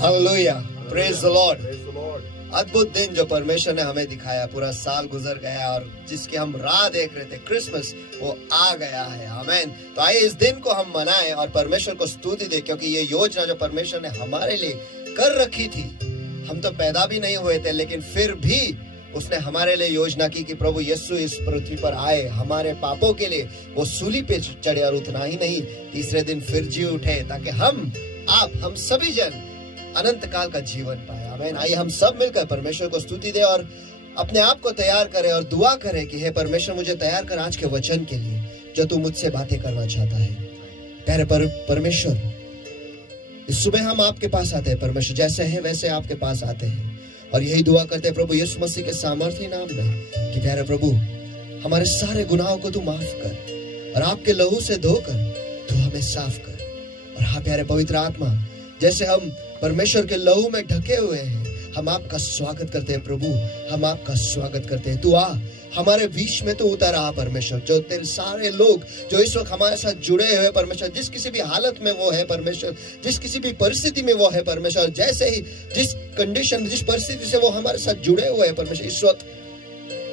Hallelujah, praise the Lord. अद्भुत दिन जो परमेश्वर ने हमें दिखाया, पूरा साल गुजर गया और जिसकी हम राह देख रहे थे, क्रिसमस, वो आ गया है। आमीन। तो आइए इस दिन को हम मनाएं और परमेश्वर को स्तुति दें, क्योंकि ये योजना जो परमेश्वर ने हमारे लिए कर रखी थी, हम तो पैदा भी नहीं हुए थे, लेकिन फिर भी उसने हमारे लिए योजना की कि प्रभु यीशु इस पृथ्वी पर आए, हमारे पापों के लिए वो सूली पे चढ़े और उतना ही नहीं, तीसरे दिन फिर जी उठे, ताकि हम सभी जन अनंत काल का जीवन पाए। आमीन। आइए हम सब मिलकर परमेश्वर को स्तुति दें और अपने आप को तैयार करें और दुआ करें कि हे परमेश्वर, मुझे तैयार कर आज के वचन के लिए जो तू मुझसे बातें करना चाहता है। प्यारे परमेश्वर, इस सुबह हम आपके पास आते हैं परमेश्वर, जैसे हैं वैसे आपके पास आते हैं और यही दुआ करते हैं प्रभु यीशु मसीह के सामर्थ्य नाम में कि प्यारे प्रभु, हमारे सारे गुनाहों को तू माफ कर और आपके लहू से धोकर तू हमें साफ कर। और हाँ प्यारे पवित्र आत्मा, जैसे हम परमेश्वर के लहू में ढके हुए हैं, हम आपका स्वागत करते हैं प्रभु, हम आपका स्वागत करते हैं। तू आ हमारे बीच में, तो उतर आ परमेश्वर। जो तेरे सारे लोग जो इस वक्त हमारे साथ जुड़े हुए परमेश्वर, जिस किसी भी हालत में वो है परमेश्वर, जिस किसी भी परिस्थिति में वो है परमेश्वर, जैसे ही जिस कंडीशन, जिस परिस्थिति से वो हमारे साथ जुड़े हुए हैं परमेश्वर, इस वक्त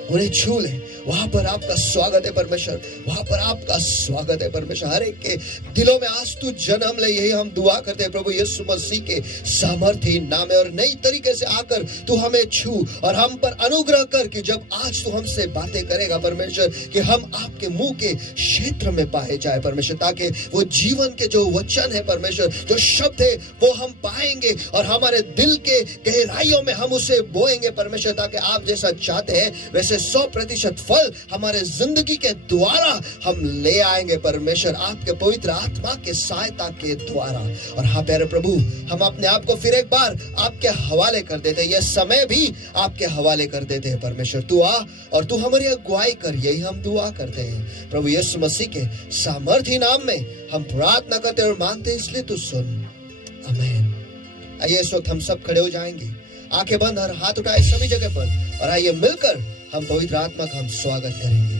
उन्हें छू ले। वहां पर आपका स्वागत है परमेश्वर, वहां पर आपका स्वागत है परमेश्वर। हर एक के दिलों में आज तू जन्म ले, यही हम दुआ करते हैं प्रभु यीशु मसीह के सामर्थ्य नाम में। और नई तरीके से आकर तू हमें छू और हम पर अनुग्रह कर कि जब आज तू हमसे बातें करेगा परमेश्वर, कि हम आपके मुंह के क्षेत्र में पाए जाए परमेश्वर, ताकि वो जीवन के जो वचन है परमेश्वर, जो शब्द है वो हम पाएंगे और हमारे दिल के गहराइयों में हम उसे बोएंगे परमेश्वर, ताकि आप जैसा चाहते हैं वैसे 100% फल हमारे जिंदगी के द्वारा हम ले आएंगे परमेश्वर, आपके पवित्र आत्मा के सहायता के द्वारा। और हाँ प्यारे प्रभु, हम अपने आप को फिर एक बार आपके हवाले कर देते हैं, यह समय भी आपके हवाले कर देते हैं परमेश्वर। तू आ और तू हमारी अगुवाई कर, यही हम दुआ करते हैं प्रभु यीशु मसीह के सामर्थ्य नाम में हम प्रार्थना करते और मांगते हैं, इसलिए तू सुन। आमीन। आइए इस वक्त हम सब खड़े हो जाएंगे, आंखें बंद और हाथ उठाए सभी जगह पर, और आइए मिलकर हम पवित्र आत्मा का हम स्वागत करेंगे।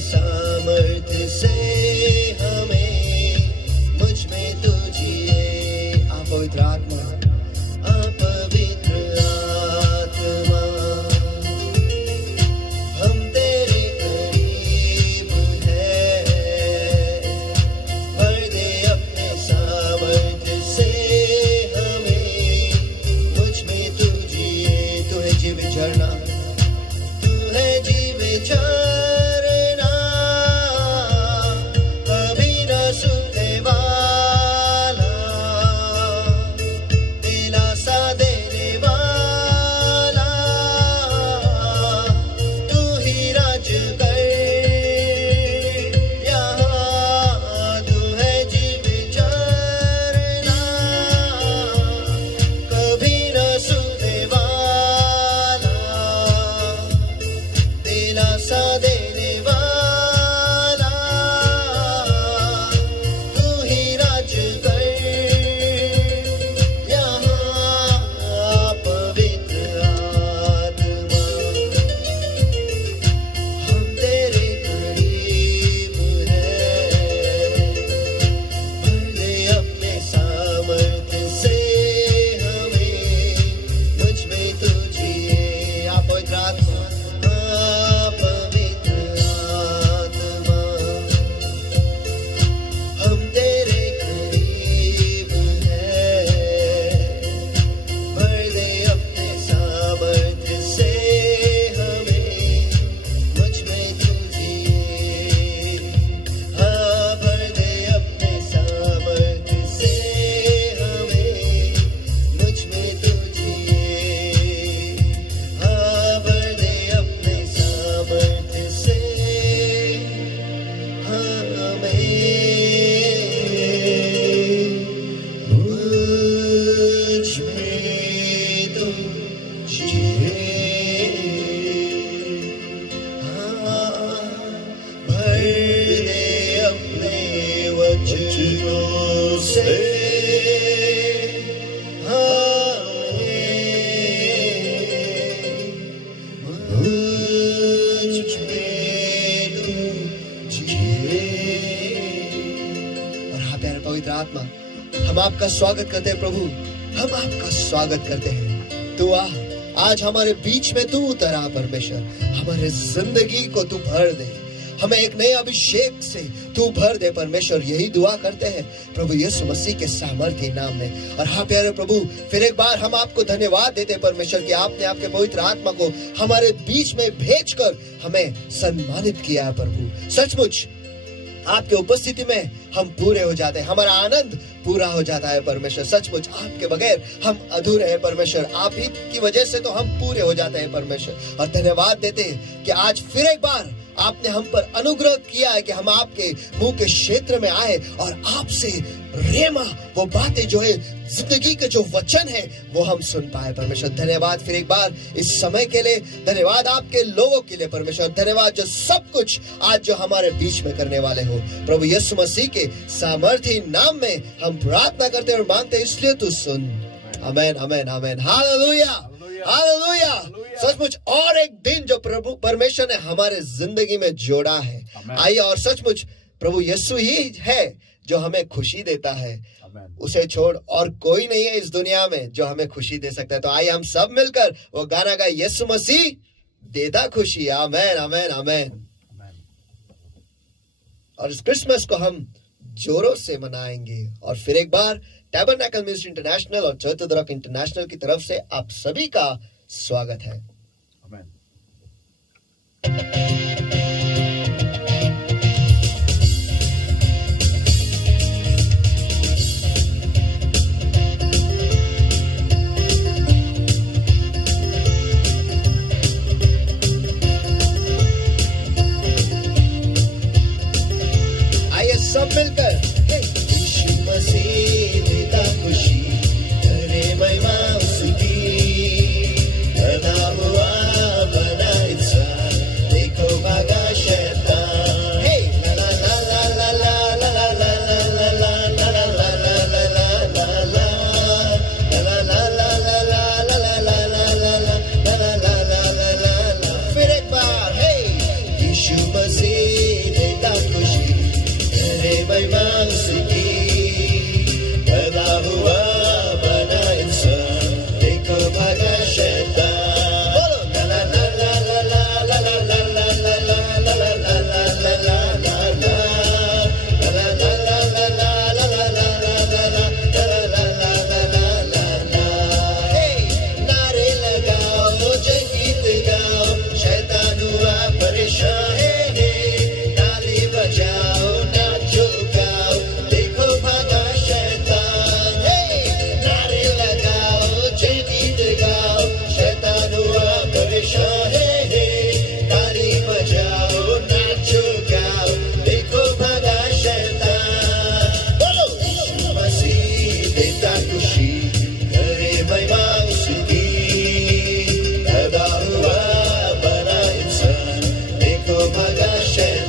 सामर्थ से वचनों से पवित्र आत्मा, हम आपका स्वागत करते हैं प्रभु, हम आपका स्वागत करते हैं। तू आ, आज हमारे बीच में तू उतर आ परमेश्वर, हमारे जिंदगी को तू भर दे, हमें एक नए अभिषेक से तू भर दे परमेश्वर। यही दुआ करते हैं प्रभु यीशु मसीह के सामर्थ्य नाम में। और हाँ प्यारे प्रभु, फिर एक बार हम आपको धन्यवाद देते हैं परमेश्वर कि आपने आपके पवित्र आत्मा को हमारे बीच में भेजकर हमें सम्मानित किया है प्रभु। सचमुच आपके उपस्थिति में हम पूरे हो जाते हैं, हमारा आनंद पूरा हो जाता है परमेश्वर। सचमुच आपके बगैर हम अधूरे हैं परमेश्वर, आप ही की वजह से तो हम पूरे हो जाते हैं परमेश्वर। और धन्यवाद देते हैं कि आज फिर एक बार आपने हम पर अनुग्रह किया है कि हम आपके मुंह के क्षेत्र में आए और आपसे रेमा वो बातें जो है जिंदगी के जो वचन है वो हम सुन पाए परमेश्वर। धन्यवाद फिर एक बार इस समय के लिए, धन्यवाद आपके लोगों के लिए परमेश्वर, धन्यवाद जो सब कुछ आज जो हमारे बीच में करने वाले हो प्रभु यीशु मसीह के सामर्थ्य नाम में हम प्रार्थना करते और मांगते, इसलिए तू सुन। आमेन आमेन आमेन, हालेलुया हालेलुया। सचमुच और एक दिन जो प्रभु परमेश्वर ने हमारे जिंदगी में जोड़ा है, आइए, और सचमुच प्रभु यीशु ही है जो हमें खुशी देता है, उसे छोड़ और कोई नहीं है इस दुनिया में जो हमें खुशी दे सकता है। तो आइए हम सब मिलकर वो गाना गाए, यीशु मसीह देता खुशी। आमेन आमेन आमेन। और इस क्रिसमस को हम जोरों से मनाएंगे। और फिर एक बार टैबरनेकल म्यूजिक इंटरनेशनल और church of the rock international की तरफ से आप सभी का स्वागत है। आमेन। सब मिलकर यीशु मसीह देता खुशी, करे महिमा उसकी, बना हुआ बना इंसान, देखो भागा शैतान। हे ला ला ला ला ला ला ला ला ला ला ला ला ला ला ला ला ला। फिर एक बार, हे यीशु मसीह देता खुशी, महिमा उसकी, बना हुआ बना इंसान, देखो भागा शैतान। बोलो ला ला ला ला ला ला ला ला ला ला ला ला ला ला ला नारे लगाओ, जय गीत गाओ, शैतान हुआ परेशान, ताली बजाओ, देखो भागा शैतान। नारे लगाओ, जय गीत गाओ, शैतान हुआ परेशान, ताली बजाओ, नाचो गाओ, देखो भागा शैतान। बोलो यीशु मसीह देता खुशी, करे महिमा उसकी, पैदा हुआ बना इंसान, देखो भागा शैतान।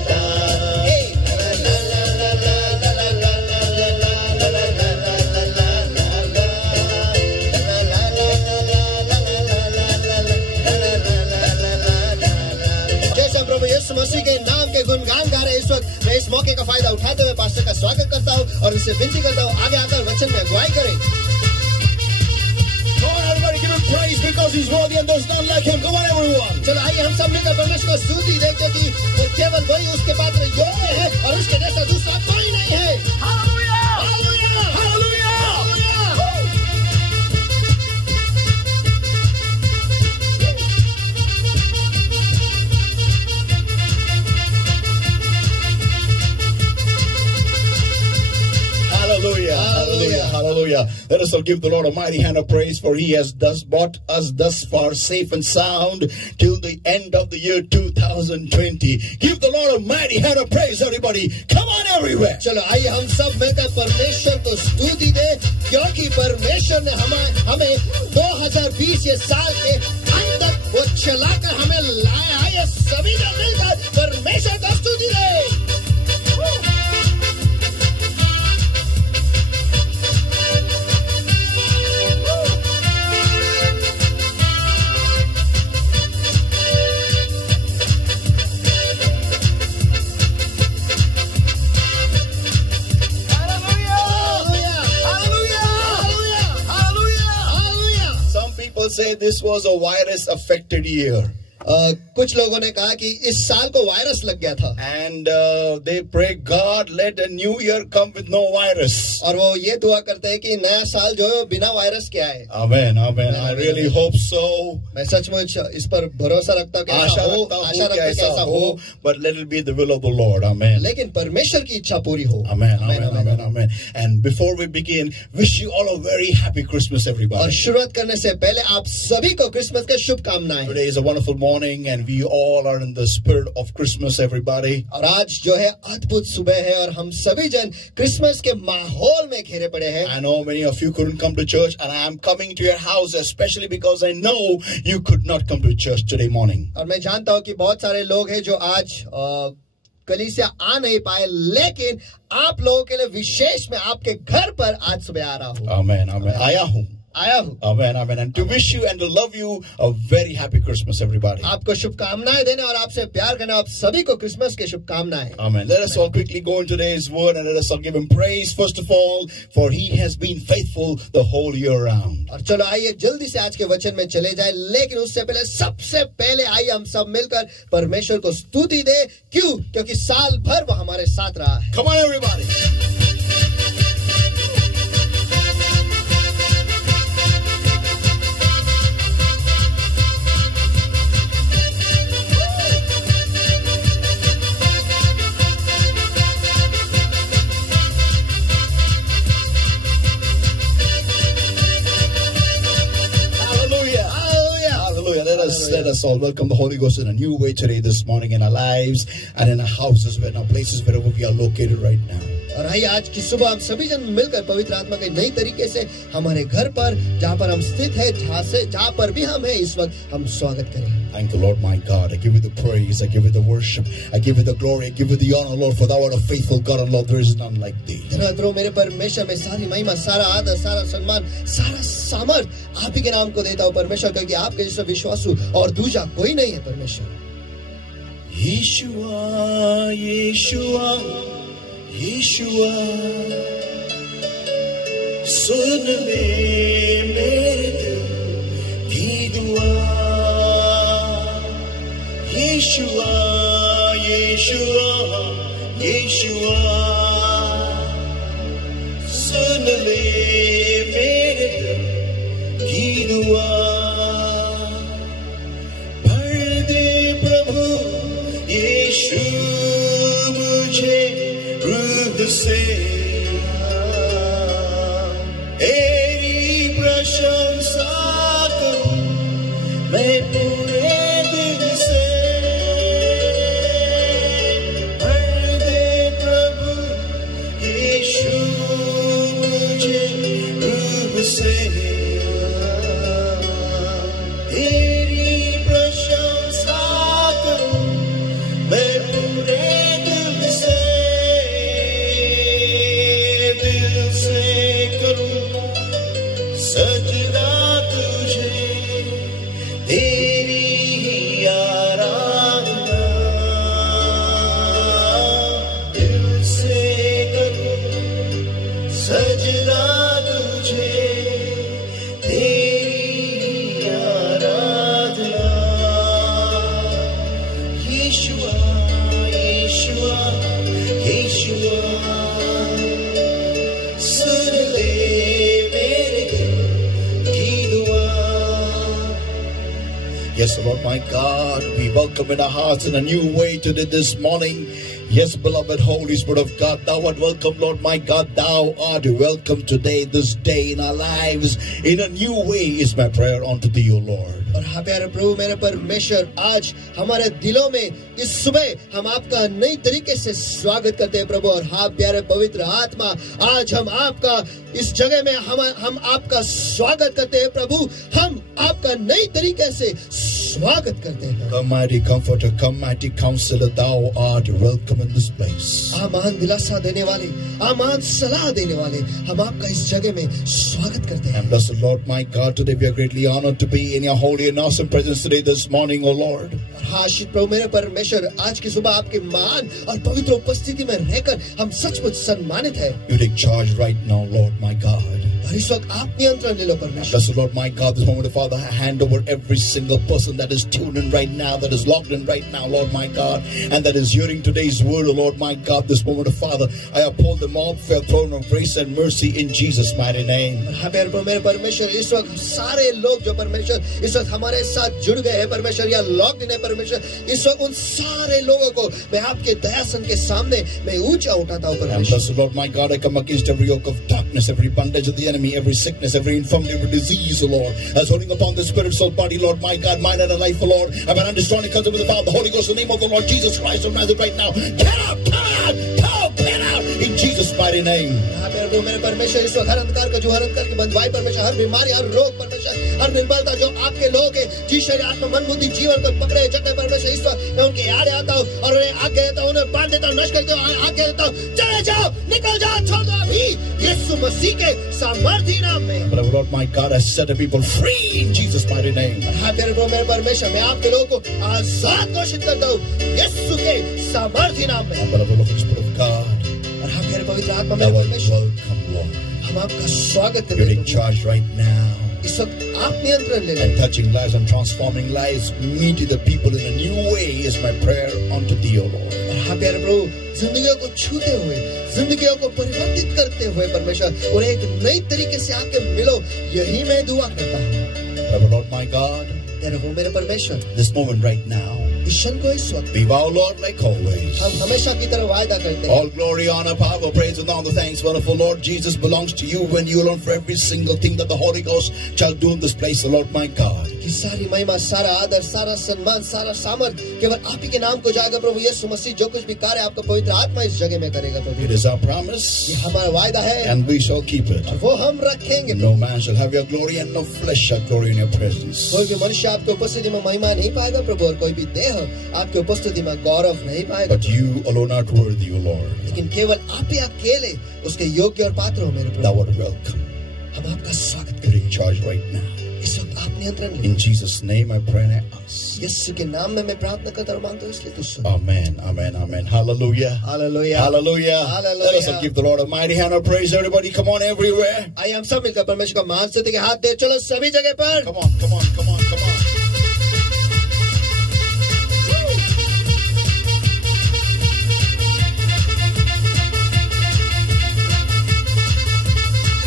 यीशु मसीह के नाम के गुणगान गा रहे इस वक्त मैं इस मौके का फायदा उठाते हुए पास्टर का स्वागत करता हूँ और उनसे विनती करता हूँ आगे आकर वचन में अगुवाई करें। Praise because he's worthy and there's none like him. Come on everyone. चलो आइए हम सब मिलकर परमेश्वर को स्तुति देते कि वो केवल वही उसके पात्र योग्य है और उसके जैसा दूसरा कोई नहीं है। Hallelujah hallelujah hallelujah hallelujah. Hallelujah, hallelujah, hallelujah. Let us all give the Lord a mighty hand of praise, for he has brought us thus far safe and sound till the end of the year 2020. Give the Lord a mighty hand of praise, everybody. Come on everywhere. चलो आइए हम सब मिलकर परमेश्वर को स्तुति दे, क्योंकि परमेश्वर ने हमें 2020 ये साल के अंत तक वो चलाकर हमें लाया है। ये सभी ने मिलकर परमेश्वर को स्तुति दे। say this was a virus affected year. कुछ लोगों ने कहा कि इस साल को वायरस लग गया था, And they pray, God, let a new year come with no virus. और वो ये दुआ करते हैं कि नया साल जो है बिना वायरस के आए. Amen, amen. I really hope so. मैं सचमुच इस पर भरोसा रखता हूं कि आशा रखता कि ऐसा हो, but let it be the will of the Lord. Amen. लेकिन परमेश्वर की इच्छा पूरी हो. Amen, amen, amen, amen. And before we begin, wish you all a very happy Christmas, और everybody. शुरुआत करने से पहले आप सभी को क्रिसमस के शुभकामनाएं. Today is a wonderful morning, and we all are in the spirit of Christmas, everybody. और आज जो है अद्भुत सुबह है और हम सभी जन क्रिसमस के माहौल में घेरे पड़े हैं. I know many of you couldn't come to church, and I am coming to your house especially because I know you could not come to church today morning. और मैं जानता हूं कि बहुत सारे लोग हैं जो आज कलीसिया आ नहीं पाए, लेकिन आप लोगों के लिए विशेष मैं आपके घर पर आज सुबह आ रहा हूं. Amen, amen. आया हूं. Amen, amen. And to wish you and to love you a very happy Christmas, everybody. आपको शुभकामनाएं देने और आपसे प्यार करने आप सभी को क्रिसमस की शुभकामनाएं. Amen. Let us all quickly go into today's word and let us all give him praise first of all, for he has been faithful the whole year round. और चलो आइए जल्दी से आज के वचन में चले जाए, लेकिन उससे पहले सबसे पहले आइए हम सब मिलकर परमेश्वर को स्तुति दे. क्यों? क्योंकि साल भर वो हमारे साथ रहा है. Come on, everybody. Let us all welcome the Holy Ghost in a new way today, this morning, in our lives and in our houses, in our places, wherever we are located right now. और आइए आज की सुबह हम सभी जन मिलकर पवित्र आत्मा के नई तरीके से हमारे घर पर, जहाँ पर हम स्थित हैं, जहाँ पर भी हम हैं इस वक्त, हम स्वागत करें. Thank the Lord my God. I give you the praise, I give you the worship, I give you the glory, I give you the honor, Lord, for thou art a faithful God, and Lord, there is none like thee. धन्यवाद हो मेरे परमेश्वर, में सारी महिमा, सारा आदर, सारा सम्मान, सारा सामर्थ आप ही के नाम को देता हूँ परमेश्वर, क्योंकि आपके जैसा विश्वासु और दूजा कोई नहीं है परमेश्वर. Yeshua, Yeshua, Yeshua, सुन ले मेरे दिल की दुआ. Yeshua, Yeshua, Yeshua, सुन ले मेरे दिल की दुआ. भर दे प्रभु यीशु मुझे रूह से, तेरी प्रशंसा करूं मैं पूरे दिल से. भर दे प्रभु यीशु मुझे रूह से, तेरी प्रशंसा करूं मैं पूरे दिल से करूं सजना तुझे, तेरी ही आराधना दिल से करूं सजना तुझे, तेरी ही आराधना. Yeshua, Yeshua, Yeshua, सुन ले मेरे दिल की दुआ. Yes, Lord my God, we welcome in our hearts in a new way today this morning. Yes, beloved Holy Spirit of God, thou art welcome, Lord my God, thou art welcome today, this day in our lives. In a new way is my prayer unto thee, O Lord. और हाँ प्यारे प्रभु मेरे परमेश्वर, आज हमारे दिलों में इस सुबह हम आपका नई तरीके से स्वागत करते हैं प्रभु. और हाँ प्यारे पवित्र आत्मा, आज हम आपका इस जगह में हम आपका स्वागत करते हैं प्रभु. हम आपका नई तरीके से स्वागत करते हैं। Come, mighty comforter, come, mighty counselor, thou art welcome in this place. आमान दिलासा देने वाले, आमान सलाह देने वाले, हम आपका इस जगह में स्वागत करते हैं। And blessed Lord, my God, today we are greatly honored to be in your holy and awesome presence today, this morning, O Lord. हाँ आशीष प्रभु मेरे परमेश्वर, आज की सुबह आपके मान और पवित्र उपस्थिति में रहकर हम सचमुच सम्मानित हैं। You take charge right now, Lord, my God. और इस वक्त आप नियंत्रण ले लो परमेश्वर। Blessed Lord, my God, this moment, Father, I hand over every single person that is tuned in right now, that is logged in right now, Lord, my God, and that is hearing today's word, O Lord, my God, this moment, Father, I uphold them all before your throne of grace and mercy in Jesus' mighty name. हाँ मेरे परमेश्वर, इस वक्त सारे लोग जो परमेश्वर इस वक्त हमारे साथ जुड़ गए हैं परमेश्वर या लॉग्ड इन है परमेश्वर, इस वक्त उन सारे लोगों को मैं आपके दयासन के सामने मैं ऊंचा उठाता हूँ And परमेश्वर। blessed Lord, my God, I come against every yoke of darkness, every bondage of the enemy, every sickness, every infirmity, every disease, O Lord, as holding upon the spirit, soul, body, Lord, my God, mind and life, O Lord. I am destroying because of the Father, the Holy Ghost, in the name of the Lord Jesus Christ of Nazareth right now. Get out, get out, in Jesus' mighty name. मेरे परमेश्वर, इस वक्त हर अंधकार का जो हरण करके बंधवाई परमेश्वर, हर बीमारी, हर रोग परमेश्वर, हर निर्बलता जो आपके लोग हैं, जी शरीर आत्मा मन बुद्धि जीवन को पकड़े जगह परमेश्वर, इस वक्त मैं उनके आड़े आता हूँ और उन्हें आज्ञा देता हूँ, उन्हें बांध देता हूँ, नष्ट कर देता हूँ, आज्ञा देता हूँ, चले जाओ, निकल जाओ, छोड़ दो अभी यीशु मसीह के सामर्थी नाम में। But Lord, my God, I set the people free in Jesus' mighty name. हाँ मेरे परमेश्वर, मैं आपके लोगों को आजाद घोषित करता हूँ यीशु के सामर्थी नाम में। But Lord, the Spirit of God, और हाँ मेरे पवित्र आत्मा thou मेरे art परमेश्वर, welcome, Lord. हम आपका स्वागत You're करते in हैं। charge right now. इस वक्त आप नियंत्रण ले And लें। touching lives and transforming lives, meeting the people in a new way is my prayer unto thee, O Lord. और हाँ प्यारे प्रभु, जिंदगियों को छूते हुए, जिंदगियों को परिवर्तित करते हुए परमेश्वर, और एक नई तरीके से आके मिलो, यही मैं दुआ करता हूँ। But Lord, my God, मेरे परमेश्वर, this moment right now, इस क्षण को इस वक्त we vow, Lord, like always. हम हमेशा की तरह वायदा करते हैं। All glory, honor, power, praise, and all the thanks, wonderful Lord Jesus, belongs to you when you alone for every single thing that the Holy Ghost shall do in this place, the Lord my God. कि सारी महिमा, सारा आदर, सारा सम्मान, सारा सामर्थ केवल आप ही के नाम को जाएगा प्रभु यीशु मसीह। जो कुछ भी कार्य आपका पवित्र आत्मा इस जगह में करेगा प्रभु, It is our promise, ये हमारा वायदा है and we shall keep it. और वो हम रखेंगे। No man shall have your glory, and no flesh shall glory in your presence. कोई भी मनुष्य आपके उपस्थिति में महिमा नहीं पाएगा प्रभु, और कोई भी देह आपके उपस्थिति में गौरव नहीं पाएगा। But you alone are worthy, O Lord. लेकिन केवल आप ही अकेले उसके योग्य और पात्र हो मेरे Thou प्रभु। art welcome. हम आपका स्वागत You're करें। in charge right now. इस वक्त आप नियंत्रण लें। In Jesus' name I pray and I ask. यीशु के नाम में मैं प्रार्थना करता और मांगता हूँ, इसलिए तू सुन। Amen, amen, amen. Hallelujah. Hallelujah, Hallelujah. Hallelujah. Let us give the Lord a mighty hand of praise. Everybody, come on everywhere. आइए हम सब मिलकर परमेश्वर का महान स्तुति के हाथ दे चलो सभी जगह पर। Come on, come on, come on, come on.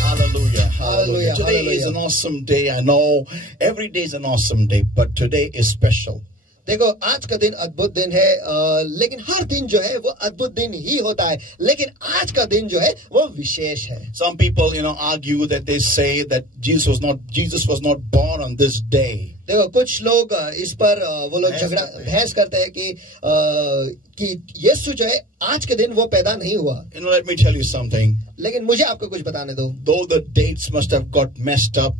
Hallelujah. Hallelujah. Today is an awesome day. I know every day is an awesome day, but today is special. देखो आज का दिन अद्भुत दिन है, लेकिन हर दिन जो है वो अद्भुत दिन ही होता है, लेकिन आज का दिन जो है वो विशेष है। Some people, argue that they say that Jesus was not born on this day. देखो कुछ लोग इस पर वो लोग झगड़ा बहस करते हैं कि यीशु जो है आज के दिन वो पैदा नहीं हुआ। Let me tell you something. लेकिन मुझे आपको कुछ बताने दो। Though the dates must have got messed up,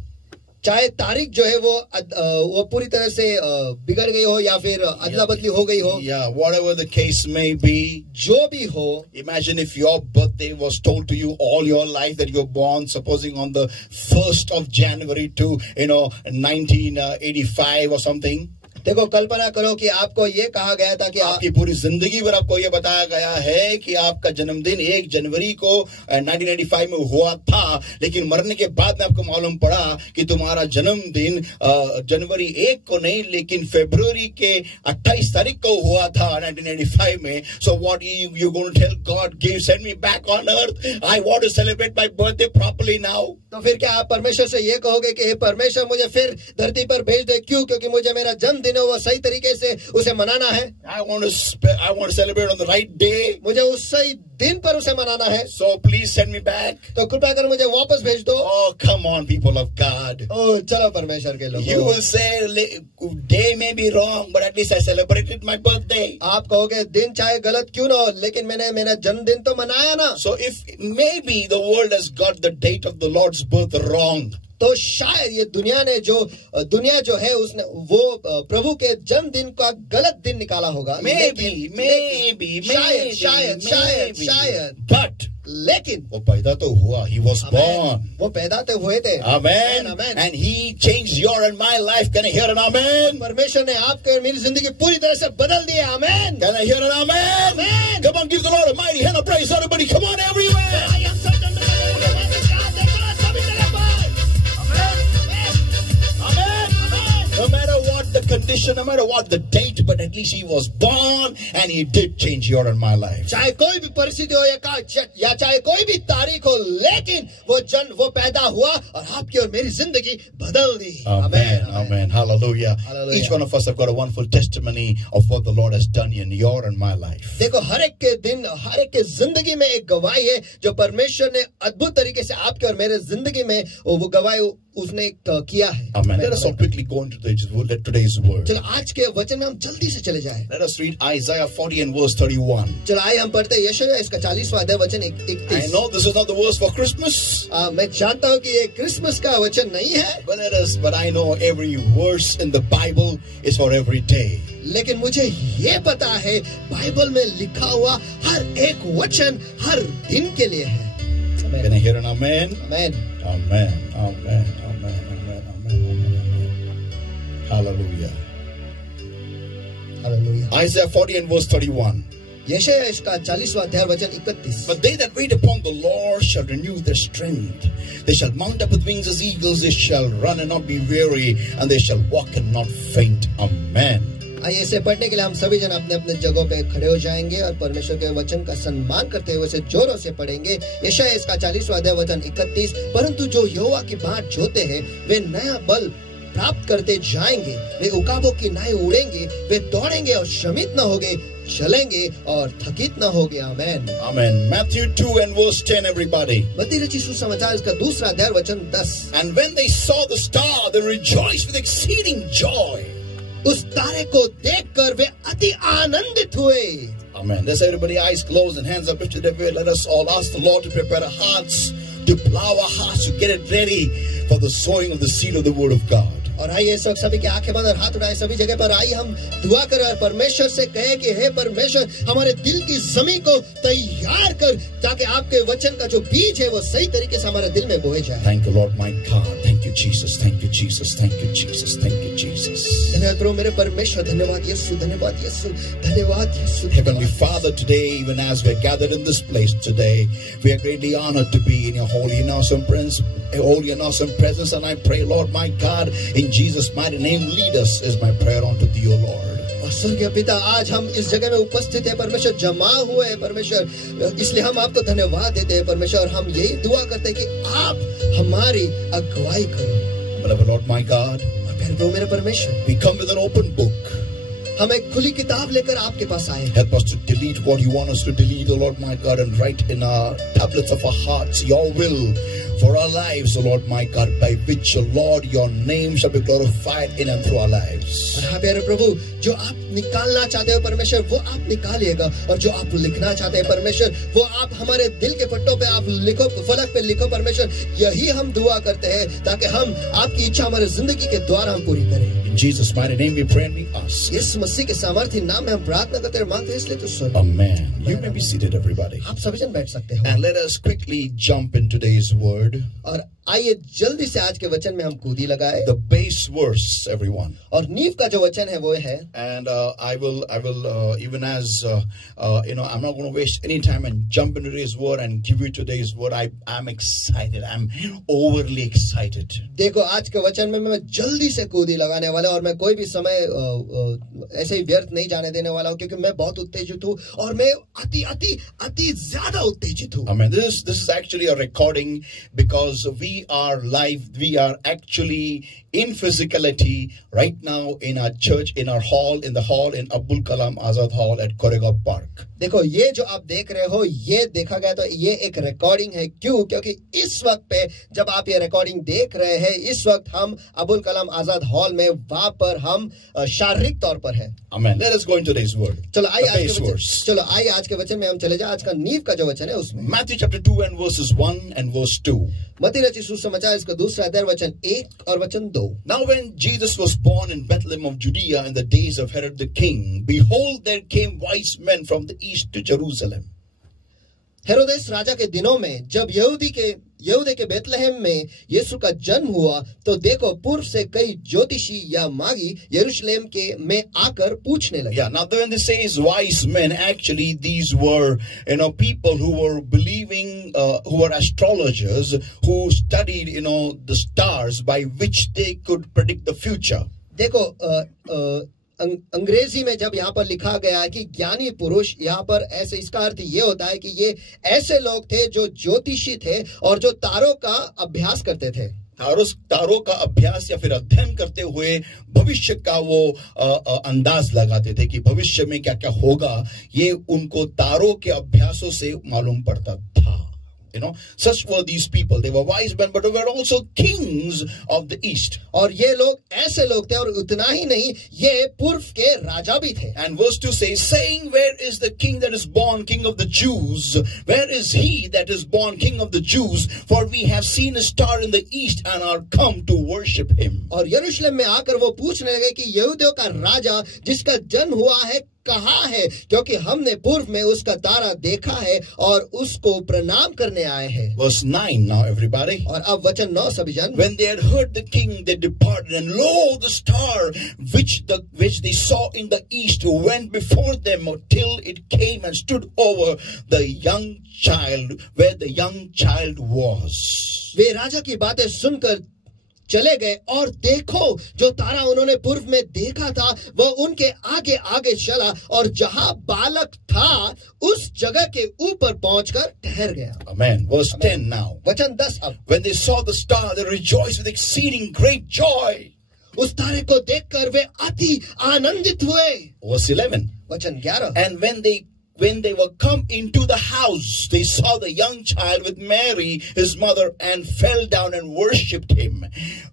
चाहे तारीख जो है वो पूरी तरह से बिगड़ गई हो या फिर अदला बदली हो गई हो, yeah, whatever the case may be, जो भी हो, imagine if your birthday was told to you all your life that you're born, supposing on the 1st of January to, 1985 or something. देखो कल्पना करो कि आपको ये कहा गया था कि आपकी पूरी जिंदगी भर आपको ये बताया गया है कि आपका जन्मदिन 1 जनवरी को 1985 में हुआ था, लेकिन मरने के बाद में आपको मालूम पड़ा कि तुम्हारा जन्मदिन जनवरी 1 को नहीं लेकिन फरवरी के 28 तारीख को हुआ था 1985 में. So what you going to tell God? Send me back on earth. I want to celebrate my birthday properly now. तो फिर क्या आप परमेश्वर से ये कहोगे कि हे परमेश्वर मुझे फिर धरती पर भेज दे? क्यों? क्योंकि मुझे मेरा जन्मदिन है वो सही तरीके से उसे मनाना है. I want to celebrate on the right day. मुझे उस सही दिन पर उसे मनाना है. So please send me back. तो कृपया कर मुझे वापस भेज दो. Oh, come on, people of God. ओ चलो परमेश्वर के लोग. You will say day may be wrong, but at least I celebrated my birthday. आप कहोगे दिन चाहे गलत क्यों ना हो, लेकिन मैंने मेरा जन्मदिन तो मनाया ना. So if maybe the world has got the date of the Lord's birth wrong. तो शायद ये दुनिया जो है उसने वो प्रभु के जन्मदिन का गलत दिन निकाला होगा. Maybe. शायद. But लेकिन वो पैदा तो हुआ. He was born. वो पैदा तो हुए थे. Amen. And he changed your and my life. Can I hear an amen? परमेश्वर ने आपके और मेरी जिंदगी पूरी तरह से बदल दी. Amen. Can I hear an amen? Amen. Come on, give the Lord a mighty hand of praise. Everybody, come on, everywhere. No matter what the condition, no matter what the date, but at least he was born and he did change your and my life. चाहे कोई भी परिस्थिति हो या चाहे कोई भी तारीख हो, लेकिन वो पैदा हुआ और आपकी और मेरी जिंदगी बदल दी. Amen. Hallelujah. Each one of us have got a wonderful testimony of what the Lord has done in your and my life. देखो हर एक के जिंदगी में एक गवाही है जो परमेश्वर ने अद्भुत तरीके से आपके और मेरे जिंदगी में वो गवाही उसने किया है. Amen. Let us all quickly go into today's word. चलो आज के वचन में हम जल्दी से चले जाएं. Let us read Isaiah 40 and verse 31. चलो आइए हम पढ़ते हैं यशायाह इसका 40वां अध्याय वचन 31. I know this is not the verse for Christmas. मैं जानता हूँ कि ये क्रिसमस का वचन नहीं है. But I know every verse in the Bible is for every day. लेकिन मुझे ये पता है बाइबल में लिखा हुआ हर एक वचन हर दिन के लिए है. Can I hear an amen? Amen. Amen. Hallelujah. Isaiah 40 and verse 31. यशायाह इसका 40वां अध्याय वचन 31. But they that wait upon the Lord shall renew their strength. They shall mount up with wings as eagles. They shall run and not be weary, and they shall walk and not faint. Amen. आइए इसे पढ़ने के लिए हम सभी जन अपने अपने जगहों पे खड़े हो जाएंगे और परमेश्वर के वचन का सम्मान करते हुए इसे जोरों से पढ़ेंगे. यशायाह इसका 40वां अध्याय वचन 31. परंतु जो यहोवा की बाट जोते हैं वे नया बल प्राप्त करते जाएंगे. वे उकाबों की नाई उड़ेंगे. वे दौड़ेंगे और श्रमित न होंगे, चलेंगे और थकित न होंगे. आमेन. Amen. Matthew 2 and verse 10, everybody. मत्ती रचित सुसमाचार इसका 2वां अध्याय वचन 10. And when they saw the star, they rejoiced with exceeding joy. उस तारे को देखकर वे अति आनंदित हुए. Amen. Let's everybody eyes closed and hands up lifted everywhere. Let us all ask the Lord to prepare our hearts, to plow our hearts, to get it ready for the sowing of the seed of the word of God. और आइए सब सभी की आंखें बंद और हाथ उठाए सभी जगह पर. आइए हम दुआ करें और परमेश्वर से कहें कि हे परमेश्वर हमारे दिल की जमीन को तैयार कर ताकि आपके वचन का जो बीज है वो सही तरीके से हमारे दिल में बोए जाए. Thank you, Lord, my God. Thank you, Jesus. Thank you, Jesus. Thank you, Jesus. Thank you, Jesus. धन्यवाद प्रभु मेरे परमेश्वर. धन्यवाद यीशु. धन्यवाद यीशु. धन्यवाद यीशु. Heavenly Father, today, even as we're gathered in this place today, we are greatly honored to be in your holy and awesome presence. And I pray, Lord, my God, in Jesus' mighty name, lead us is my prayer unto thee, O Lord. और स्वर्गीय पिता आज हम इस जगह में उपस्थित है परमेश्वर, जमा हुए हैं परमेश्वर, इसलिए हम आपको धन्यवाद देते हैं परमेश्वर. और हम यही दुआ करते हैं कि आप हमारी अगुवाई करो. Beloved Lord, my God, प्रभु मेरे परमेश्वर, we come with an open book. हम एक खुली किताब लेकर आपके पास आए. Help us to delete what you want us to delete, O Lord, my God, and write in our tablets of our hearts your will for our lives, O Lord, my God, by which, O Lord, your name shall be glorified in and through our lives. हाँ प्यारे प्रभु, जो आप निकालना चाहते हो परमेश्वर वो आप निकालिएगा, और जो आप लिखना चाहते हैं परमेश्वर वो आप हमारे दिल के पट्टों पे आप लिखो, फलक पे लिखो परमेश्वर. यही हम दुआ करते हैं ताकि हम आपकी इच्छा हमारे जिंदगी के द्वारा हम पूरी करें. In Jesus' mighty name we pray and we ask. यीशु मसीह के सामर्थ्य नाम में हम प्रार्थना करते हैं, मांगते हैं, इसलिए तो सुनो. Amen. You may be seated, everybody. आप सभी जन बैठ सकते हो. And let us quickly jump in today's word. और आइए जल्दी से आज के वचन में हम कूदी लगाए. The base verse, everyone. और नींव का जो वचन है वो है. And I will even as I'm not going to waste any time and jump into today's word and give you today's word. I'm excited. I'm overly excited. देखो आज के वचन में मैं जल्दी से कूदी लगाने वाला और मैं कोई भी समय ऐसे ही व्यर्थ नहीं जाने देने वाला हूँ, क्योंकि मैं बहुत उत्तेजित हूँ और मैं अति ज्यादा उत्तेजित हूँ. Amen. This is actually a recording because we are live. We are actually in physicality right now in our church, in our hall, in the hall in Abdul Kalam Azad Hall at Koregaon Park. देखो ये जो आप देख रहे हो ये देखा गया तो ये एक रिकॉर्डिंग है क्यों क्योंकि इस वक्त पे जब आप ये रिकॉर्डिंग देख रहे हैं इस वक्त हम अबुल कलाम आजाद हॉल में वहां पर हम शारीरिक तौर पर हैं. Amen. Let us go into today's word. चलो आइए The आज के वचन में हम चले जाए. आज का नींव का जो वचन है उसमें Matthew chapter 2 and verses 1 and verse 2. मत्ती रचित सुसमाचार इसका दूसरा अध्याय वचन 1 और वचन 2. Now when Jesus was born in Bethlehem of Judea in the days of Herod the king, behold, there came wise men from the east to Jerusalem. हेरोदेस राजा के दिनों में जब यहूदे के बेतलहम में यीशु का जन्म हुआ तो देखो पूर्व से कई ज्योतिषी या मागी यरूशलेम के में आकर पूछने लगे. Yeah, now when this says wise men, actually these were, people who were believing, who were astrologers, who studied, the stars by which they could predict the future. देखो अंग्रेजी में जब यहाँ पर लिखा गया है कि ज्ञानी पुरुष, यहाँ पर ऐसे इसका अर्थ ये होता है कि ये ऐसे लोग थे जो ज्योतिषी थे और जो तारों का अभ्यास करते थे. तारों का अभ्यास या फिर अध्ययन करते हुए भविष्य का वो अंदाज लगाते थे कि भविष्य में क्या क्या होगा. ये उनको तारों के अभ्यासों से मालूम पड़ता था. Such were these people. They were wise men, but they were also kings of the east. और ये लोग ऐसे लोग थे और उतना ही नहीं ये पूर्व के राजा भी थे. And verse 2 says, saying, where is the king that is born king of the Jews? Where is he that is born king of the Jews? For we have seen a star in the east and are come to worship him. और यरूशलेम में आकर वो पूछने लगे कि यहूदियों का राजा जिसका जन्म हुआ है कहाँ है, क्योंकि हमने पूर्व में उसका तारा देखा है और उसको प्रणाम करने आए हैं. Verse 9 now everybody. और अब वचन 9 सभी जन. When they had heard the king, they departed, and lo, the star which they saw in the east went before them till it came and stood over the young child where the young child was. वे राजा की बातें सुनकर चले गए और देखो जो तारा उन्होंने पूर्व में देखा था वह उनके आगे आगे चला और जहां बालक था उस जगह के ऊपर पहुंचकर ठहर गया. Amen. Verse 10 now. वचन 10 अब. When they saw the star, they rejoiced with exceeding great joy. उस तारे को देखकर वे अति आनंदित हुए. Verse 11. वचन 11. And when they were come into the house, they saw the young child with Mary, his mother, and fell down and worshipped him.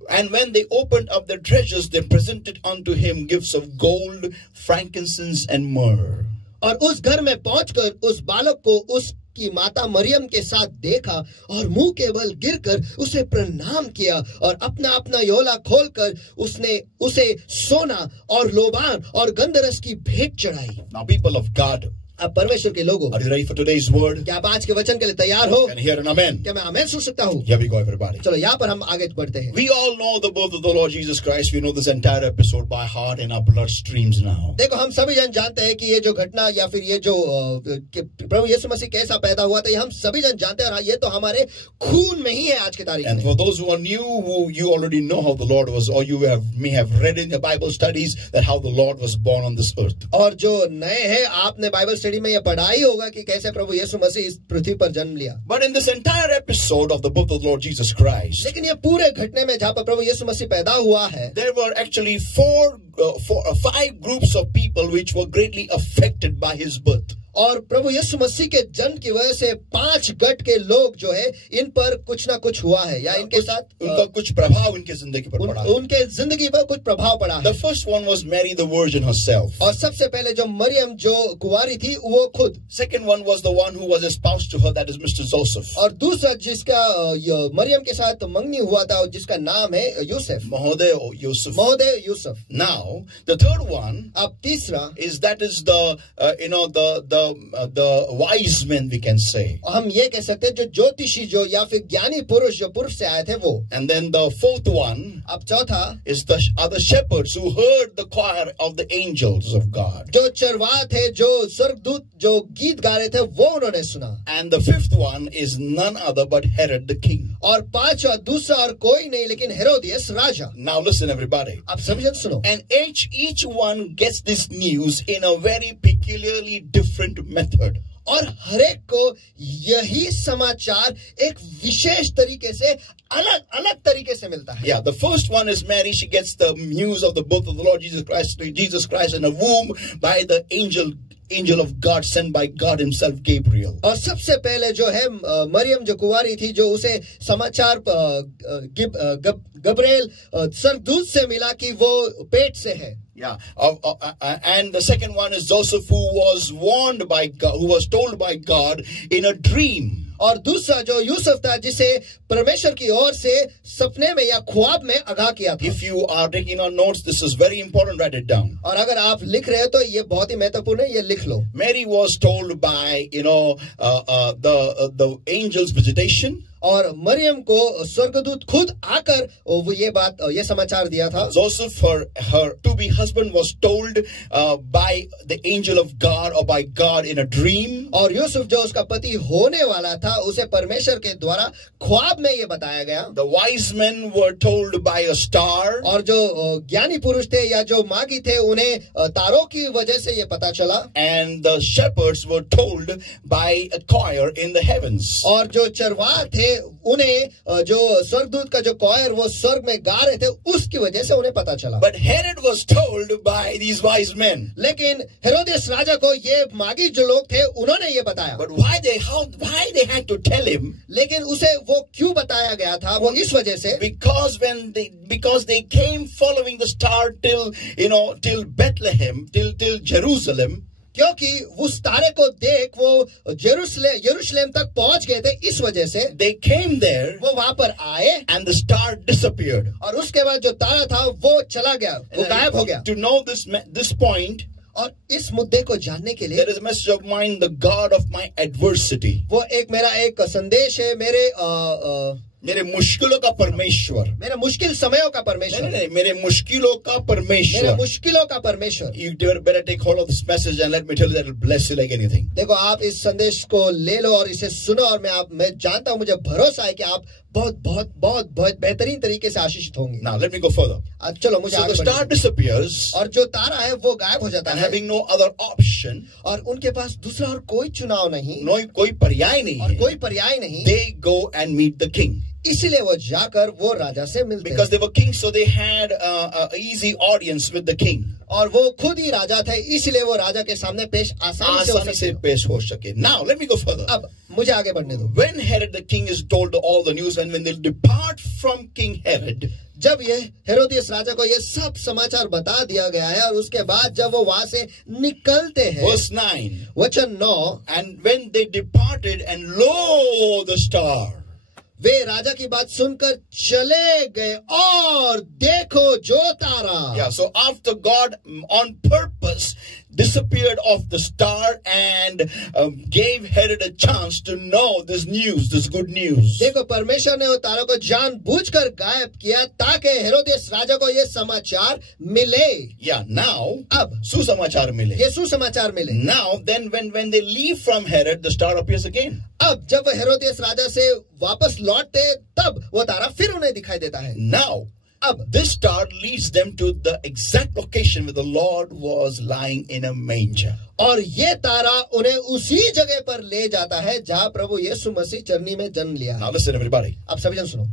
And when they opened up their treasures, they presented unto him gifts of gold, frankincense, and myrrh. और उस घर में पहुंचकर उस बालक को उसकी माता मरियम के साथ देखा और मुंह के बल गिरकर उसे प्रणाम किया और अपना अपना योला खोलकर उसने उसे सोना और लोबान और गंधरस की भेंट चढ़ाई. Now, people of God, अब परमेश्वर के लोगों, are you ready for today's word? क्या आप आज के वचन के लिए तैयार हो? Can I hear an amen? क्या मैं आमेन सुन सकता हूँ? Here we go, everybody. चलो यहाँ पर हम आगे बढ़ते हैं. We all know the birth of the Lord Jesus Christ. We know this entire episode by heart in our blood streams now. देखो हम सभी जन जानते हैं कि ये जो घटना या फिर ये जो प्रभु यीशु मसीह कैसा पैदा हुआ था ये हम सभी जन जानते हैं और ये तो हमारे खून में ही है आज की तारीख में. And for those who are new, who you already know how the Lord was, or you may have read in the Bible studies that how the Lord was born on this earth. और जो नए हैं आपने Bible study में ये पढ़ाई होगा कि कैसे प्रभु यीशु मसीह इस पृथ्वी पर जन्म लिया. But in this entire episode of the birth of the Lord Jesus Christ, लेकिन ये पूरे घटने में जहाँ पर प्रभु यीशु मसीह पैदा हुआ है, there were actually five groups of people which were greatly affected by his birth. और प्रभु यीशु मसीह के जन्म की वजह से 5 गट के लोग जो है इन पर कुछ ना कुछ हुआ है या इनके साथ उनका कुछ प्रभाव इनके जिंदगी पर पड़ा. उनके जिंदगी पर कुछ प्रभाव पड़ा है. The first one was Mary the Virgin herself. और सबसे पहले जो मरियम जो कुंवारी थी वो खुद. Second one was the one who was espoused to her, that is Mr. Joseph. और दूसरा जिसका मरियम के साथ मंगनी हुआ था जिसका नाम है यूसुफ. महोदय यूसुफ. महोदय Yusuf. Now the third one, अब तीसरा is that is the wise men, we can say. हम ये कह सकते हैं जो ज्योतिषी जो या फिर ज्ञानी पुरुष जो पूर्व से आए थे वो. And then the fourth one, अब चौथा, is the shepherds who heard the choir of the angels of God. जो चरवाह थे जो स्वर्गदूत जो गीत गा रहे थे वो उन्होंने सुना. And the fifth one is none other but Herod the king. और पांचवा दूसरा और कोई नहीं लेकिन हेरोदियस राजा. Now listen everybody. अब सभी जन सुनो. And each one gets this news in a very peculiarly different method. और हरेक को यही समाचार एक विशेष तरीके से अलग अलग तरीके से मिलता है. Yeah, the first one is Mary. She gets the news of the birth of the Lord Jesus Christ in a womb by the angel of God sent by God himself, Gabriel. और सबसे पहले जो है मरियम जो कुंवारी थी, जो उसे समाचार गब्रिएल स्वर्गदूत से मिला कि वो पेट से है. Yeah, and the second one is Joseph, who was warned by God, who was told by God in a dream. और दूसरा जो यूसुफ था, जिसे परमेश्वर की ओर से सपने में या ख्वाब में आगाह किया था. If you are taking on notes, this is very important. Write it down. और अगर आप लिख रहे हो तो ये बहुत ही महत्वपूर्ण है, ये लिख लो. Mary was told by the angel's visitation. और मरियम को स्वर्गदूत खुद आकर वो ये समाचार दिया था. Joseph, her to-be husband, was told by the angel of God or by God in a dream. और यूसुफ जो उसका पति होने वाला था, उसे परमेश्वर के द्वारा ख्वाब में ये बताया गया. The wise men were told by a star. और जो ज्ञानी पुरुष थे या जो मागी थे, उन्हें तारों की वजह से ये पता चला. And the shepherds were told by a choir in the heavens. और जो चरवाह थे, उन्हें जो स्वर्गदूत का जो कॉयर वो स्वर्ग में गा रहे थे, उसकी वजह से उन्हें पता चला. But Herod was told by these wise men. लेकिन हेरोदेस राजा को ये मागी जो लोग थे, उन्होंने ये बताया. But why they had to tell him? लेकिन उसे वो क्यों बताया गया था? वो इस वजह से, because they came following the star till Bethlehem, till Jerusalem. क्योंकि उस तारे को देख वो यरूशलेम तक पहुंच गए थे. इस वजह से they came there, वो वहां पर आए, and the star disappeared. और उसके बाद जो तारा था वो चला गया, वो गायब हो गया. To know this point, और इस मुद्दे को जानने के लिए, there is a message of mine, the God of my adversity. वो मेरा एक संदेश है, मेरे मुश्किलों का परमेश्वर, मेरे मुश्किल समयों का परमेश्वर, नहीं, मेरे मुश्किलों का परमेश्वर, मेरे मुश्किलों का परमेश्वर. You better take hold of this message and let me tell you that it will bless you like anything. देखो, आप इस संदेश को ले लो और इसे सुनो, और मैं जानता हूं, मुझे भरोसा है कि आप बहुत बहुत बहुत बहुत बेहतरीन तरीके से आशीषित होंगे. Now let me go further. अब चलो मुझे आगे बढ़ने. So the star disappears, और जो तारा है वो गायब हो जाता and है, having no other option, और उनके पास दूसरा और कोई चुनाव नहीं, कोई पर्याय नहीं और है, कोई पर्याय नहीं. they go and meet the king. इसीलिए वो जाकर वो राजा से मिलते हैं. Because they were kings, so they had a easy audience with the king. और वो खुद ही राजा थे, इसीलिए वो राजा के सामने पेश आसानी से पेश हो सके. Now let me go further. अब मुझे आगे बढ़ने दो. When Herod the king is told all the news, and when they depart from King Herod, जब ये हेरोदियस राजा को ये सब समाचार बता दिया गया है, और उसके बाद जब वो वहां से निकलते हैं, verse 9, वचन 9, and when they departed, and lo, the star. वे राजा की बात सुनकर चले गए, और देखो जो तारा. Yeah, so after God on purpose disappeared off the star and gave Herod a chance to know this news, this good news. देखो, परमेश्वर ने वो तारा को जानबूझकर गायब किया ताकि हेरोदेस राजा को ये समाचार मिले. Yeah, now अब सुसमाचार मिले. ये सुसमाचार मिले. Now then when they leave from Herod, the star appears again. अब जब हेरोदेस राजा से वापस लौटते, तब वो तारा फिर उन्हें दिखाई देता है. Now अब this star leads them to the exact location where the Lord was lying in a manger. और ये तारा उन्हें उसी जगह पर ले जाता है जहां प्रभु यीशु मसीह चरनी में जन्म लिया. Now listen, everybody. अब सभी जन सुनो.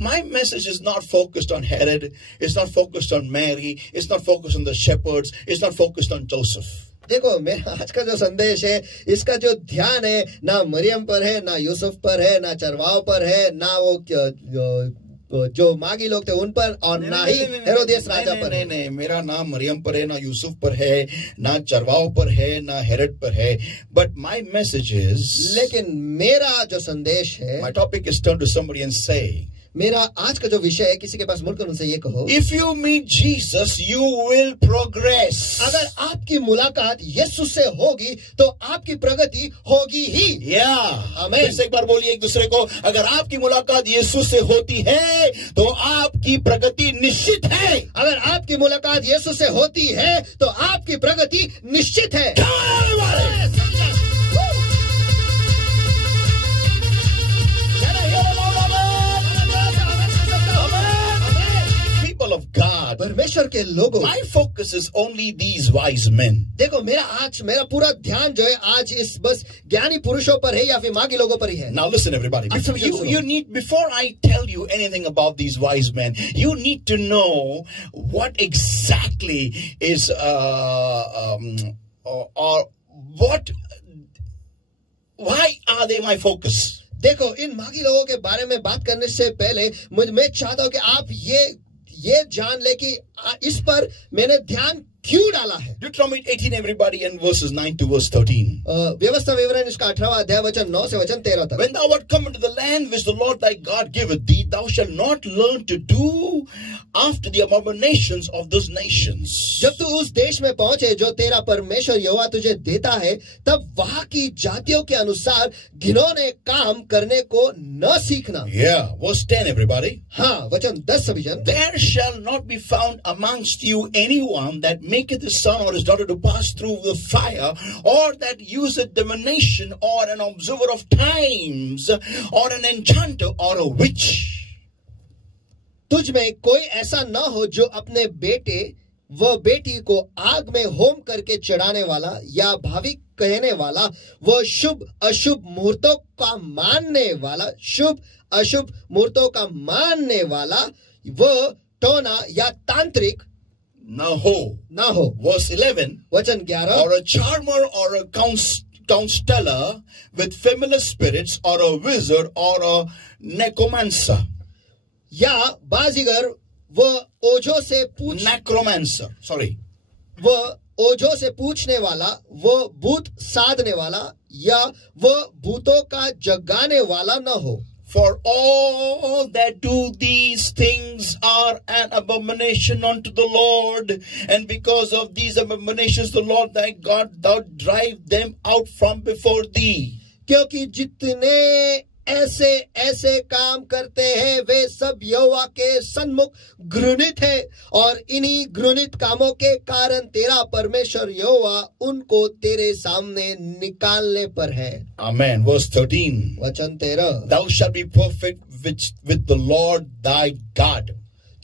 My message is not focused on Herod. It's not focused on Mary. It's not focused on the shepherds. It's not focused on Joseph. देखो, मेरा आज का जो संदेश है, इसका जो ध्यान है ना मरियम पर है, ना यूसुफ पर है, ना चरवाओं पर है, ना वो जो मागी लोग थे उन पर, और ना ही हेरोदेस राजा पर. नहीं, मेरा नाम मरियम पर है, ना यूसुफ पर है, ना चरवाओं पर है, ना हेरोद पर है. But my message is, लेकिन मेरा जो संदेश है, my topic is turn to somebody and say, मेरा आज का जो विषय है, किसी के पास मुड़कर उनसे ये कहो, if you meet Jesus, you will progress. अगर आपकी मुलाकात यीशु से होगी तो आपकी प्रगति होगी ही. आमीन. फिर से एक बार बोलिए एक दूसरे को, अगर आपकी मुलाकात यीशु से होती है तो आपकी प्रगति निश्चित है. अगर आपकी मुलाकात यीशु से होती है तो आपकी प्रगति निश्चित है. Of God, परमेश्वर के लोगों, my focus is only these wise men. देखो मेरा पूरा ध्यान जो है आज इस बस ज्ञानी पुरुषों पर है या फिर मागी लोगों पर ही है. Now listen, everybody. You need, before I tell you anything about these wise men, you need to know what exactly is or what. Why are they my focus? देखो, इन मागी लोगों के बारे में बात करने से पहले मैं चाहता हूं कि आप ये जान ले कि इस पर मैंने ध्यान क्यों डाला है. Deuteronomy 18, everybody, and verses 9 to verse 13. व्यवस्था विवरण इसका 18वां अध्याय वचन 9 से वचन 13 तक. When thou art come into the land which the Lord thy God giveth thee, thou shalt not learn to do after the abominations of those nations. जब तू उस देश में पहुंचे जो तेरा परमेश्वर यहोवा तुझे देता है, तब वहां की जातियों के अनुसार घिनौने काम करने को न सीखना. Yeah, verse 10, everybody. हाँ, वचन 10 सभी जन. There shall not be found amongst you anyone that maketh his son or his daughter to pass through the fire, or that useth divination, or an observer of times, or an enchanter, or a witch. तुझ में कोई ऐसा न हो जो अपने बेटे व बेटी को आग में होम करके चढ़ाने वाला, या भावी कहने वाला, व शुभ अशुभ मुहूर्तों का मानने वाला, शुभ अशुभ मुहूर्तों का मानने वाला, व टोना या तांत्रिक ना हो. Verse 11. वचन 11. Or a charmer, or a counselor with familiar spirits, or a wizard, or a necromancer. या बाजीगर व ओझो से पूछ necromancer, sorry. व ओझो से पूछने वाला, व भूत साधने वाला, या व भूतों का जगाने वाला न हो. For all that do these things are an abomination unto the Lord, and because of these abominations the Lord thy God thou drive them out from before thee. क्योंकि जितने ऐसे काम करते हैं वे सब यहोवा के सन्मुख घृणित है, और इन्हीं घृणित कामों के कारण तेरा परमेश्वर यहोवा उनको तेरे सामने निकालने पर है. Amen. Verse 13. वचन 13. Thou shalt be perfect with the Lord thy God.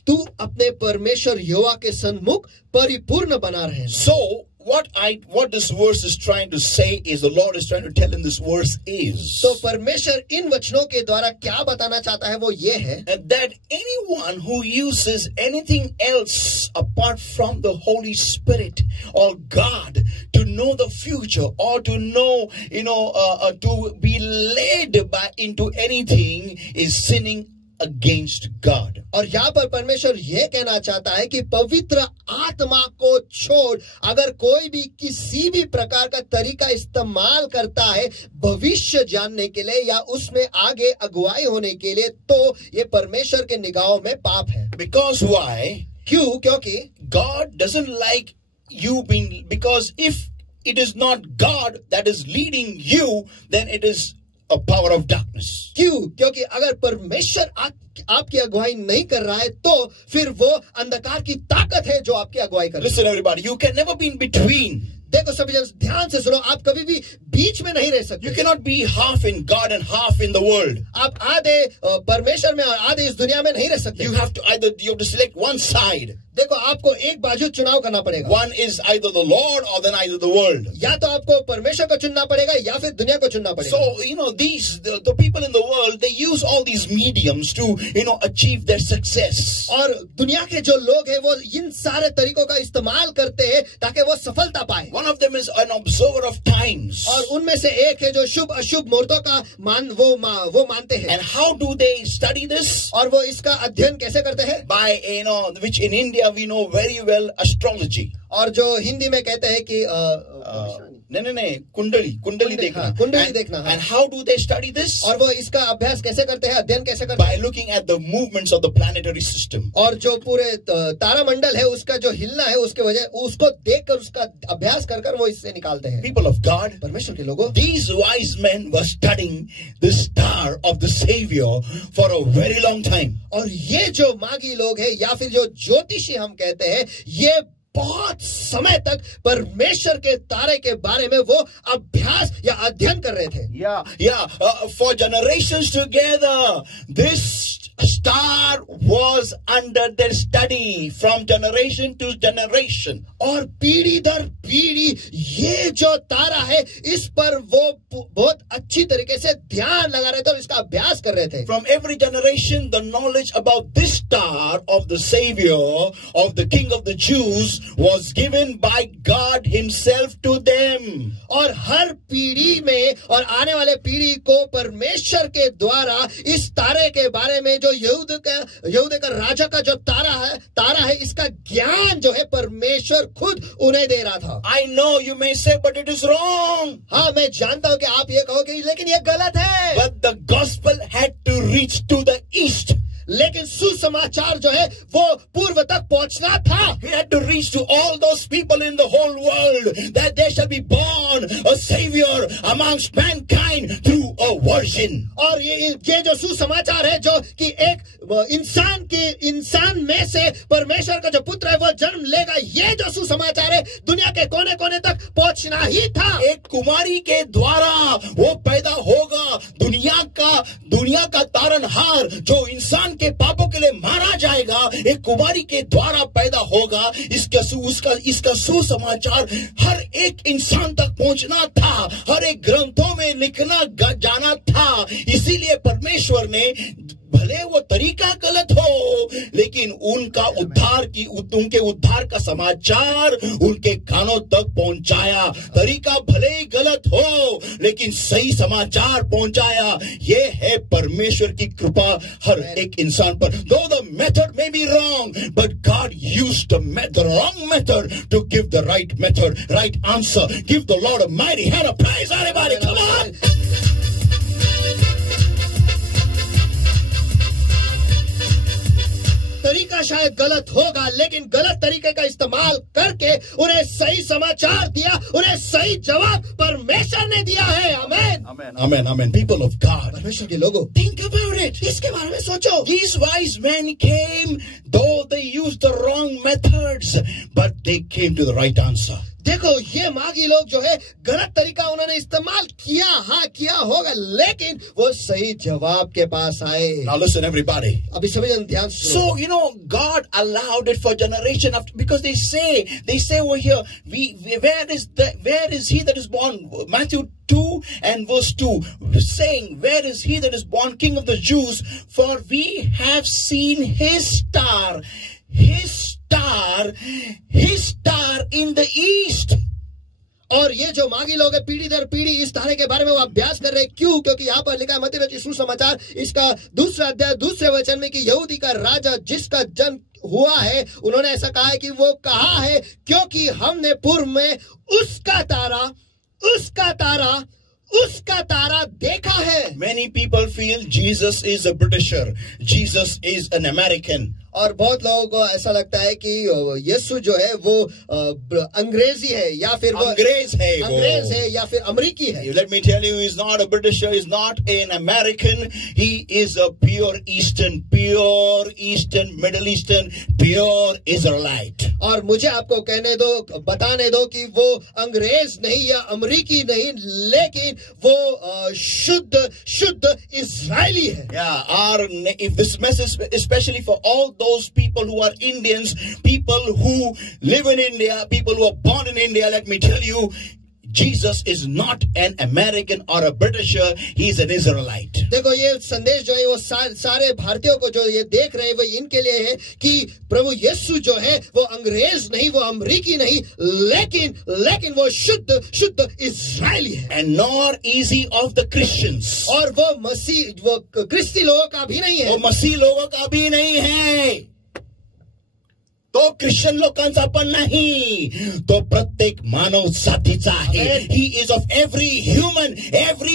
तू अपने परमेश्वर यहोवा के सन्मुख परिपूर्ण बना रहे. So what this verse is trying to say is, the Lord is trying to tell in this verse is, तो परमेश्वर इन वचनों के द्वारा क्या बताना चाहता है वो ये है, that anyone who uses anything else apart from the Holy Spirit or God to know the future, or to know, to be led into anything, is sinning against God. और यहाँ पर परमेश्वर यह कहना चाहता है कि पवित्र आत्मा को छोड़ अगर कोई भी किसी भी प्रकार का तरीका इस्तेमाल करता है भविष्य जानने के लिए या उसमें आगे अगुवाई होने के लिए, तो ये परमेश्वर के निगाहों में पाप है. Because why? क्यों? क्योंकि God doesn't like you being, because if it is not God that is leading you, then it is a power of darkness. क्यों? क्योंकि अगर परमेश्वर आपकी अगुवाई नहीं कर रहा है तो फिर वो अंधकार की ताकत है जो आपकी अगुवाई कर रही है. Listen everybody, you can never be in between. देखो सभी जन ध्यान से सुनो, आप कभी भी बीच में नहीं रह सकते. You cannot be half in God and half in the world. आप आधे परमेश्वर में और आधे इस दुनिया में नहीं रह सकते. You have to select one side. देखो आपको एक बाजू चुनाव करना पड़ेगा. One is either the Lord or then either the world. या तो आपको परमेश्वर को चुनना पड़ेगा या फिर दुनिया को चुनना पड़ेगा. So the people in the world, they use all these mediums to achieve their success. और दुनिया के जो लोग हैं वो इन सारे तरीकों का इस्तेमाल करते हैं ताकि वो सफलता पाए. One of them is an observer of times. और उनमें से एक है जो शुभ अशुभ मुहूर्तों का वो मानते हैं. And how do they study this? और वो इसका अध्ययन कैसे करते हैं? By which in India we know very well, astrology. और जो हिंदी में कहते हैं कि नहीं कुंडली देखना. And how do they study this? और वो इसका अभ्यास कैसे करते हैं, अध्ययन कैसे करते हैं? By looking at the movements of the planetary system. और जो पूरे तारामंडल है उसका जो हिलना है उसके वजह उसको देखकर उसका अभ्यास कर वो इससे निकालते हैं. People of God, परमेश्वर के लोगों, these wise men were studying the star of the Savior for a very long time. और ये जो मागी लोग हैं या फिर जो ज्योतिषी हम कहते हैं, ये बहुत समय तक परमेश्वर के तारे के बारे में वो अभ्यास या अध्ययन कर रहे थे. For generations together, this star was under their study from generation to generation. और पीढ़ी दर पीढ़ी ये जो तारा है इस पर वो बहुत अच्छी तरीके से ध्यान लगा रहे थे और इसका अभ्यास कर रहे थे. From every generation, the knowledge about this star of the Savior, of the King of the Jews, was given by God Himself to them. और हर पीढ़ी में और आने वाले पीढ़ी को परमेश्वर के द्वारा इस तारे के बारे में जो यहूदा का राजा का जो तारा है इसका ज्ञान जो है परमेश्वर खुद उन्हें दे रहा था. I know you may say, but it is wrong. हाँ, मैं जानता हूं कि आप ये कहोगे लेकिन ये गलत है. But the gospel had to reach to the east. लेकिन सुसमाचार जो है वो पूर्व तक पहुंचना था. He had to reach to all those people in the whole world that there shall be born a savior amongst mankind through a virgin. और ये जो सुसमाचार है जो कि एक इंसान में से परमेश्वर का जो पुत्र है वो जन्म लेगा, ये जो सुसमाचार है दुनिया के कोने कोने तक पहुंचना ही था. एक कुमारी के द्वारा वो पैदा होगा, दुनिया का तारनहार जो इंसान के पापों के लिए मारा जाएगा, एक कुमारी के द्वारा पैदा होगा. इसका सुसमाचार हर एक इंसान तक पहुंचना था, हर एक ग्रंथों में लिखना जाना था. इसीलिए परमेश्वर ने भले वो तरीका गलत हो लेकिन उनके उद्धार का समाचार उनके कानों तक पहुंचाया. तरीका भले ही गलत हो लेकिन सही समाचार पहुंचाया. ये है परमेश्वर की कृपा हर एक इंसान पर. Though the method may be wrong, but God used the wrong method to give the right answer. Give the Lord a mighty hand of praise, everybody. Come on. तरीका शायद गलत होगा लेकिन गलत तरीके का इस्तेमाल करके उन्हें सही समाचार दिया, उन्हें सही जवाब परमेश्वर ने दिया है. आमेन, आमेन, आमेन. People of God, परमेश्वर के लोगों, think about it. इसके बारे में सोचो. These wise men came, though they used the wrong methods, but they came to the right answer. देखो ये मागी लोग जो है गलत तरीका उन्होंने इस्तेमाल किया, हाँ किया होगा, लेकिन वो सही जवाब के पास आए. Now listen, everybody. अभी सभी जन ध्यान से. So God allowed it for generation after, because they say over here, where is he that is born? Matthew 2 and verse 2, saying, where is he that is born King of the Jews? For we have seen his star in the east. और ये जो मागी लोग है पीढ़ी दर पीढ़ी इस तारे के बारे में वो अभ्यास कर रहे हैं. क्यों? क्योंकि यहाँ पर लिखा है मत्ती रचित सुसमाचार इसका 2 अध्याय 2 वचन में कि यहूदी का राजा जिसका जन्म हुआ है, उन्होंने ऐसा कहा है कि वो कहा है क्योंकि हमने पूर्व में उसका तारा देखा है. Many people feel Jesus is a Britisher, Jesus is an American. और बहुत लोगों को ऐसा लगता है कि यीशु जो है वो अंग्रेजी है या फिर वो अंग्रेज है या फिर अमेरिकी है. Let me tell you, he's not a Britisher, he's not an American, he is a pure Eastern, Middle Eastern, pure Israelite. और मुझे आपको बताने दो कि वो अंग्रेज नहीं या अमेरिकी नहीं, लेकिन वो शुद्ध इजरायली है. Yeah, if this message especially for all those people who are Indians, people who live in India, people who are born in India, let me tell you, Jesus is not an American or a Britisher, he is an Israelite. देखो ये संदेश जो है वो सारे भारतीयों को जो ये देख रहे हैं वो इनके लिए है कि प्रभु यीशु जो है वो अंग्रेज नहीं, वो अमेरिकी नहीं, लेकिन वो शुद्ध इजरायली है. And nor is he of the Christians. और वो क्रिस्ती लोगों का भी नहीं है, वो मसीह लोगों का भी नहीं है. तो क्रिश्चियन लोकांचा पण नाही, तो प्रत्येक मानव जातीचा आहे. He is of every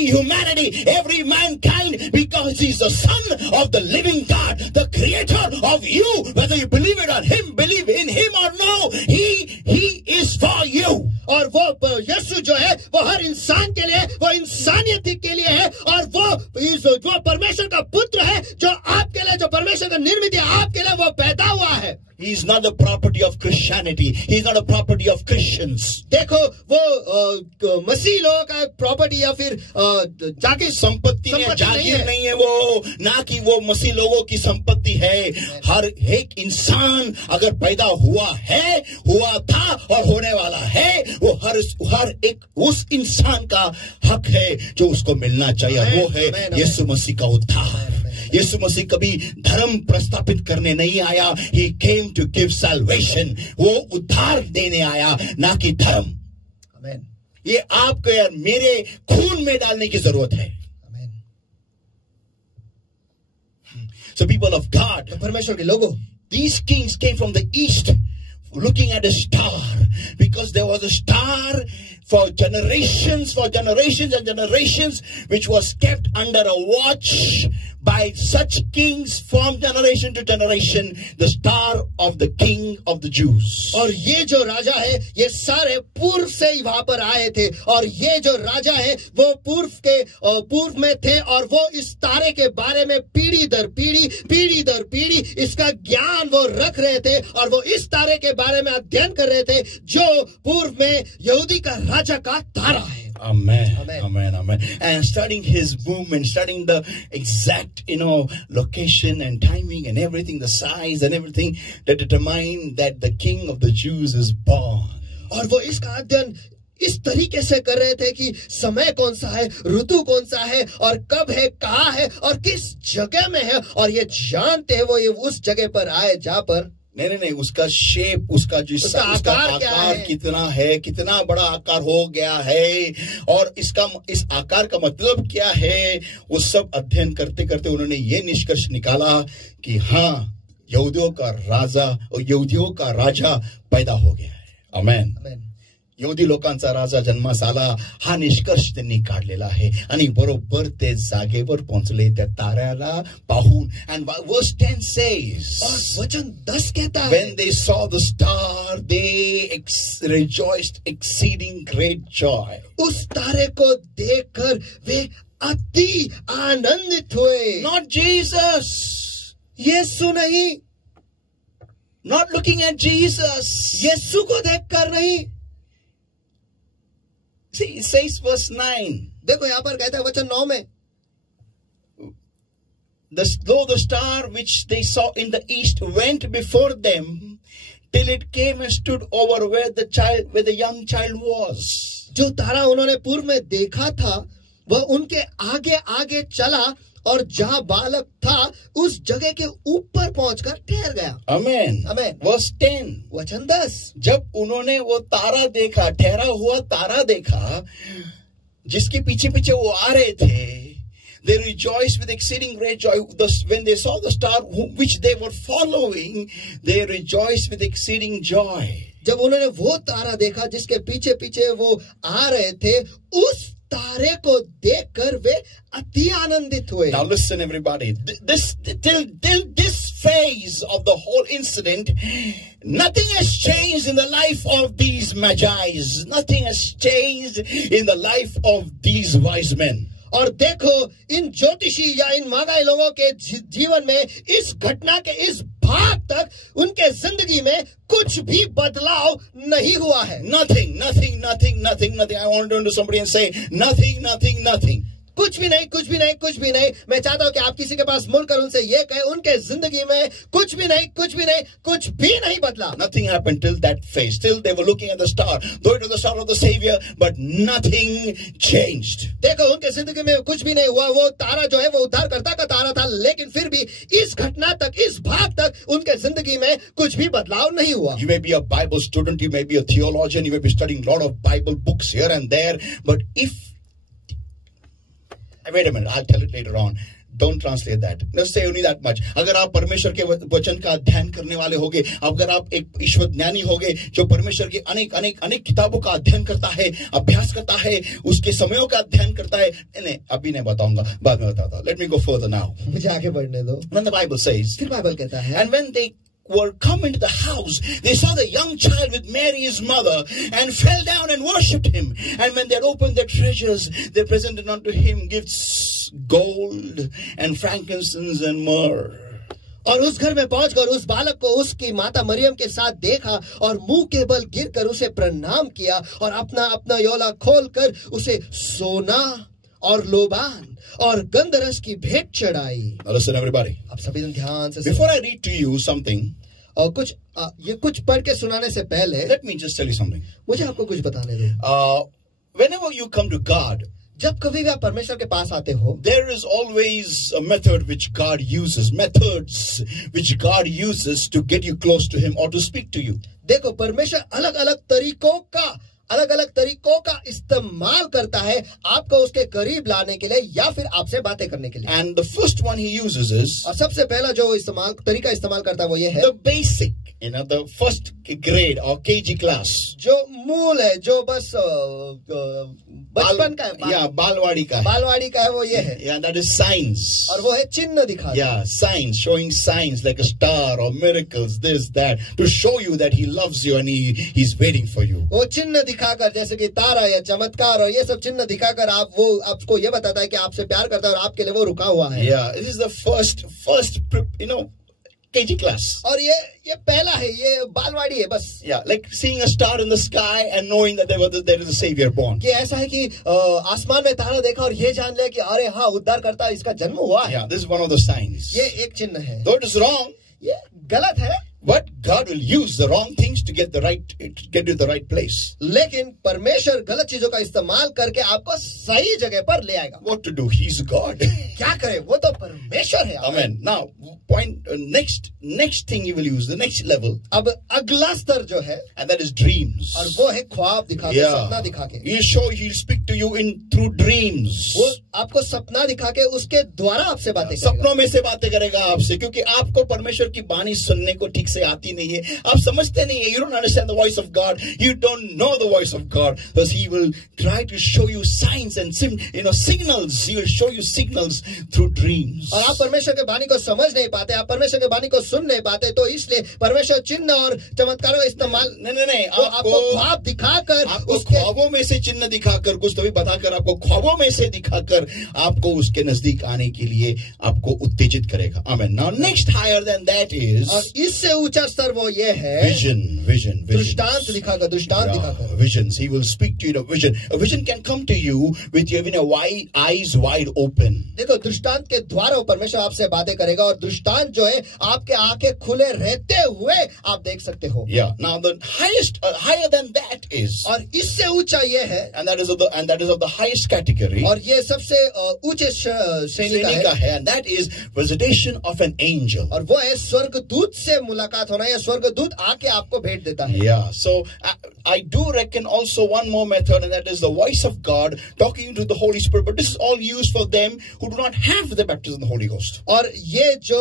humanity, every mankind, because he is the son of the living God, the creator of you. Whether you believe it or believe in him or no, he is for you. और वो यीशु जो है वो हर इंसान के लिए, वो इंसानियत के लिए है, और वो परमेश्वर का पुत्र है जो आपके लिए, जो परमेश्वर का निर्मित है आपके लिए, वो पैदा हुआ है. He is not the property of Christianity. He is not a property of Christians. देखो वो मसीह लोगों का प्रॉपर्टी या फिर जाके संपत्ति में जागीर नहीं है वो, ना कि वो मसीह लोगों की संपत्ति है. हर एक इंसान अगर पैदा हुआ है, हुआ था और होने वाला है, वो हर एक उस इंसान का हक है जो उसको मिलना चाहिए. वो है यीशु मसीह का उद्धार. यीशु मसीह कभी धर्म प्रस्थापित करने नहीं आया. He came to give salvation. वो उद्धार देने आया, ना कि धर्म. आमीन. ये आपके और मेरे खून में डालने की जरूरत है. आमीन. So people of God, परमेश्वर के लोगों, these kings came from the east looking at a star, because there was a star for generations and generations, which was kept under a watch by such kings from generation to generation, the star of the king of the Jews. और ये जो राजा है, ये सारे पूर्व से ही वहां पर आए थे, और ये जो राजा है वो पूर्व में थे, और वो इस तारे के बारे में पीढ़ी दर पीढ़ी इसका ज्ञान वो रख रहे थे, और वो इस तारे के बारे में अध्ययन कर रहे थे जो पूर्व में यहूदी का राजा का तारा है. Amen. And studying his movement, studying the exact, location and timing and everything, the size and everything, that determine that the king of the Jews is born. और वो इसका अध्ययन इस तरीके से कर रहे थे कि समय कौन सा है, ऋतु कौन सा है, और कब है, कहाँ है, और किस जगह में है, और ये जानते हैं वो ये उस जगह पर आए जहाँ पर नहीं, उसका शेप, उसका आकार कितना है, कितना बड़ा आकार हो गया है, और इस आकार का मतलब क्या है, वो सब अध्ययन करते करते उन्होंने ये निष्कर्ष निकाला कि हाँ, यहूदियों का राजा पैदा हो गया है. आमेन. यहूदी लोकांचा राजा जन्मास आला, हा निष्कर्ष त्यांनी काढलेला आहे. आणि बरोबर ते जागेवर पोहोचले त्या ताऱ्याला पाहून. And verse 10 says, और वचन 10 कहता है, when they saw the star, they rejoiced exceeding great joy. उस तारे को देखकर वे अति आनंदित हुए. Not Jesus. यीशु नहीं. Not looking at Jesus. यीशु को देखकर नहीं. See, it says verse 9. देखो यहाँ पर कहता है वचन 9 में, though the star which they saw in the east went before them till it came and stood over where the young child was. जो तारा उन्होंने पूर्व में देखा था वह उनके आगे आगे चला, और जहां बालक था उस जगह के ऊपर पहुंचकर ठहर गया. Amen. Verse 10. वचन 10. जब उन्होंने वो तारा देखा, ठहरा हुआ तारा देखा, जिसके पीछे पीछे वो आ रहे थे, they rejoiced with exceeding great joy. When they saw the star which they were following, they rejoiced with exceeding joy. जब उन्होंने वो तारा देखा जिसके पीछे पीछे वो आ रहे थे, उस तारे को देखकर वे अति आनंदित हुए. Now listen everybody, till this phase of the whole incident, nothing has changed in the life of these magi's. Nothing has changed in the life of these wise men. और देखो, इन ज्योतिषी या इन मागाई लोगों के जीवन में इस घटना के इस भाग तक उनके जिंदगी में कुछ भी बदलाव नहीं हुआ है. Nothing. I want to turn to somebody and say, nothing. कुछ भी नहीं. मैं चाहता हूं कि आप किसी के पास मुड़कर उनसे ये कहें, उनके जिंदगी में कुछ भी नहीं बदला. Nothing happened till that phase. Till they were looking at the star, though it was the star of the Savior, but nothing changed. देखो, उनके जिंदगी में कुछ भी नहीं हुआ. वो तारा जो है वो उद्धारकर्ता का तारा था, लेकिन फिर भी इस घटना तक, इस भाग तक उनके जिंदगी में कुछ भी बदलाव नहीं हुआ. You may be a Bible student, you may be a theologian, you may be studying a lot of Bible books here and there, but wait a minute, I'll tell it later on. Don't translate that. Just say only that much. अगर आप परमेश्वर के वचन का अध्ययन करने वाले होगे, अगर आप एक ईश्वर ज्ञानी होगे जो परमेश्वर की अनेक किताबों का अध्ययन करता है, अभ्यास करता है, उसके समयों का अध्ययन करता है, नहीं अभी नहीं बताऊंगा, बाद में बताता हूं. Let me go further now. मुझे आगे बढ़ने दो. When the Bible says, फिर बाइबल कहता है, and when they were come into the house, they saw the young child with Mary his mother, and fell down and worshipped him. And when they had opened their treasures, they presented unto him gifts, gold and frankincense and myrrh. और उस घर में पहुंचकर उस बालक को उसकी माता मरियम के साथ देखा और मुंह के बल गिरकर उसे प्रणाम किया और अपना अपना योला खोलकर उसे सोना और लोबान और गंधरस की भेंट चढ़ाई। Now listen, everybody. अब सभी जन ध्यान से Before I read to you something, और ये कुछ पढ़ के सुनाने से पहले let me just tell you something. मुझे आपको कुछ बताने दो। Whenever you come to God, जब कभी भी आप परमेश्वर के पास आते हो, there is always a method which God uses, methods which God uses to get you close to Him or to speak to you. देखो परमेश्वर अलग अलग तरीकों का इस्तेमाल करता है आपको उसके करीब लाने के लिए या फिर आपसे बातें करने के लिए। And the first one He uses is और सबसे पहला जो तरीका इस्तेमाल करता है वो ये है, the basic, the first grade or KG class. जो मूल है, जो बस बचपन का है, बालवाड़ी का है, बालवाड़ी का है, वो ये है। Yeah, that is signs. और वो है चिन्ह दिखा। Yeah, signs, showing signs like a star or miracles, this, that, to show you that He loves you and He's waiting for you. वो चिन्ह दिखाकर, जैसे कि तारा या चमत्कार और ये सब चिन्ह दिखाकर आपको ये बताता है कि आपसे प्यार करता है और आपके लिए वो रुका हुआ है। Yeah, this is the first KG class. और ये पहला है, ये बालवाड़ी है बस। Yeah, like seeing a star in the sky and knowing that there is a savior born. कि ऐसा है कि आसमान में तारा देखा और ये जान लिया कि अरे हाँ उद्धारकर्ता इसका जन्म हुआ है। Yeah, this is one of the signs. ये एक चिन्ह है। Though it is wrong, ये गलत है, but God will use the wrong things to get you to the right place. लेकिन परमेश्वर गलत चीजों का इस्तेमाल करके आपको सही जगह पर ले आएगा। What to do? He's God. क्या करे, वो तो परमेश्वर है। Amen. Now, next thing He will use, the next level. अब अगला स्तर जो है, and that is dreams. और वो है ख्वाब दिखा के, सपना दिखा के। He'll speak to you through dreams. वो आपको सपना दिखा के उसके द्वारा आपसे बातें करेगा। सपनों में से बातें करेगा आपसे, क्योंकि आपको परमेश्वर की बानी सुनने को ठीक से आती नहीं है, आप समझते नहीं है। You don't understand the voice of God. You don't know the voice of God, because He will try to show you signs and signals. He will show you signals through dreams. और आप परमेश्वर के बानी को समझ नहीं पाते, आप परमेश्वर के बानी को सुन नहीं पाते, तो इसलिए परमेश्वर चिन्ह और चमत्कारों का इस्तेमाल नहीं आपको ख्वाब दिखाकर, आपको ख्वाबों में से चिन्ह दिखाकर, कुछ तो भी बताकर, आपको ख्वाबों में से दिखाकर आपको उसके नजदीक आने के लिए आपको उत्तेजित करेगा। Amen. Now next higher than that is, और इससे ऊंचा स्तर वो ये है, vision. दृष्टांत दिखाकर। Visions. He will speak to you in a vision. A vision can come to you with your eyes wide open. देखो दृष्टांत के द्वारा वो परमेश्वर आपसे बातें करेगा, और दृष्टांत जो है आपके आंखें खुले रहते हुए आप देख सकते हो। Yeah. Now the higher than that is, और इससे ऊंचा ये है, and that is of the highest category. और ये सबसे ऊंचे श्रेणी का है, and that is visitation of an angel. और वो है स्वर्गदूत से मुलाकात होना, या स्वर्गदूत आके आपको भेंट देता है। Yeah. So I do reckon also one more method, and that is the voice of God talking to the Holy Spirit. But this is all used for them who do not have the baptism of the Holy Ghost. और ये जो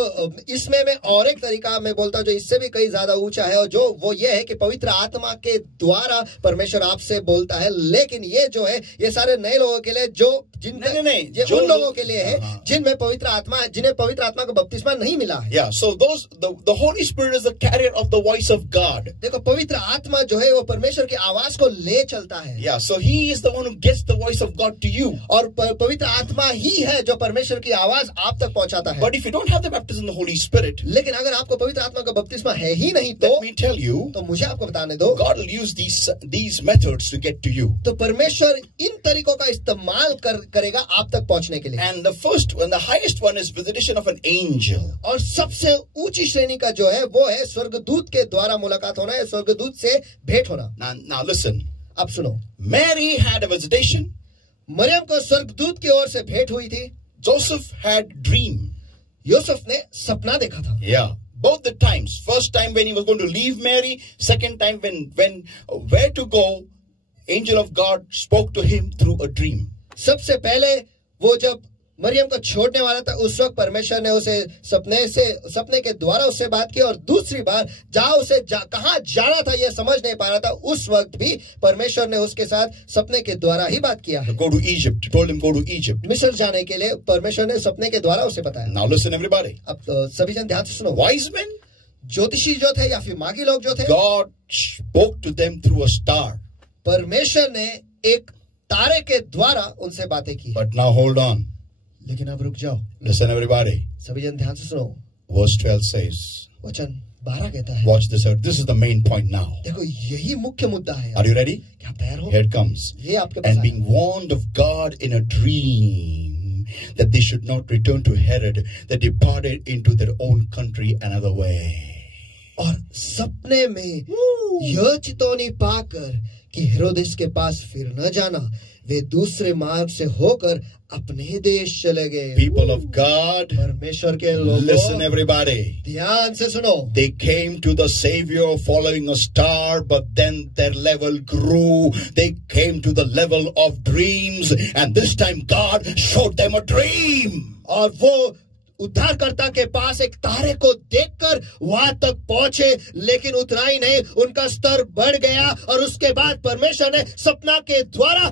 इसमें मैं और एक तरीका मैं बोलता हूँ जो इससे भी कई ज्यादा ऊंचा है, और जो वो ये है कि पवित्र आत्मा के द्वारा परमेश्वर आपसे बोलता है। लेकिन ये जो है ये सारे नए लोगों के लिए, जो उन लोगों के लिए है जिनमें पवित्र आत्मा का बपतिस्मा नहीं मिला है। Yeah. So the Hoली Spirit is the carrier of the voice of God. देखो पवित्र आत्मा जो है वो परमेश्वर की आवाज को ले चलता है। Yeah. So He is the one who gets the voice of God to you. और पवित्र आत्मा ही है जो परमेश्वर की आवाज आप तक पहुंचाता है। But if you don't have the baptism of the Holy Spirit, लेकिन अगर आपको पवित्र आत्मा का बपतिस्मा है ही नहीं, तो let me tell you, तो मुझे आपको बताने दो, God will use these methods to get to you. तो परमेश्वर इन तरीकों का इस्तेमाल करेगा आप तक पहुंचने के लिए। And the highest one is visitation of an angel. और सबसे ऊंची श्रेणी का जो है वो है स्वर्गदूत के द्वारा मुलाकात होना, या स्वर्गदूत से भेंट होना। Now listen. अब सुनो, Mary had a visitation. Maryam को स्वर्गदूत की ओर से भेंट हुई थी। Joseph had dream. यूसुफ ने सपना देखा था। Yeah. Both the times. First time when he was going to leave Mary. Second time when where to go, angel of God spoke to him through a dream. सबसे पहले वो जब मरियम को छोड़ने वाला था, उस वक्त परमेश्वर ने उसे सपने के द्वारा उससे बात की, और दूसरी बार कहाँ जाना था यह समझ नहीं पा रहा था, उस वक्त भी परमेश्वर ने उसके साथ सपने के द्वारा ही बात किया है। Go to Egypt. He told him go to Egypt. मिस्र जाने के लिए परमेश्वर ने सपने के द्वारा उसे बताया। Now listen everybody. अब सभी जन ध्यान से सुनो। Wise men, ज्योतिषी जो थे या फिर मागी लोग जो थे, God spoke to them through a star. परमेश्वर ने एक तारे के द्वारा उनसे बातें की। But now hold on. लेकिन अब रुक जाओ। Listen everybody. सभी जन ध्यान से सुनो। Verse 12 says, वचन 12 कहता है, watch this out. This is the main point now. देखो यही मुख्य मुद्दा है। Are you ready? क्या तैयार हो? Here it comes. ये आपके पास And आया। being warned of God in a dream that they should not return to Herod, they departed into their own country another way. और सपने में यह चेतावनी पाकर कि हेरोदेस के पास फिर न जाना, वे दूसरे मार्ग से होकर अपने देश चले गए। People of God, परमेश्वर के लोगों, listen everybody. ध्यान से सुनो। They came to the Savior following a star, but then their level grew. They came to the level of dreams, and this time God showed them a dream. और वो उद्धारकर्ता के पास एक तारे को देखकर वहां तक पहुंचे, लेकिन उतना ही नहीं, उनका स्तर बढ़ गया और उसके बाद परमेश्वर ने सपने के द्वारा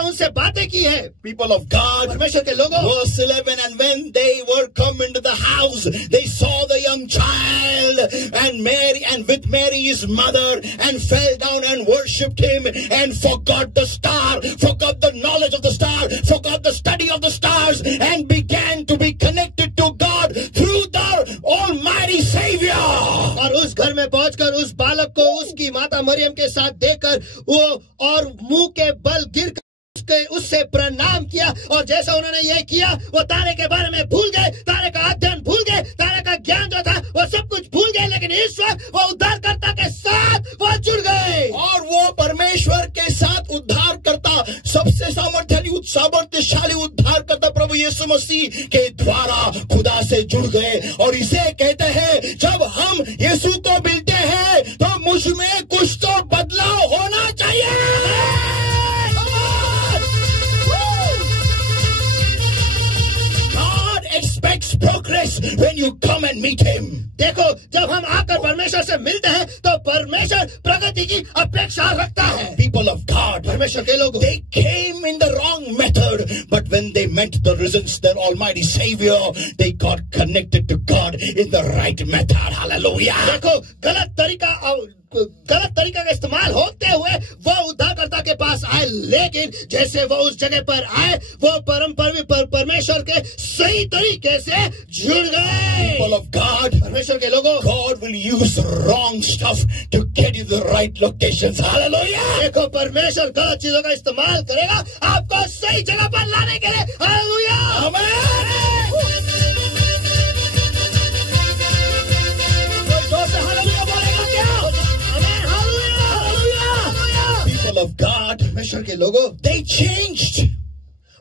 उनसे बातें की है। People of God, परमेश्वर के लोगों, verse 11, and when they were come into the house, they saw the young child and Mary, and with Mary his mother, and fell down and worshipped him, and forgot the star, forgot the knowledge of the star, forgot the study of the stars, and began to be connected to God through the Almighty Savior. और उस घर में पहुंचकर उस बालक को उसकी माता मरियम के साथ देखकर वो और मुंह के बल गिर उससे प्रणाम किया, और जैसा उन्होंने ये किया वो तारे के बारे में भूल गए, तारे का अध्ययन भूल गए, तारे का ज्ञान जो था वो सब कुछ भूल गए, लेकिन इस वक्त वो उद्धारकर्ता के साथ वो जुड़ गए। और वो परमेश्वर के साथ उद्धारकर्ता, सबसे सामर्थ्यशाली उद्धारकर्ता प्रभु यीशु मसीह के द्वारा खुदा से जुड़ गए। और इसे कहते हैं, जब हम यीशु को मिलते हैं तो मुझ में कुछ तो बदलाव होना चाहिए। Expects progress when you come and meet him. देखो, जब हम आकर परमेश्वर से मिलते हैं तो परमेश्वर प्रगति की अपेक्षा रखता है। People of God, परमेश्वर के लोग, they came in the wrong method, but when they met the risen, their Almighty Savior, they got connected to God in the right method. Hallelujah. देखो, गलत तरीका का इस्तेमाल होते हुए वो उद्धारकर्ता के पास आए, लेकिन जैसे वो उस जगह पर आए वो परमेश्वर के सही तरीके से जुड़ गए। People of God, परमेश्वर के लोगों, God will use wrong stuff to get you the right locations. Hallelujah. देखो, परमेश्वर गलत चीजों का इस्तेमाल करेगा आपको सही जगह पर लाने के लिए। हालेलुया, आमीन। Of God, परमेश्वर के लोगों, they changed.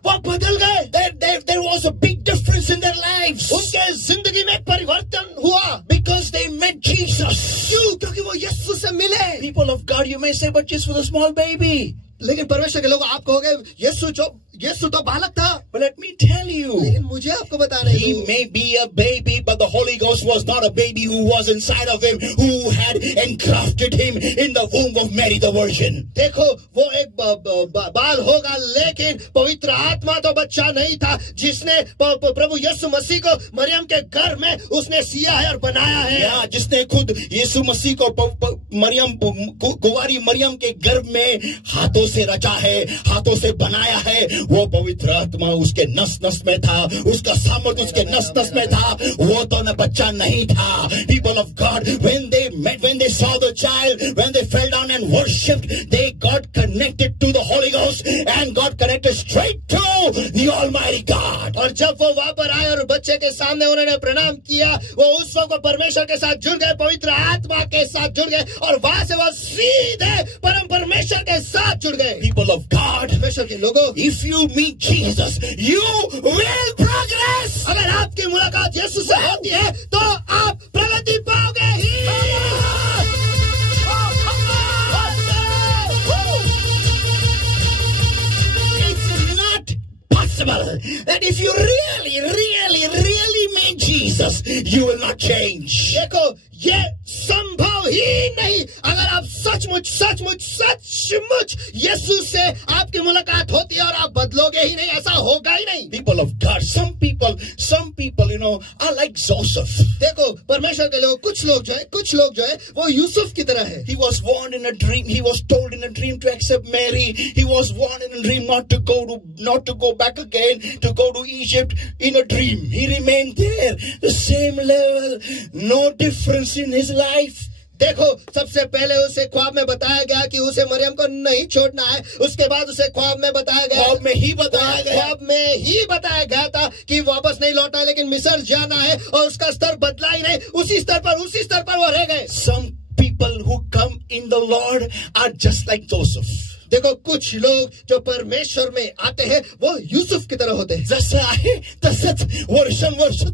वो बदल गए। There was a big difference in their lives. उनके जिंदगी में परिवर्तन हुआ, because they met Jesus. क्यों? क्योंकि वो यीशु से मिले। People of God, you may say, but just for the small baby. लेकिन परमेश्वर के लोग, आप कहोगे यीशु तो बालक था। But let me tell you, लेकिन मुझे आपको बताना है, he may be a baby, but the Holy Ghost was not a baby who was inside of him, who had engrafted him in the womb of Mary the Virgin. देखो, वो एक बाल होगा, लेकिन पवित्र आत्मा तो बच्चा नहीं था जिसने प्रभु यीशु मसीह को मरियम के गर्भ में उसने सिया है और बनाया है। या जिसने खुद यीशु मसीह को कुंवारी मरियम के गर्भ में हाथों से रचा है, हाथों से बनाया है, वो पवित्र आत्मा उसके नस नस में था, उसका सामर्थ्य उसके नस नस में था, वो तो न बच्चा नहीं था। People of God, when they saw the child, when they fell down and worshipped, they got connected to the Holy Ghost and got connected straight to the Almighty God. और जब वो वहां पर आए और बच्चे के सामने उन्होंने प्रणाम किया, वो उस वक्त परमेश्वर के साथ जुड़ गए, पवित्र आत्मा के साथ जुड़ गए, और वहां से वो सीधे परम परमेश्वर के साथ जुड़ गए। People of God, परमेश्वर के लोगों, if you meet Jesus, you will progress. अगर आपकी मुलाकात यीशु से होती है तो आप प्रगति पाओगे ही। It's not possible that if you really meet Jesus, you will not change. देखो, ये संभव ही नहीं। अगर आप सचमुच सचमुच सचमुच यीशु से आपकी मुलाकात होती है और आप बदलोगे ही नहीं, ऐसा होगा ही नहीं। People of God, some people, are like Joseph. देखो परमेश्वर के लोग, कुछ लोग जो है वो यूसुफ की तरह है। He was warned in a dream. He was told in a dream to accept Mary. He was warned in a dream not to go back again, to go to Egypt in a dream. He remained there, the same level, no difference in his life. देखो सबसे पहले उसे ख्वाब में बताया गया कि उसे मरियम को नहीं छोड़ना है। उसके बाद उसे ख्वाब में बताया गया था कि वापस नहीं लौटना है, लेकिन मिस्र जाना है, और उसका स्तर बदला ही नहीं। उसी स्तर पर वो रह गए। Some people who come in the Lord are just like Joseph. देखो कुछ लोग जो परमेश्वर में आते हैं वो यूसुफ की तरह होते हैं। जैसे आहे तसच वर्ष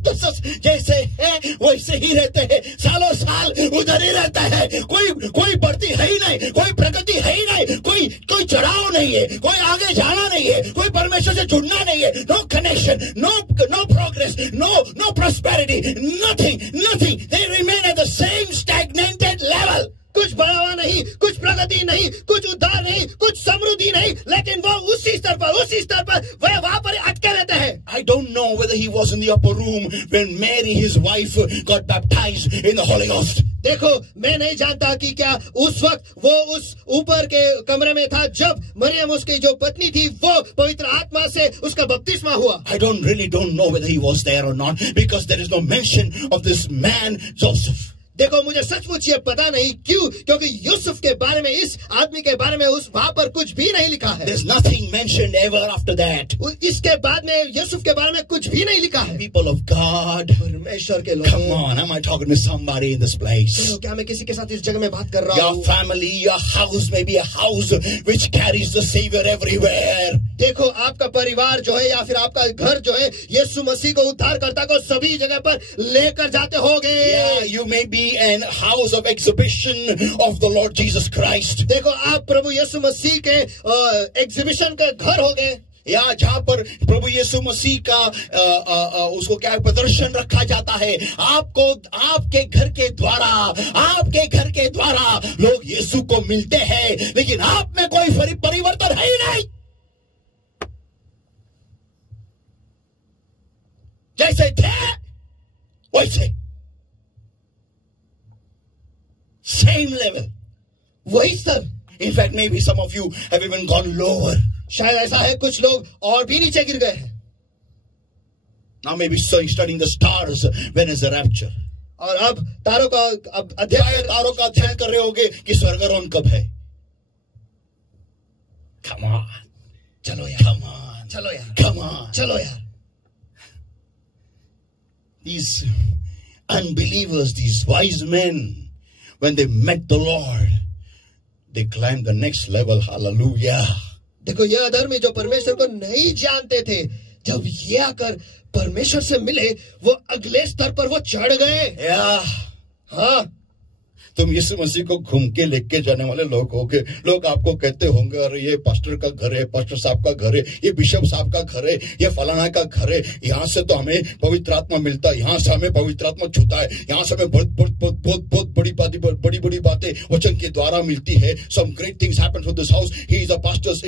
तसच, जैसे है वैसे ही रहते हैं, सालों साल उधर ही रहता है। कोई बढ़ती है ही नहीं, कोई प्रगति है ही नहीं, कोई चढ़ाव नहीं है, कोई आगे जाना नहीं है, कोई परमेश्वर से जुड़ना नहीं है। No connection, no progress, no prosperity, nothing. They remain at the same stagnated level. कुछ बढ़ावा नहीं, कुछ प्रगति नहीं, कुछ उद्धार नहीं, कुछ समृद्धि नहीं, लेकिन वो उसी स्तर पर वह वहां पर अटके रहते हैं। I don't know whether he was in the upper room when Mary, his wife, got baptized in the Holy Ghost. देखो मैं नहीं जानता कि क्या उस वक्त वो उस ऊपर के कमरे में था जब मरियम उसकी जो पत्नी थी वो पवित्र आत्मा से उसका बपतिस्मा हुआ। I really don't know whether he was there or not, because there is no mention of this man Joseph. देखो मुझे सचमुच ये पता नहीं क्योंकि यूसुफ के बारे में, इस आदमी के बारे में उस वहां पर कुछ भी नहीं लिखा है। There's nothing mentioned ever after that. इसके बाद में यूसुफ के बारे में कुछ भी नहीं लिखा है। People of God, परमेश्वर के लोग, come on, am I talking to somebody in this place? क्या मैं किसी के साथ इस जगह में बात कर रहा हूँ? Your family, your house may be a house which carries the Savior everywhere. देखो आपका परिवार जो है या फिर आपका घर जो है यीशु मसीह को उद्धारकर्ता को सभी जगह पर लेकर जाते होंगे। Yeah, you may be an house of exhibition of the Lord Jesus Christ. देखो आप प्रभु यीशु मसीह के एग्जीबिशन के घर होंगे, या जहां पर प्रभु यीशु मसीह का उसको क्या प्रदर्शन रखा जाता है। आपको आपके घर के द्वारा लोग यीशु को मिलते हैं, लेकिन आप में कोई परिवर्तन है ही नहीं। जैसे थे वैसे, same level, वही स्तर। In fact, maybe some of you have even gone lower. शायद ऐसा है कुछ लोग और भी नीचे गिर गए हैं। Now maybe studying the stars, when is the rapture? और अब तारों का अध्ययन कर रहे होंगे कि स्वर्गारोहण कब है। Come on, चलो यार, come on. चलो यार। These unbelievers, these wise men, when they met the Lord, they climbed the next level. Hallelujah. देखो ये अधर्मी जो परमेश्वर को नहीं जानते थे, जब ये आकर परमेश्वर से मिले वो अगले स्तर पर वो चढ़ गए। हाँ, तुम यीशु मसीह को घूम के लेके जाने वाले लोग होगे। लोग आपको कहते होंगे अरे ये पास्टर का घर है, पास्टर साहब का घर है, ये बिशप साहब का घर है, ये फलाना का घर है, यहाँ से तो हमें पवित्र आत्मा मिलता है, यहाँ से हमें पवित्र आत्मा छूता है, यहाँ से हमें बहुत बड़ी बातें वचन के द्वारा मिलती है। Some great things happen from this house. He is the pastor's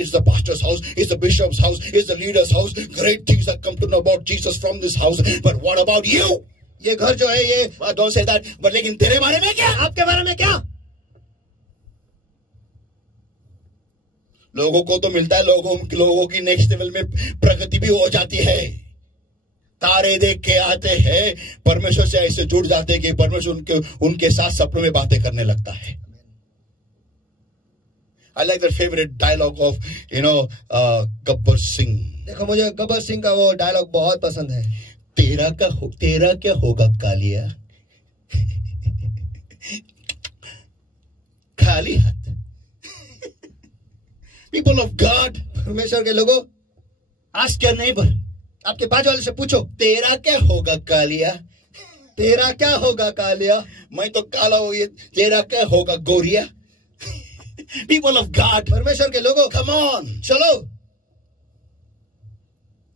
house, is the bishop's house, is the leader's house. Great things that come to know about Jesus from this house. But what about you? ये घर जो है ये don't say that, but लेकिन तेरे बारे में क्या? आपके बारे में क्या? लोगों को तो मिलता है, लोगों की नेक्स्ट लेवल में प्रगति भी हो जाती है। तारे देख के आते हैं, परमेश्वर से ऐसे जुड़ जाते हैं कि परमेश्वर उनके साथ सपनों में बातें करने लगता है। I like the favorite dialogue of Gabbar Singh. देखो मुझे गब्बर सिंह का वो डायलॉग बहुत पसंद है। तेरा क्या होगा कालिया, खाली हाथ। People of God, परमेश्वर के लोगों, ask your neighbor, आपके बाजू वाले से पूछो, तेरा क्या होगा कालिया, तेरा क्या होगा कालिया। मैं तो काला हूं, ये तेरा क्या होगा गोरिया। People of God, परमेश्वर के लोगों, come on, चलो।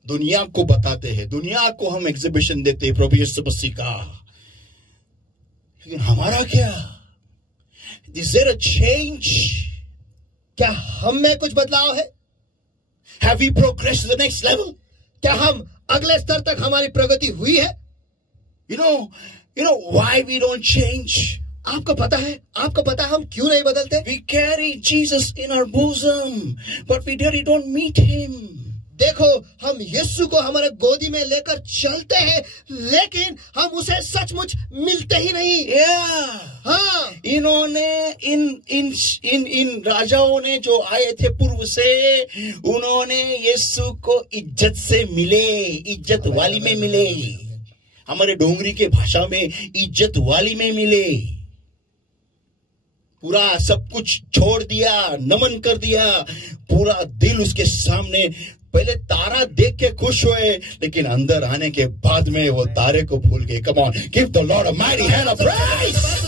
दुनिया को बताते हैं, दुनिया को हम एग्जीबिशन देते हैं प्रभु यीशु मसीह का, लेकिन हमारा क्या? Is there a change? क्या हम में कुछ बदलाव है? Have we progressed to the next level? क्या हम अगले स्तर तक हमारी प्रगति हुई है? You know why we don't change? आपको पता है हम क्यों नहीं बदलते? We carry Jesus in our bosom, but we really don't meet him. देखो, हम यीशु को हमारे गोदी में लेकर चलते हैं, लेकिन हम उसे सचमुच मिलते ही नहीं। Yeah. हाँ, इन्होंने इन राजाओं ने जो आए थे पूर्व से, उन्होंने यीशु को इज्जत से मिले, इज्जत वाली में मिले। हमारे डोंगरी के भाषा में इज्जत वाली में मिले। पूरा सब कुछ छोड़ दिया, नमन कर दिया, पूरा दिल उसके सामने। पहले तारा देख के खुश हुए, लेकिन अंदर आने के बाद में वो तारे को भूल गए। Come on, give the Lord a mighty hand of praise.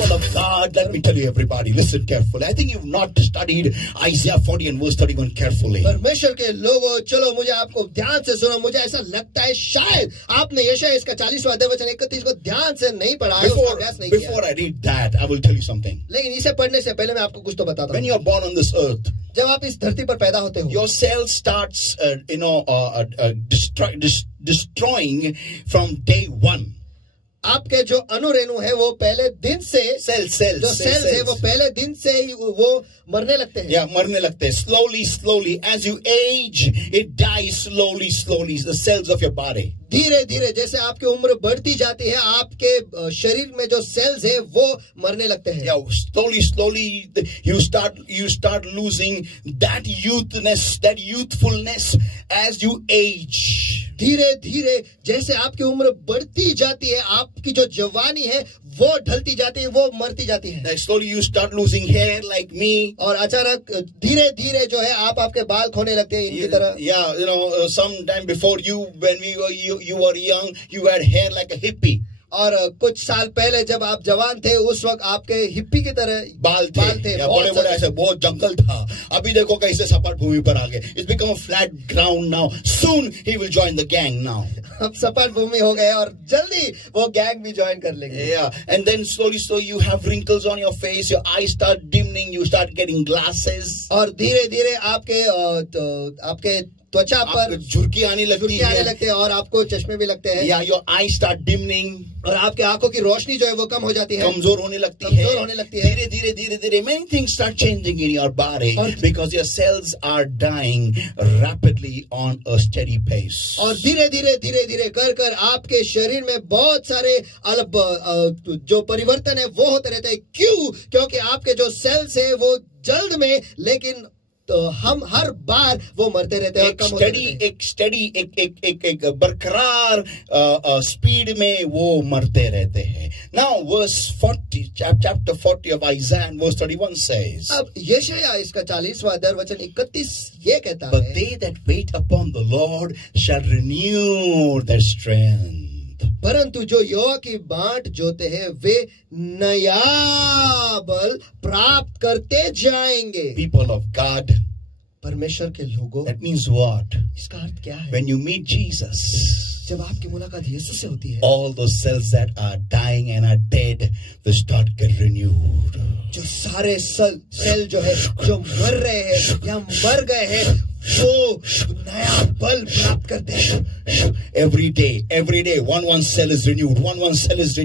People of God, let me tell you everybody, listen carefully. I think you've not studied Isaiah 40 and verse 31 carefully. परमेश्वर के लोगों, चलो मुझे आपको ध्यान से सुनो। मुझे ऐसा लगता है शायद आपने यशायाह इसका 40वां अध्याय वचन 31 को ध्यान से नहीं पढ़ा है, उसका अभ्यास नहीं किया। Before I read that, I will tell you something. लेकिन इसे पढ़ने से पहले मैं आपको कुछ तो बताता When हूँ। you are born on this earth, जब आप इस धरती पर पैदा होते हो, your cell starts, destroying from day one. आपके जो अणुरेणु है वो पहले दिन से Cells है वो पहले दिन से ही वो मरने लगते हैं। Yeah, मरने लगते हैं। Slowly, as you age, it dies slowly, the cells of your body. धीरे धीरे जैसे आपकी उम्र बढ़ती जाती है, आपके शरीर में जो सेल्स है वो मरने लगते हैं। Yeah, slowly, you start losing that youthfulness as you age. धीरे धीरे जैसे आपकी उम्र बढ़ती जाती है, आपकी जो जवानी है वो ढलती जाती है, वो मरती जाती है। Like slowly you start losing hair like me. और अचानक धीरे धीरे जो है आपके बाल खोने लगते हैं इनकी तरह। Yeah, sometime before when you were young, you had hair like a hippie. और कुछ साल पहले जब आप जवान थे, उस वक्त आपके हिप्पी की तरह बाल थे बड़े बड़े, ऐसे बहुत जंगल था। अभी देखो कैसे सपाट भूमि पर आ गए। It's become a flat ground now. Soon he will join the gang now. अब सपाट भूमि हो गए और जल्दी वो गैंग भी ज्वाइन कर लेंगे। Yeah, and then slowly you have wrinkles on your face, your eyes start dimming, you start getting glasses. और धीरे धीरे आपके त्वचा पर झुर्की आने लगती है और आपको चश्मे भी लगते हैं। Yeah, your eyes start dimming. और आपके आंखों की रोशनी जो है वो कम हो जाती है, कमजोर होने लगती है। धीरे many things start changing in your body because your cells are dying rapidly on a steady pace. और धीरे धीरे कर आपके शरीर में बहुत सारे अलग जो परिवर्तन है वो होते रहते हैं। क्यों? क्योंकि आपके जो सेल्स है वो जल्द में, लेकिन तो हम हर बार वो मरते रहते हैं। एक बरकरार स्पीड में वो मरते रहते हैं। Now verse 40, chapter 40 of Isaiah and verse 31 says, अब यशायाह इसका 40वां अध्याय वचन 31 ये कहता है, But they that wait upon the Lord shall renew their strength. परंतु जो यहोवा की बाट जोते हैं वे नया बल प्राप्त करते जाएंगे। People of God, परमेश्वर के लोगों, that means what? इसका अर्थ क्या है? When you meet Jesus, जब आपकी मुलाकात यीशु से होती है, all those cells that are dying and are dead will start get renewed. जो सारे सेल जो है जो मर रहे हैं या मर गए हैं वो नया बल प्राप्त करते हैं। Every day, one cell is renewed. One cell is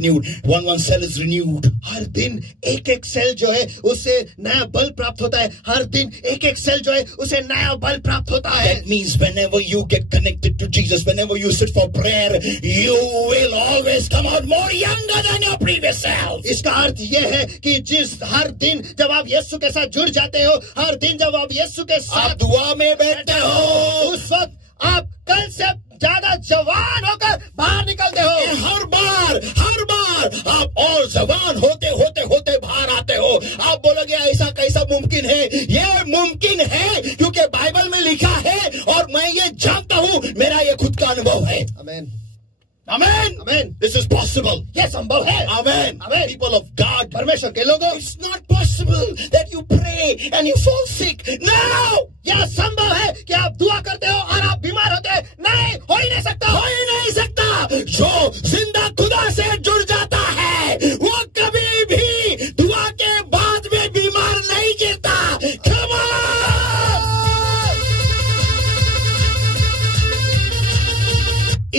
renewed. हर दिन एक सेल जो है उसे नया बल प्राप्त होता है। हर दिन एक सेल जो है उसे नया बल प्राप्त होता है। That means whenever you get connected to Jesus, whenever you sit for prayer, you will always come out more younger than your previous self. इसका अर्थ यह है कि हर दिन जब आप यीशु के साथ जुड़ जाते हो, हर दिन जब आप यीशु के साथ दुआ में बैठते हो, उस वक्त आप कल से ज्यादा जवान होकर बाहर निकलते हो। हर बार आप और जवान होते बाहर आते हो। आप बोलोगे ऐसा कैसा मुमकिन है? ये मुमकिन है क्योंकि बाइबल में लिखा है और मैं ये जानता हूँ, मेरा ये खुद का अनुभव है। आमीन, Amen. Amen. This is possible. ये संभव है। Amen. Amen. People of God, परमेश्वर के लोगों, it's not possible that you pray and you fall sick. No. यह संभव है कि आप दुआ करते हो और आप बीमार होते हैं। नहीं, हो ही नहीं सकता। जो जिंदा खुदा से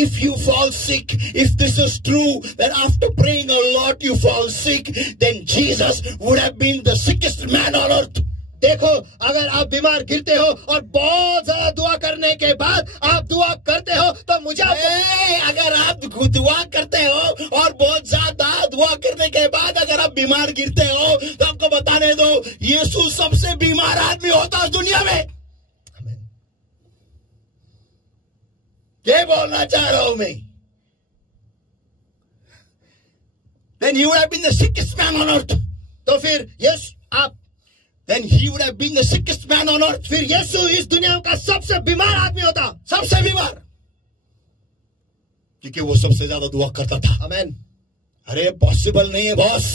if you fall sick, if this is true, that after praying a lot you fall sick, then Jesus would have been the sickest man on earth. देखो, अगर आप बीमार गिरते हो और बहुत ज्यादा दुआ करने के बाद आप दुआ करते हो तो मुझे अगर आप दुआ करते हो और बहुत ज्यादा दुआ करने के बाद अगर आप बीमार गिरते हो तो आपको बताने दो, यीशु सबसे बीमार आदमी होता है दुनिया में। क्या बोलना चाह रहा हूं मैं? Then he would have been the sickest man on earth. तो फिर Then he would have been the sickest man on earth. फिर यीशु इस दुनिया का सबसे बीमार आदमी होता, सबसे बीमार, क्योंकि वो सबसे ज्यादा दुआ करता था। आमेन। अरे पॉसिबल नहीं है बॉस,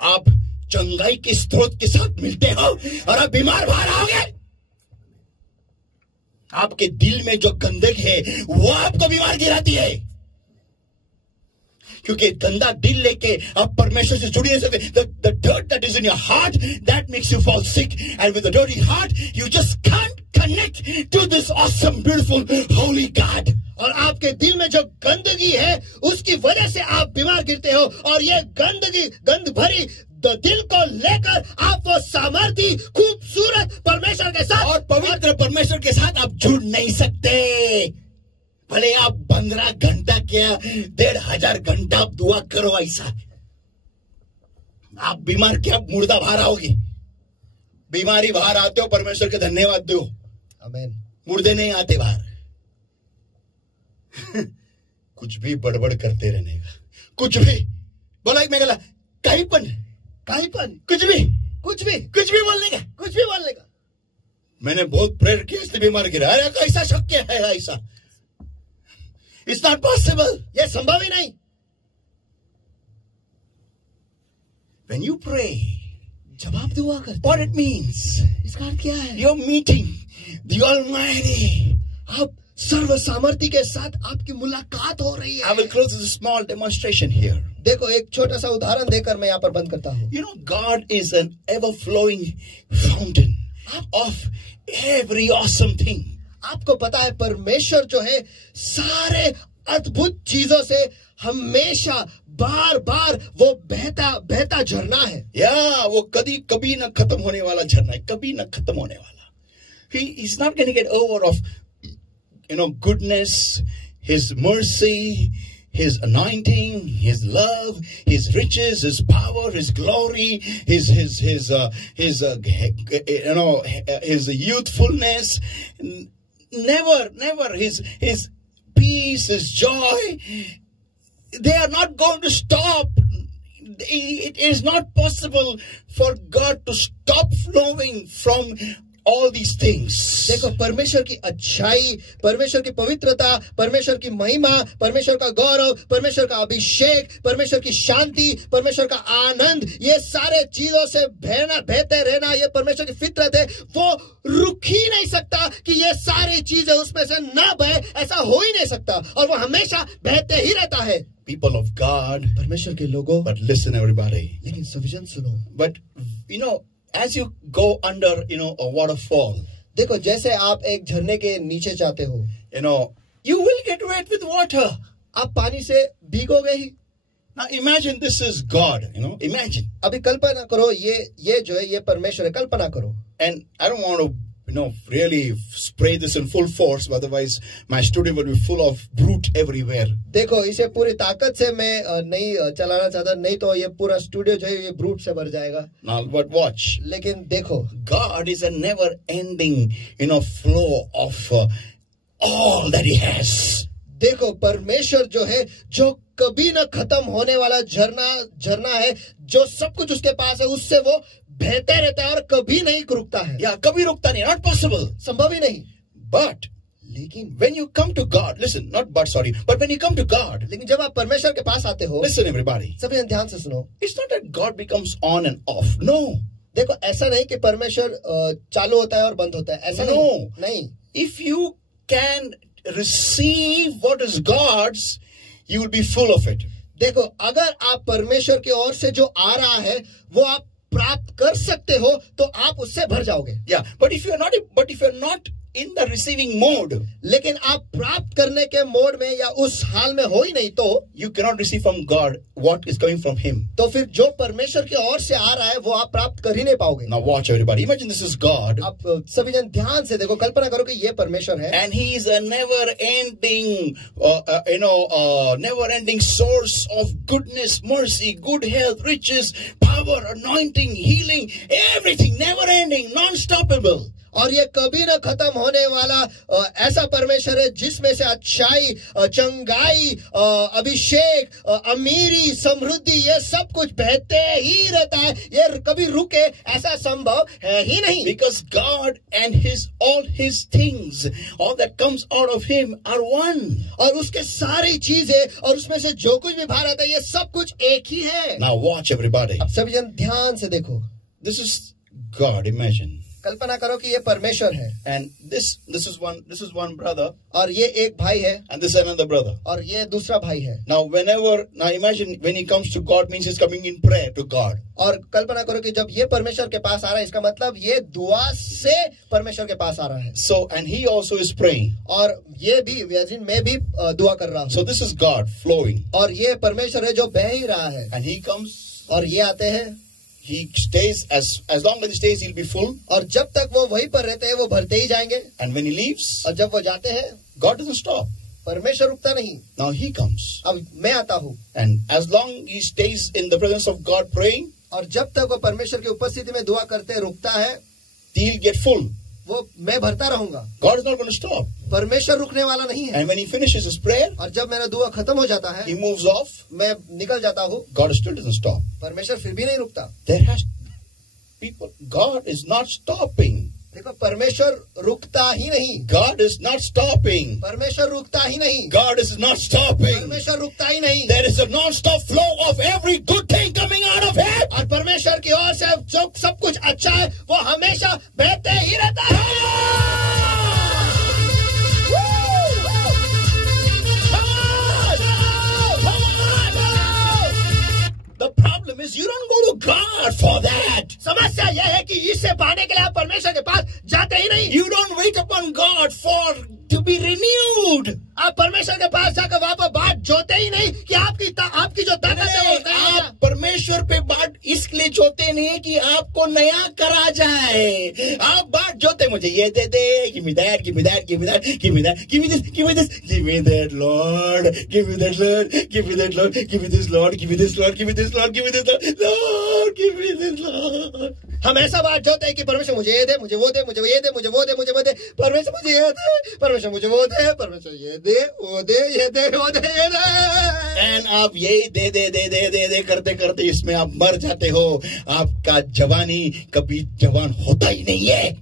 आप चंगाई के स्रोत के साथ मिलते हो और आप बीमार बाहर आओगे। आपके दिल में जो गंदगी है वो आपको बीमार गिराती है, क्योंकि गंदा दिल लेके आप परमेश्वर से जुड़ नहीं सकते। The dirt that is in your heart, that makes you fall sick, and with a dirty heart you just can't connect to this awesome, beautiful, holy God. और आपके दिल में जो गंदगी है उसकी वजह से आप बीमार गिरते हो, और ये गंद भरी दिल को लेकर आप वो सामर्थी खूबसूरत परमेश्वर के साथ और पवित्र परमेश्वर के साथ आप जुड़ नहीं सकते। भले आप 15 घंटा क्या 1500 घंटा आप दुआ करो, ऐसा आप बीमार क्या मुर्दा बाहर आओगे। बीमारी बाहर आते हो, परमेश्वर के धन्यवाद दो। आमीन। मुर्दे नहीं आते बाहर। कुछ भी बड़बड़ करते रहने का, कुछ भी बोला मैं गला, कहींपन कुछ भी बोलने का। मैंने बहुत प्रेयर किया इसलिए बीमार गिरा। अरे कैसा शक्य है ऐसा? इट्स नॉट पॉसिबल, ये संभव ही नहीं। When you pray, जब आप दुआ करते what it means, इसका अर्थ क्या है? you're meeting the Almighty. आप सर्व सामर्थी के साथ आपकी मुलाकात हो रही है। I will close with a small demonstration here. देखो, एक छोटा सा उदाहरण देकर मैं यहाँ पर बंद करता हूँ। You know, God is an ever-flowing fountain of every awesome thing. आपको पता है परमेश्वर जो है सारे अद्भुत चीजों से हमेशा बार बार वो बहता झरना है। या वो कभी न खत्म होने वाला झरना है, कभी न खत्म होने वाला। He's not going to get over of goodness, his mercy, his anointing, his love, his riches, his power, his glory, his youthfulness. Never his peace, his joy. They are not going to stop. It is not possible for God to stop flowing from all these things. देखो, परमेश्वर की अच्छाई, परमेश्वर की पवित्रता, परमेश्वर की महिमा, परमेश्वर का गौरव, परमेश्वर का अभिषेक, परमेश्वर की शांति, परमेश्वर का आनंद, ये सारे चीजों से बहते रहना, ये परमेश्वर की फितरत है। वो रुक ही नहीं सकता कि ये सारी चीजें उसमें से ना बहे, ऐसा हो ही नहीं सकता, और वो हमेशा बहते ही रहता है। People of God, परमेश्वर के लोगों, but listen everybody. लेकिन सविजन सुनो। But as you go under a waterfall, देखो, जैसे आप एक झरने के नीचे जाते हो, you will get wet with water. आप पानी से भीगोगे ही। Now imagine this is God, imagine. अभी कल्पना करो, ये जो है ये परमेश्वर है, कल्पना करो। And I don't want to really spray this in full force, otherwise my studio will be full of brute everywhere. देखो, इसे पूरी ताकत से मैं नहीं चलाना चाहता, नहीं तो ये पूरा स्टूडियो जो है ये ब्रूट से भर जाएगा। Now but watch, लेकिन देखो, God is a never ending flow of all that he has. देखो, परमेश्वर जो है जो कभी न खत्म होने वाला झरना है, जो सब कुछ उसके पास है, उससे वो बहते रहता है और कभी नहीं रुकता है। या कभी रुकता नहीं, not possible, संभव ही नहीं। But लेकिन when you come to God, listen, but when you come to God, लेकिन जब आप परमेश्वर के पास आते हो, listen everybody, सभी ध्यान से सुनो, it's not that God becomes on and off. No. देखो, ऐसा नहीं कि परमेश्वर चालू होता है और बंद होता है, ऐसा नहीं। If you can receive what is God's, you will be full of it. देखो, अगर आप परमेश्वर की ओर से जो आ रहा है वो आप प्राप्त कर सकते हो तो आप उससे भर जाओगे। Yeah, but if you're not in the receiving mode, लेकिन आप प्राप्त करने के मोड में या उस हाल में हो ही नहीं तो you cannot receive from God what is coming from Him. तो फिर जो परमेश्वर की ओर से आ रहा है वो आप प्राप्त कर ही नहीं पाओगे. Now watch everybody. Imagine this is God. आप सभी जन ध्यान से देखो, कल्पना करो कि ये परमेश्वर है. And He is a never-ending, never-ending source of goodness, mercy, good health, riches, power, anointing, healing, everything, never-ending, non-stoppable. और ये कभी न खत्म होने वाला ऐसा परमेश्वर है जिसमें से अच्छाई, चंगाई, अभिषेक, अमीरी, समृद्धि, ये सब कुछ बहते ही रहता है. ये कभी रुके ऐसा संभव है ही नहीं. Because God and all His things, all that comes out of Him are one. और उसके सारी चीजें और उसमें से जो कुछ भी बाहर आता है ये सब कुछ एक ही है. Now watch everybody. अब सभी जन ध्यान से देखो. This is God. Imagine. कल्पना करो कि ये परमेश्वर है. And this is one brother. और ये एक भाई है. And this is another brother. और ये दूसरा भाई है. Now imagine when he comes to God means he's coming in prayer to God. और कल्पना करो कि जब ये परमेश्वर के पास आ रहा है इसका मतलब ये दुआ से परमेश्वर के पास आ रहा है. So and he also is praying. और ये भी मैं भी दुआ कर रहा हूँ. So this is God flowing. और ये परमेश्वर है जो बह ही रहा है. And he comes. और ये आते हैं. He stays as long as he stays, he'll be full. और जब तक वो वहीं पर रहते हैं वो भरते ही जाएंगे. And when he leaves, और जब वो जाते हैं, God doesn't stop. परमेश्वर रुकता नहीं. Now he comes. अब मैं आता हूँ. And as long he stays in the presence of God praying, और जब तक वो परमेश्वर की उपस्थिति में दुआ करते रुकता है, he'll get full. वो मैं भरता रहूंगा. God is not going to stop. परमेश्वर रुकने वाला नहीं है. And when he finishes his prayer, और जब मेरा दुआ खत्म हो जाता है, he moves off. मैं निकल जाता हूँ. God still doesn't stop. परमेश्वर फिर भी नहीं रुकता. There has people. God is not stopping. देखो परमेश्वर रुकता ही नहीं. God is not stopping. परमेश्वर रुकता ही नहीं. God is not stopping. परमेश्वर रुकता ही नहीं. There is a non-stop flow of every good thing coming out of Him. और परमेश्वर की ओर से जो सब कुछ अच्छा है वो हमेशा बहते ही रहता है. The problem is you don't go to God for that. समस्या यह है कि इससे पाने के लिए आप परमेश्वर के पास जाते ही नहीं. You don't wait upon God to be renewed. आप परमेश्वर के पास जाकर वहां पर बात जोते ही नहीं कि आपकी जो ताकत है वो नया. आप परमेश्वर पे बात इसलिए जोते नहीं कि आपको नया करा जाए. आप बात जोते मुझे ये दे दे, give me that, give me that, give me that, give me that, give me this, give me this, give me that Lord, give me that Lord, give me that Lord, give me this Lord, give me this Lord, give me this Lord, give me this Lord, Lord, give me this Lord. हम ऐसा बात जोते हैं कि परमेश्वर मुझे ये दे, मुझे वो दे, मुझे ये दे, मुझे वो दे, मुझे वो दे. परमेश्वर मुझे ये दे, परमेश्वर मुझे वो दे, परमेश्वर ये दे, वो दे, ये दे, वो दे, ये दे. And आप यही दे करते करते इसमें आप मर जाते हो. आपका जवानी कभी जवान होता ही नहीं है.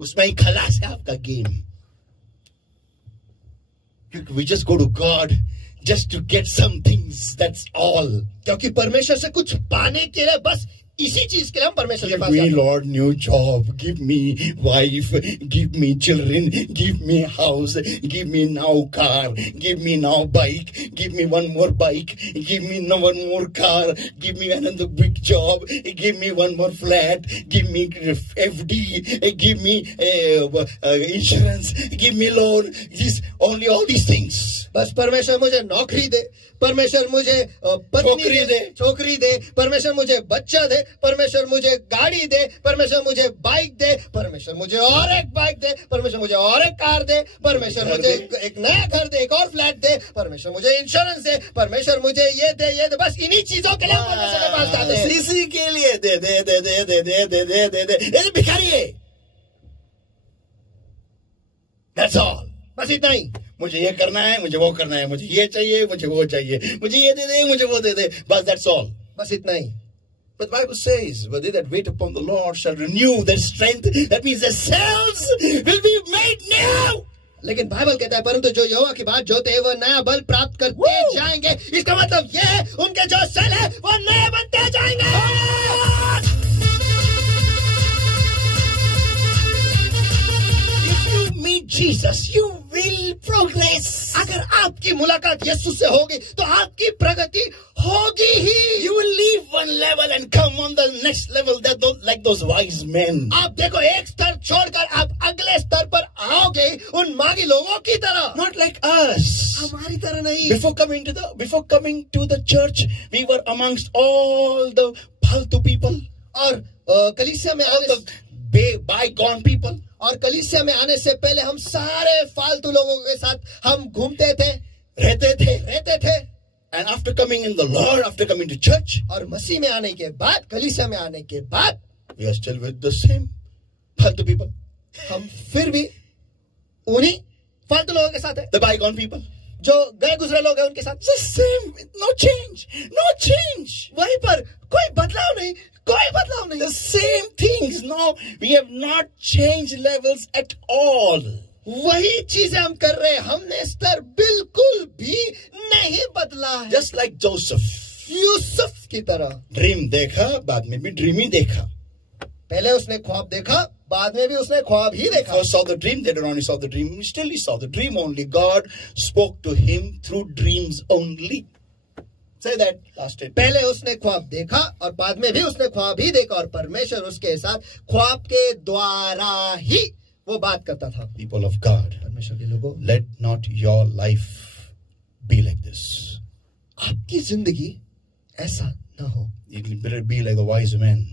उसमें ही खलास है आपका game. We just go to God just to get some things. That's all. क्योंकि परमेश्वर से कुछ पाने के लिए बस इसी चीज के लिए हम परमेश्वर के पास जाते हैं. Give me Lord new job, give me wife, give me children, give me house, give me now car, give me now bike, give me one more bike, give me one more car, give me another big job, give me one more flat, give me FD, give me insurance, give me loan. Only all these things. बस परमेश्वर मुझे नौकरी दे, परमेश्वर मुझे पत्नी दे, छोकरी दे, परमेश्वर मुझे बच्चा दे, परमेश्वर मुझे गाड़ी दे, परमेश्वर मुझे बाइक दे, परमेश्वर मुझे और एक बाइक दे, परमेश्वर मुझे और एक कार दे, परमेश्वर मुझे एक नया घर दे, एक और फ्लैट दे, परमेश्वर मुझे इंश्योरेंस दे, परमेश्वर मुझे ये दे. बस इन्हीं चीजों के लिए परमेश्वर के पास जाते हैं. इसी के लिए दे भिखारी है. That's all. बस इतना ही. मुझे ये करना है, मुझे वो करना है, मुझे ये चाहिए, मुझे वो चाहिए, मुझे ये दे दे, मुझे वो दे दे. बस that's all. बस इतना ही. But the Bible says, but they that wait upon the Lord shall renew their strength. That means their cells will be made new. लेकिन बाइबल कहता है परंतु जो यहोवा की बात जोते हैं वो नया बल प्राप्त करते जाएंगे. इसका मतलब ये है उनके जो सेल है वो नए बनते जाएंगे. If you meet Jesus, you will progress. अगर आपकी मुलाकात यीशु से होगी तो आपकी प्रगति होगी ही. You will leave one level and come on the next level. That like those wise men. आप देखो एक स्तर छोड़कर आप अगले स्तर पर आओगे उन मागी लोगों की तरह. Not like us. हमारी तरह नहीं. Before coming to the church, we were amongst all the फालतू people. और कलीसिया में all आने the bygone people. और कलीसिया में आने से पहले हम सारे फालतू लोगों के साथ हम घूमते थे, रहते थे. And after coming in the Lord, after coming to church, और मसीह में आने के बाद, कलीसिया में आने के बाद, we are still with the same फालतू people. हम फिर भी उन्हीं फालतू लोगों के साथ हैं. The bygone people. जो गए गुजरे लोग हैं उनके साथ. The same, no change. वहीं पर कोई बदलाव नहीं. The same things. No, we have not changed levels at all. वही चीजें हम कर रहे हैं. हमने स्तर बिल्कुल भी नहीं बदला है. Just like Joseph. यूसुफ की तरह. ड्रीम देखा, बाद में भी ड्रीम ही देखा. पहले उसने ख्वाब देखा, बाद में भी उसने ख्वाब ही देखा. First saw the dream, later on he saw the dream. Still he saw the dream only. God spoke to him through dreams only. Say that last statement. पहले उसने ख्वाब देखा और बाद में भी उसने ख्वाब ही देखा और परमेश्वर उसके साथ ख्वाब के द्वारा ही वो बात करता था. People of God, परमेश्वर के लोगों, let not your life be like this. आपकी जिंदगी ऐसा न हो. It better be like the wise men.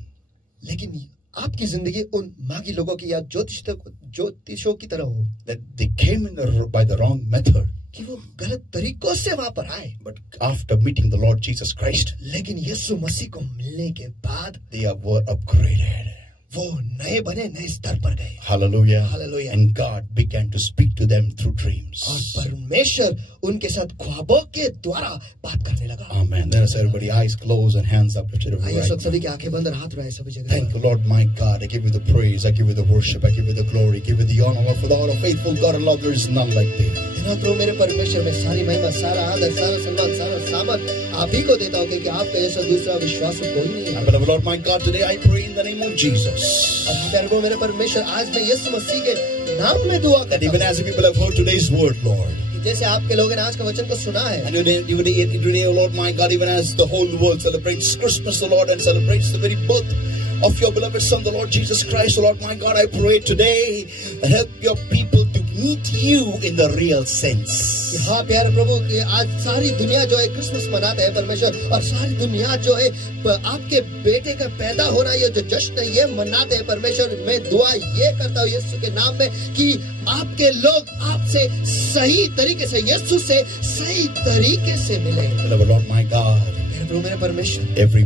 लेकिन आपकी जिंदगी उन मागी लोगों की या ज्योतिषों की तरह हो. That they came in by the wrong method. कि वो गलत तरीकों से वहां पर आए. But after meeting the Lord Jesus Christ, लेकिन यीशु मसीह को मिलने के बाद they were upgraded. वो नए बने, नए स्तर पर गए. Hallelujah. Hallelujah. And God began to speak to them through dreams. और परमेश्वर उनके साथ ख्वाबों के द्वारा बात करने लगा. Amen. Let us everybody eyes closed and hands up lifted up आइए right सब now. सभी की आंखें बंद और हाथ उठाए सभी जगह. Thank you, Lord my God. I give you the praise. I give you the worship. I give you the glory. I give you the honor. Lord, for the all of faithful God and Lord, there is none like thee. प्रभु मेरे परमेश्वर में सारी महिमा, सारा आदर, सारा सम्मान, सारा सामर्थ आप ही को देता हूँ क्योंकि आपका जैसा दूसरा विश्वास कोई नहीं है. And beloved Lord my God, today I pray in the name of Jesus. और प्यारे प्रभु मेरे परमेश्वर, आज मैं यीशु मसीह के नाम में दुआ That करता even हूँ. as the people have heard today's word, Lord. जैसे आपके लोगों ने आज का वचन को सुना है. And today, Lord my God, even as the whole world celebrates Christmas, the Lord, and celebrates the very birth of your beloved Son, the Lord Jesus Christ, Lord my God, I pray today, help your people to meet you in the real sense. हाँ प्यारे प्रभु कि आज सारी दुनिया जो है Christmas मनाते हैं परमेश्वर, और सारी दुनिया जो है आपके बेटे का पैदा होना ये जो जश्न है ये मनाते हैं परमेश्वर. मैं दुआ ये करता हूँ यीशु के नाम में कि आपके लोग आपसे सही तरीके से, यीशु से सही तरीके से मिले. Lord my God, मेरे परमेश्वर, every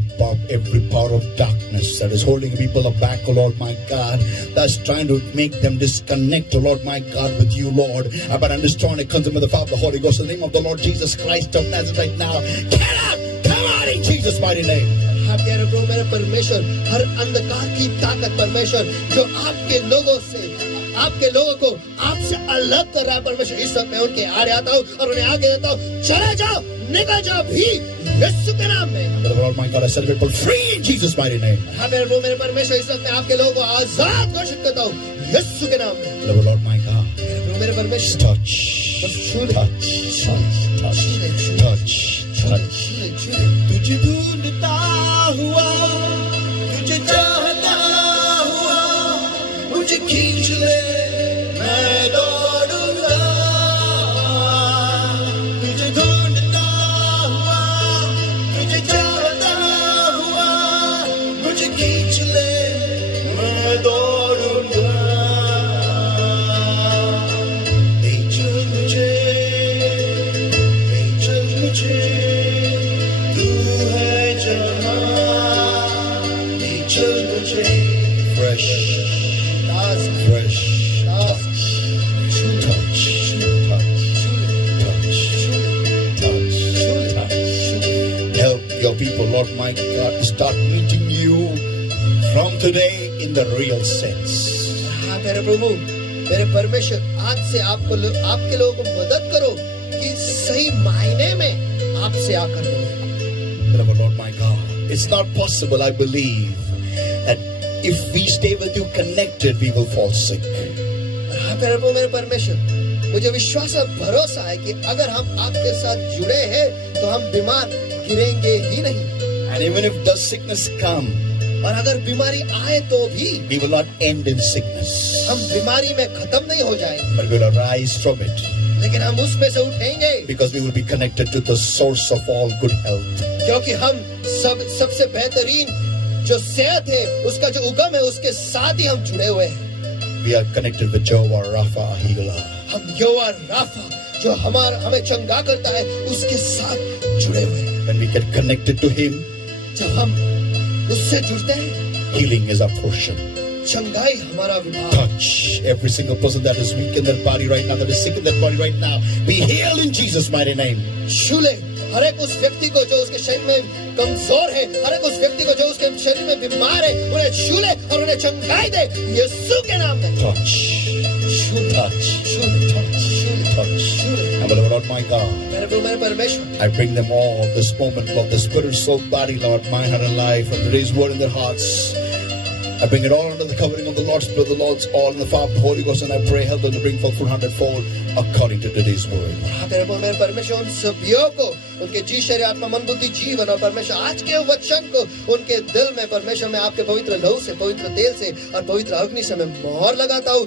power of darkness that is holding people back, oh Lord my God, that's trying to make them disconnect, oh Lord my God, with you, Lord. But I'm destroying it, comes with the Father, the Holy Ghost, in the name of the Lord Jesus Christ of Nazareth right now. Get up! Come out in Jesus' mighty name. हाँ प्यारे प्रभु मेरे परमेश्वर, हर अंधकार की ताकत परमेश्वर जो आपके लोगों से, आपके लोगों को आपसे अलग कर रहा है परमेश्वर, इस वक्त मैं उनके आड़े आता हूँ और उन्हें आगे देता हूँ. चले जाओ, निकल जाओ भी यीशु के नाम में. Lord my God, I set people free in Jesus' mighty name. हाँ मेरे प्रभु मेरे परमेश्वर, इस वक्त मैं आपके लोगों को आजाद घोषित करता हूँ यीशु के नाम में. Lord my God, मेरे प्रभु मेरे परमेश्वर, touch, तुझे ढूंढता हुआ, तुझे चाहता हुआ, मुझे खींच ले, मैं दौड़ूंगा. तुझे ढूंढता हुआ, तुझे चाहता हुआ, मुझे खींच ले, मैं दौड़ूंगा. ले चल मुझे, तू है जहाँ, ले चल मुझे. Fresh Help your people, Lord my God, to start meeting you from today in the real sense. हाँ मेरे प्रभु मेरे परमेश्वर, आज से आपके लोगों को मदद करो कि सही मायने में आपसे आकर मिले. Lord my God, it's not possible, I believe, that if we stay with you connected, we will fall sick. हाँ मेरे प्रभु मेरे परमेश्वर, मुझे विश्वास और भरोसा है कि अगर हम आपके साथ जुड़े हैं तो हम बीमार गिरेंगे ही नहीं। And even if the sickness come, और अगर बीमारी आए तो भी we will not end in sickness, हम बीमारी में खत्म नहीं हो जाएंगे, but we will arise from it, लेकिन हम उसमें से उठेंगे, because we will be connected to the source of all good health. क्योंकि हम सबसे बेहतरीन जो सेहत है उसका जो उगम है उसके साथ ही हम जुड़े हुए हैं। We are connected with Jehovah Rapha, our healer. हम यहोवा राफा जो हमें चंगा करता है उसके साथ जुड़े हुए हैं। When we get connected to Him, जब हम उससे जुड़ते हैं, healing is our portion. चंगाई हमारा विभाग। Touch every single person that is weak in their body right now, that is sick in their body right now. Be healed in Jesus' mighty name. छू ले हर एक उस व्यक्ति को जो उसके शरीर में कमजोर है, हर एक उस व्यक्ति को जो उसके शरीर में बीमार है, उन्हें छू ले और उन्हें चंगाई दे यीशु के नाम में। Touch, touch, touch. And Lord, Lord my God, मेरे परमेश्वर, I bring them all this moment, Lord, the spirit, soul, body, Lord, mind, heart, and life, and today's word in their hearts. I bring it all under the covering of the Lord's blood, the Lord's all in the fire of the Holy Ghost, and I pray help them to bring forth 100-fold according to today's word. मेरे परमेश्वर उन सभियों को उनके जी शरीर आत्मा मन बुद्धि जीवन और परमेश्वर आज के वचन को उनके दिल में परमेश्वर में आपके पवित्र लहू से, पवित्र तेल से और पवित्र अग्नि से मैं मोहर लगाता हूँ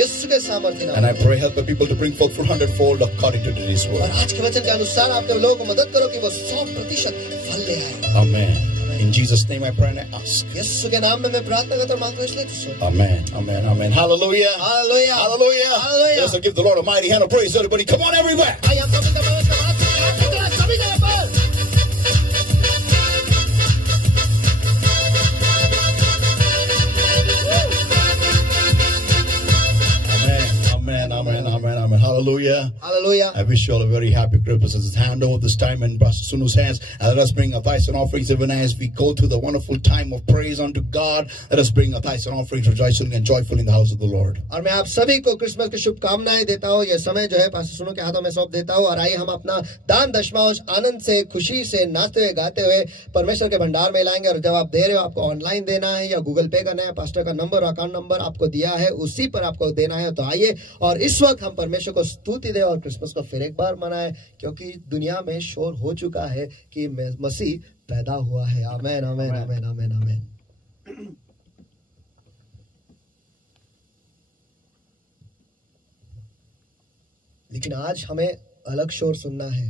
यीशु के सामर्थ्य नाम। And I pray help the people to bring forth 100-fold according to today's word. और आज के वचन के अनुसार आपके लोगों को मदद करो कि वो 100% फल ले आए। Amen. In Jesus' name I pray and I ask. यीशु के नाम में मैं प्रार्थना करता हूँ, मांगता हूँ इसलिए तो सुन। Amen. Amen. Amen. Hallelujah. Hallelujah. Hallelujah. Hallelujah. Let's give the Lord a mighty hand of praise. Everybody, come on everywhere. आइए हम सभी का प्रवेश करवा सकते हैं, सभी जगह पर। Amen. Amen. Amen. Amen. Hallelujah. Hallelujah. I wish you all a very happy Christmas. Let's hand over this time in Pastor Sunu's hands and let us bring our tithes and offerings even as we go through the wonderful time of praise unto God. Let us bring our tithes and offerings rejoicing and joyfully in the house of the Lord. और मैं आप सभी को Christmas की शुभकामनाएं देता हूँ। यह समय जो है पास्टर सुनो के हाथों में सौंप देता हूँ और आइए हम अपना दान दशमांश आनंद से, खुशी से, नाचते हुए गाते हुए परमेश्वर के भंडार में लाएंगे। और जब आप दे रहे हो आपको ऑनलाइन देना है या गूगल पे करना है, पास्टर का नंबर और अकाउंट नंबर आपको दिया है, उसी पर आपको देना है। तो आइए और इस वक्त हम परमेश्वर को स्तुति दें और क्रिसमस को फिर एक बार मनाएं, क्योंकि दुनिया में शोर हो चुका है कि मसीह पैदा हुआ है। आमेन आमेन आमेन आमेन आमेन। लेकिन आज हमें अलग शोर सुनना है।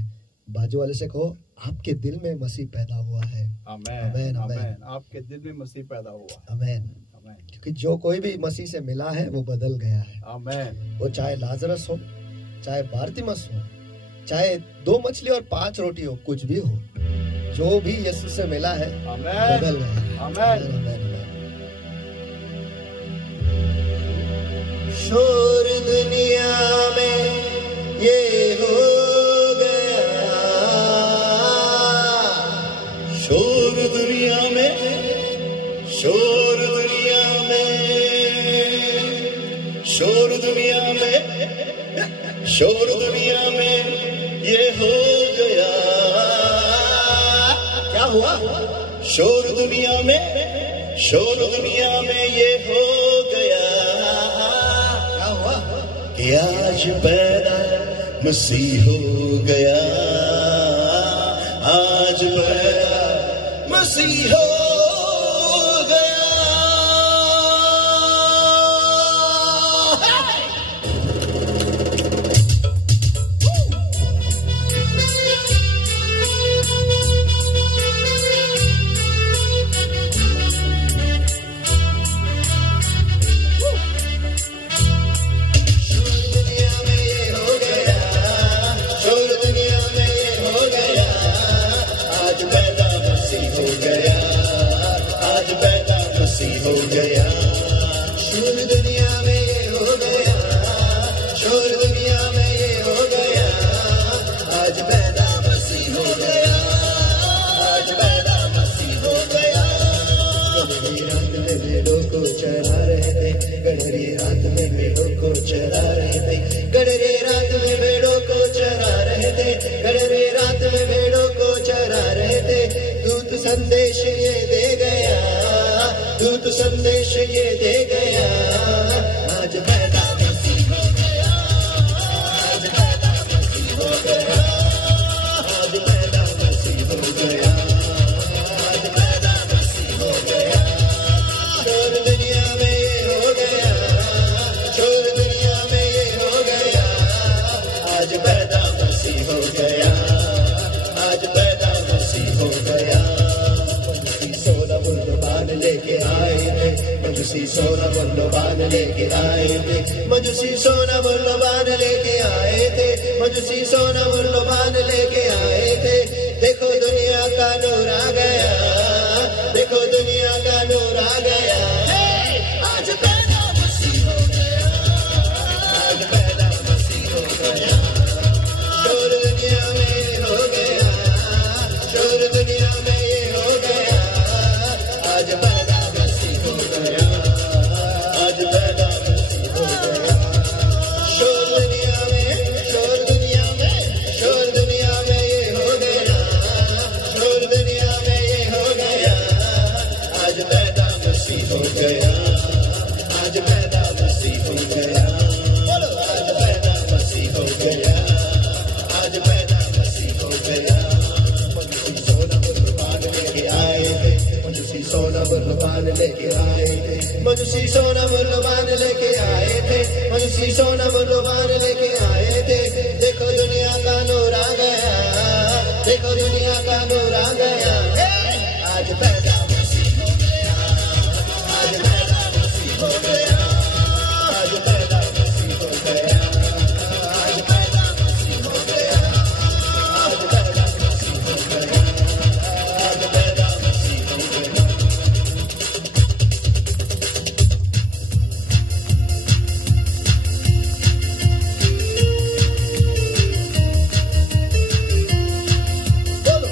बाजू वाले से कहो, आपके दिल में मसीह पैदा हुआ है। आमेन आमेन। आपके दिल में मसीह पैदा हुआ है। आमेन। क्योंकि जो कोई भी मसीह से मिला है वो बदल गया है। आमेन। वो चाहे लाजरस हो, चाहे बारतिमस हो, चाहे 2 मछली और 5 रोटी हो, कुछ भी हो, जो भी यीशु से मिला है बदल गया है। आमेन। शोर दुनिया में ये हो गया, शोर दुनिया में, शोर दुनिया में, शोर दुनिया में, शोर दुनिया में ये हो गया। क्या हुआ? शोर दुनिया में, शोर दुनिया में ये हो गया। क्या हुआ? कि आज पैदा मसीह हो गया, आज पैदा मसीह हो गया। हो गया, शोर दुनिया में ये हो गया, शोर दुनिया में ये हो गया, आज पैदा मसीह हो गया, आज पैदा मसीह हो गया। गहरी रात में भेड़ों को चरा रहे थे, गहरी रात में भेड़ों को चरा रहे थे, गहरी रात में भेड़ों को चरा रहे थे, गहरी रात में भेड़ों को चरा रहे थे। दूत संदेश ये दे गया, दूत संदेश ये दे गया, आज पैदा मसीह हो गया, मसीह हो गया, आज पैदा मसीह हो गया। सोना मूल्यवान लेके आए थे, मजूसी सोना मूल्यवान लेके आए थे, मजूसी सोना मूल्यवान लेके आए थे, मजूसी सोना मूल्यवान लेके आए थे। देखो दुनिया का नूर आ गया, देखो दुनिया का नूर आ गया। आज पैदा मसीह हो गया, आज पैदा मसीह हो गया। शोर दुनिया में ये हो गया, शोर दुनिया में ये हो गया। आज पैदा मसीह हो गया, आज पैदा मसीह हो गया। शोर दुनिया में, शोर दुनिया में, शोर दुनिया में ये हो गया, शोर दुनिया में ये हो गया। आज पैदा मसीह हो गया, आज पैदा मसीह हो गया। बोलो आज पैदा मसीह हो गया, आज पैदा मसीह हो गया। मजूसी सोना मूल्यवान लेके आए थे, मजूसी सोना मूल्यवान लेके आए थे, मजूसी सोना मूल्यवान लेके आए थे, मजूसी सोना मूल्यवान लेके आए थे। देखो दुनिया का नूर आ गया, देखो दुनिया का नूर आ गया। आज पैदा मसीह हो गया, आज पैदा मसीह हो गया, आज पैदा मसीह हो गया, आज पैदा मसीह हो गया, आज पैदा मसीह हो गया, आज पैदा मसीह हो गया। बोलो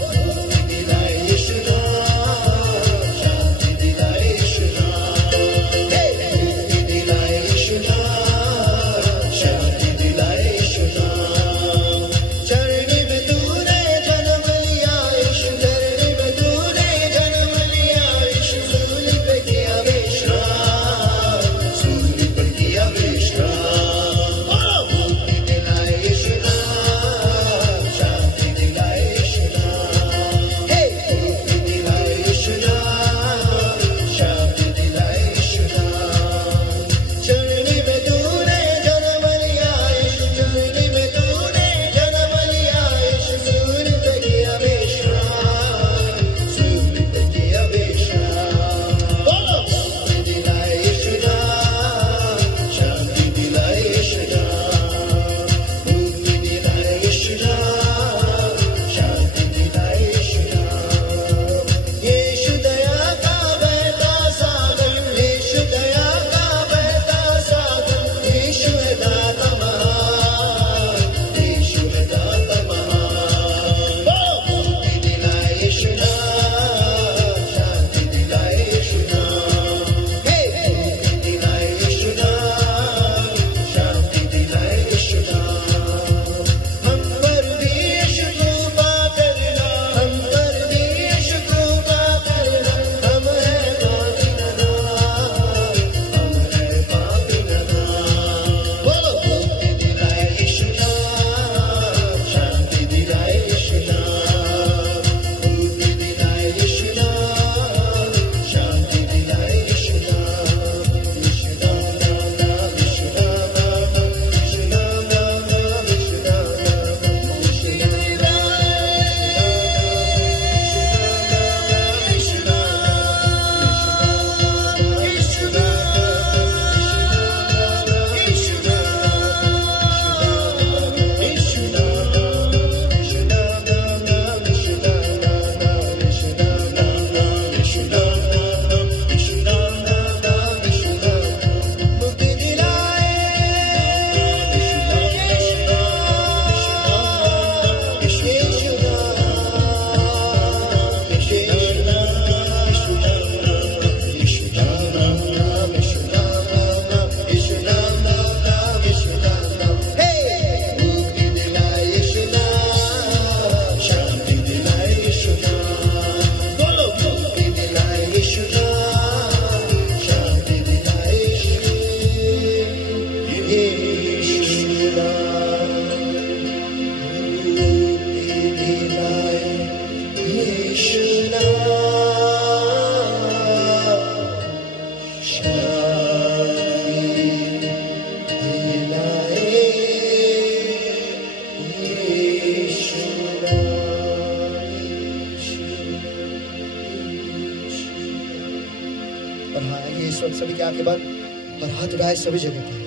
इस वक्त सभी की आंखें बंद और हाथ उठाए सभी जगह पर।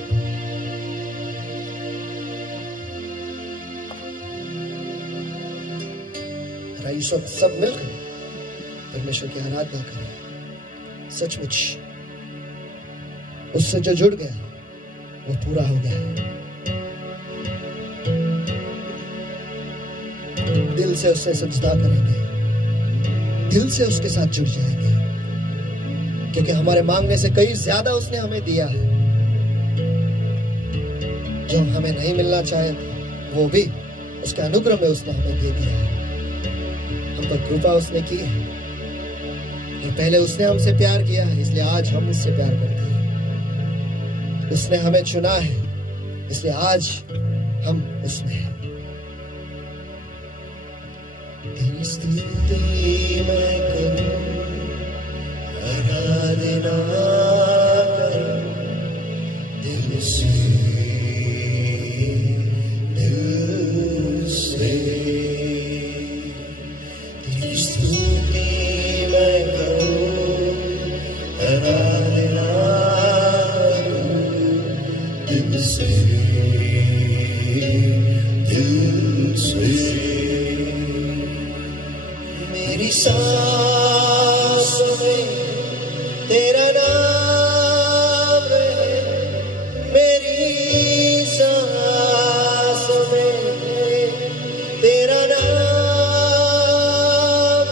इस वक्त सब मिलकर परमेश्वर की आराधना करें। सचमुच उससे जो जुड़ गया वो पूरा हो गया। दिल से उससे सजदा करेंगे, दिल से उसके साथ जुड़ जाएंगे, क्योंकि हमारे मांगने से कहीं ज्यादा उसने हमें दिया है। जो हमें नहीं मिलना चाहे वो भी उसके अनुग्रह में उसने हमें दे दिया है। हम पर कृपा उसने की है और पहले उसने हमसे प्यार किया है, इसलिए आज हम उससे प्यार करते हैं। उसने हमें चुना है, इसलिए आज हम उसमें हैं। तेरी स्तुति मैं करूं, आराधना करूं दिल से, दिल से। तेरी स्तुति मैं करूं, आराधना करूं दिल से, दिल से। मेरी सांसों में तेरा नाम रहे, मेरी सांसों में तेरा नाम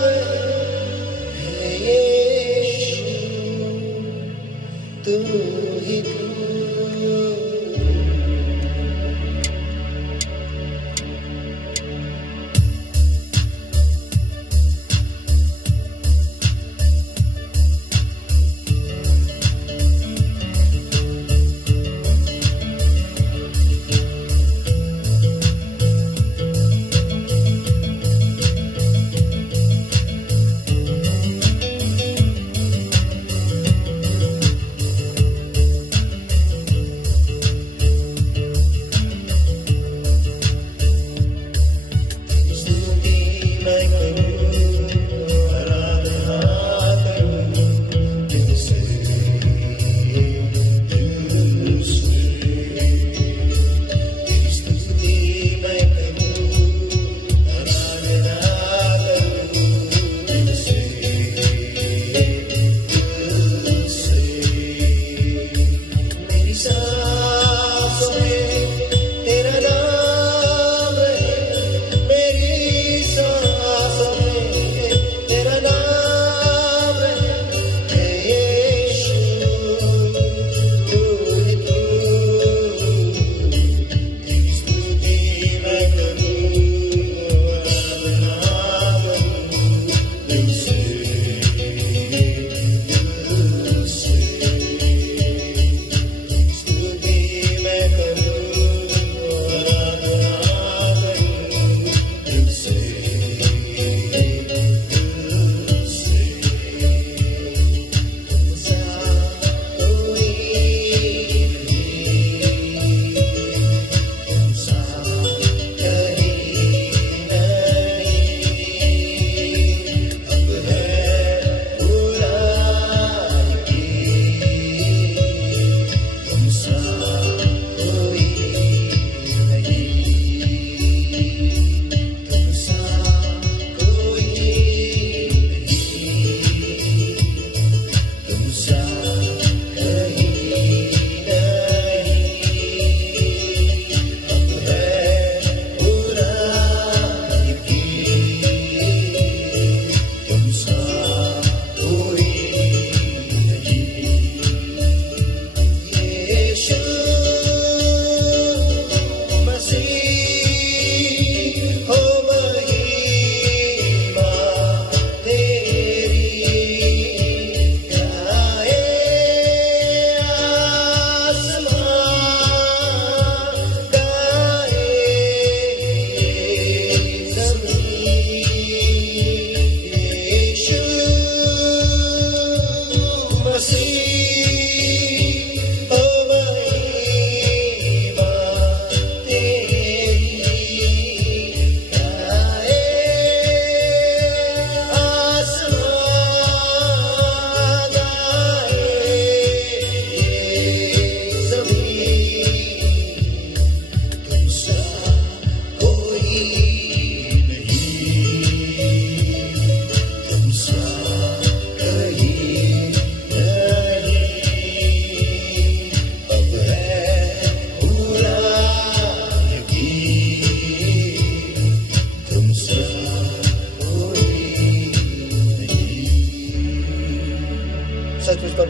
रहे, यीशु तू ही तू।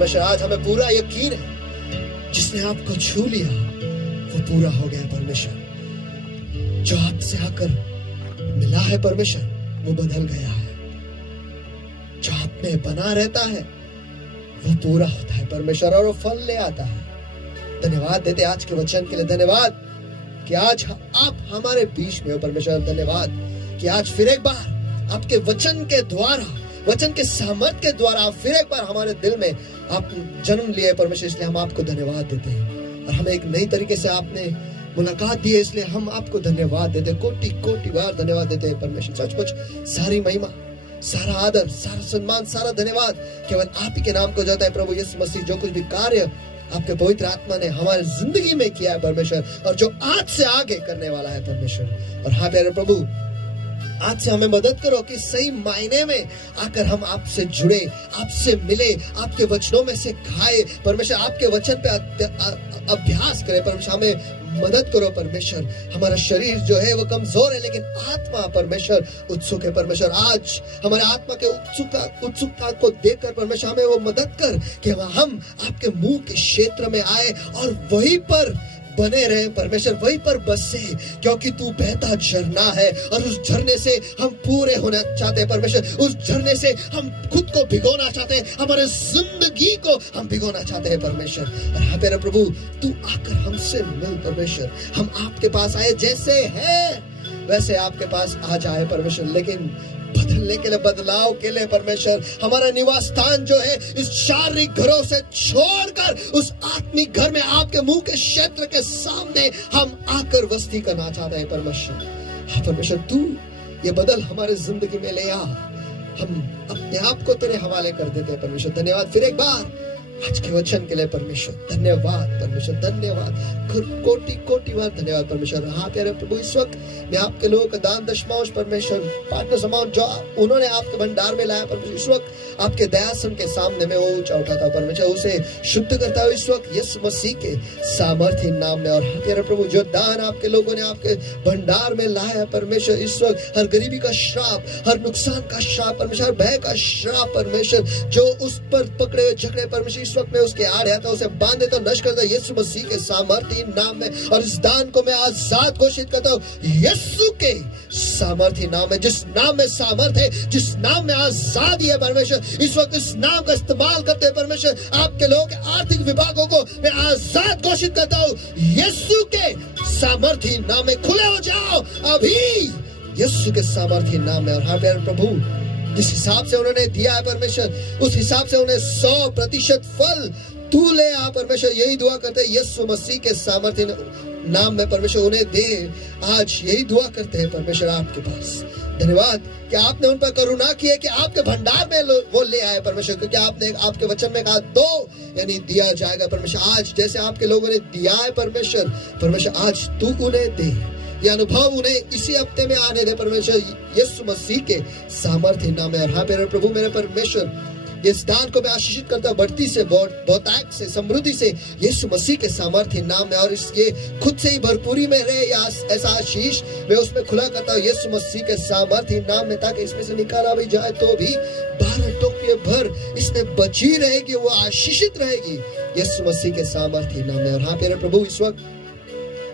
परमेश्वर। आज हमें पूरा यकीन है जिसने आपको छू लिया वो पूरा हो गया परमेश्वर। जो आपसे आकर मिला है परमेश्वर वो बदल गया है। जो आप में बना रहता है वो पूरा होता है परमेश्वर और वो फल ले आता है। धन्यवाद देते आज के वचन के लिए। धन्यवाद कि आज आप हमारे बीच में हो परमेश्वर। धन्यवाद कि आज फिर एक बार आपके वचन के द्वारा, वचन के सामर्थ के द्वारा आप फिर एक बार हमारे दिल में आप जन्म लिए परमेश्वर। इसलिए हम आपको धन्यवाद देते हैं और हमें एक नई तरीके से आपने मुलाकात दी है, इसलिए हम आपको धन्यवाद देते हैं। कोटि कोटि बार धन्यवाद देते हैं परमेश्वर। सचमुच सारी महिमा, सारा आदर, सारा सम्मान, सारा धन्यवाद केवल आप ही के नाम को जाता है प्रभु यीशु मसीह। जो कुछ भी कार्य आपके पवित्र आत्मा ने हमारी जिंदगी में किया है परमेश्वर और जो आज से आगे करने वाला है परमेश्वर। और हाँ प्यारे प्रभु, आज से हमें मदद करो कि सही मायने में आकर हम आपसे जुड़े, आपसे मिले, आपके वचनों में से खाए परमेश्वर, आपके वचन पे अभ्यास करें परमेश्वर। हमें मदद करो परमेश्वर। हमारा शरीर जो है वो कमजोर है लेकिन आत्मा परमेश्वर उत्सुक है परमेश्वर। आज हमारे आत्मा के उत्सुकता को देखकर परमेश्वर हमें वो मदद कर कि हम आपके मुंह के क्षेत्र में आए और वहीं पर बने रहे परमेश्वर, वहीं पर बसे, क्योंकि तू बहता झरना है और उस झरने से हम पूरे होना चाहते हैं परमेश्वर। उस झरने से हम खुद को भिगोना चाहते हैं, हमारे जिंदगी को हम भिगोना चाहते हैं परमेश्वर। और हाँ मेरा प्रभु, तू आकर हमसे मिल परमेश्वर। हम आपके पास आए जैसे हैं वैसे आपके पास आ जाए परमेश्वर, लेकिन बदलने के लिए, बदलाव के लिए परमेश्वर हमारा निवास स्थान जो है इस शारीरिक घरों से छोड़कर उस आत्मिक घर में आपके मुंह के क्षेत्र के सामने हम आकर वस्ती करना चाहते हैं परमेश्वर। हाँ परमेश्वर, तू ये बदल हमारे जिंदगी में ले आ। हम अपने आप को तेरे हवाले कर देते हैं परमेश्वर। धन्यवाद फिर एक बार आज के वचन के लिए परमेश्वर। धन्यवाद परमेश्वर, धन्यवाद, कोटि कोटि बार धन्यवाद परमेश्वर। हाँ प्यारे प्रभु, इस वक्त मैं आपके लोगों का दान दशमांश परमेश्वर, पार्टनर अमाउंट जो उन्होंने आपके भंडार में लाया परमेश्वर, इस वक्त आपके दयासन के सामने में वो ऊंचा उठाता परमेश्वर, उसे शुद्ध करता हुआ इस वक्त यीशु मसीह के सामर्थ्य नाम में। और हाँ प्यारे प्रभु, जो दान आपके लोगों ने आपके भंडार में लाया परमेश्वर, इस वक्त हर गरीबी का श्राप, हर नुकसान का श्राप परमेश्वर, भय का श्राप परमेश्वर जो उस पर पकड़े हुए झगड़े परमेश्वर इस वक्त में उसके आड़ आता उसे बांध देता हूं, नष्ट करता हूं यीशु मसीह के सामर्थ्य नाम में। और इस दान को मैं आजाद घोषित करता हूं यीशु के सामर्थ्य नाम में। जिस नाम में सामर्थ है, जिस नाम में आजादी है परमेश्वर, इस वक्त इस नाम का इस्तेमाल करते हैं परमेश्वर। आपके लोगों के आर्थिक विभागों को मैं आजाद घोषित करता हूं यीशु के सामर्थ्य नाम में। खुले हो जाओ अभी यीशु के सामर्थ्य नाम में। और हाँ प्यारे प्रभु, जिस हिसाब से उन्होंने दिया है परमेश्वर, उस हिसाब से उन्हें 100% फल तू ले आ परमेश्वर। यही दुआ करते हैं यीशु मसीह के सामर्थ्य नाम में परमेश्वर, उन्हें दे। आज यही दुआ करते हैं परमेश्वर आपके पास। धन्यवाद कि आपने उन पर करुणा की है कि आपके भंडार में वो ले आए परमेश्वर, क्योंकि आपने आपके वचन में कहा दो यानी दिया जाएगा परमेश्वर। आज जैसे आपके लोगों ने दिया है परमेश्वर, परमेश्वर आज तू उन्हें दे। ये अनुभव उन्हें इसी हफ्ते में आने दे परमेश्वर, यीशु मसीह के सामर्थ्य नाम में। और हाँ मेरे प्रभु, मेरे परमेश्वर, इस दान को मैं आशीषित करता हूं बढ़ती से, बहुतायत से, समृद्धि से यीशु मसीह के सामर्थ्य नाम में। और इसके खुद से ही भरपूरी में रहे या ऐसा आशीष मैं उसमें खुला करता हूं यीशु मसीह के सामर्थ्य नाम में, ताकि इसमें से निकाला भी जाए तो भी 12 टोकरियां भर इसमें बची रहेगी, वो आशीषित रहेगी यीशु मसीह के सामर्थ्य नाम में। और हाँ मेरे प्रभु, इस वक्त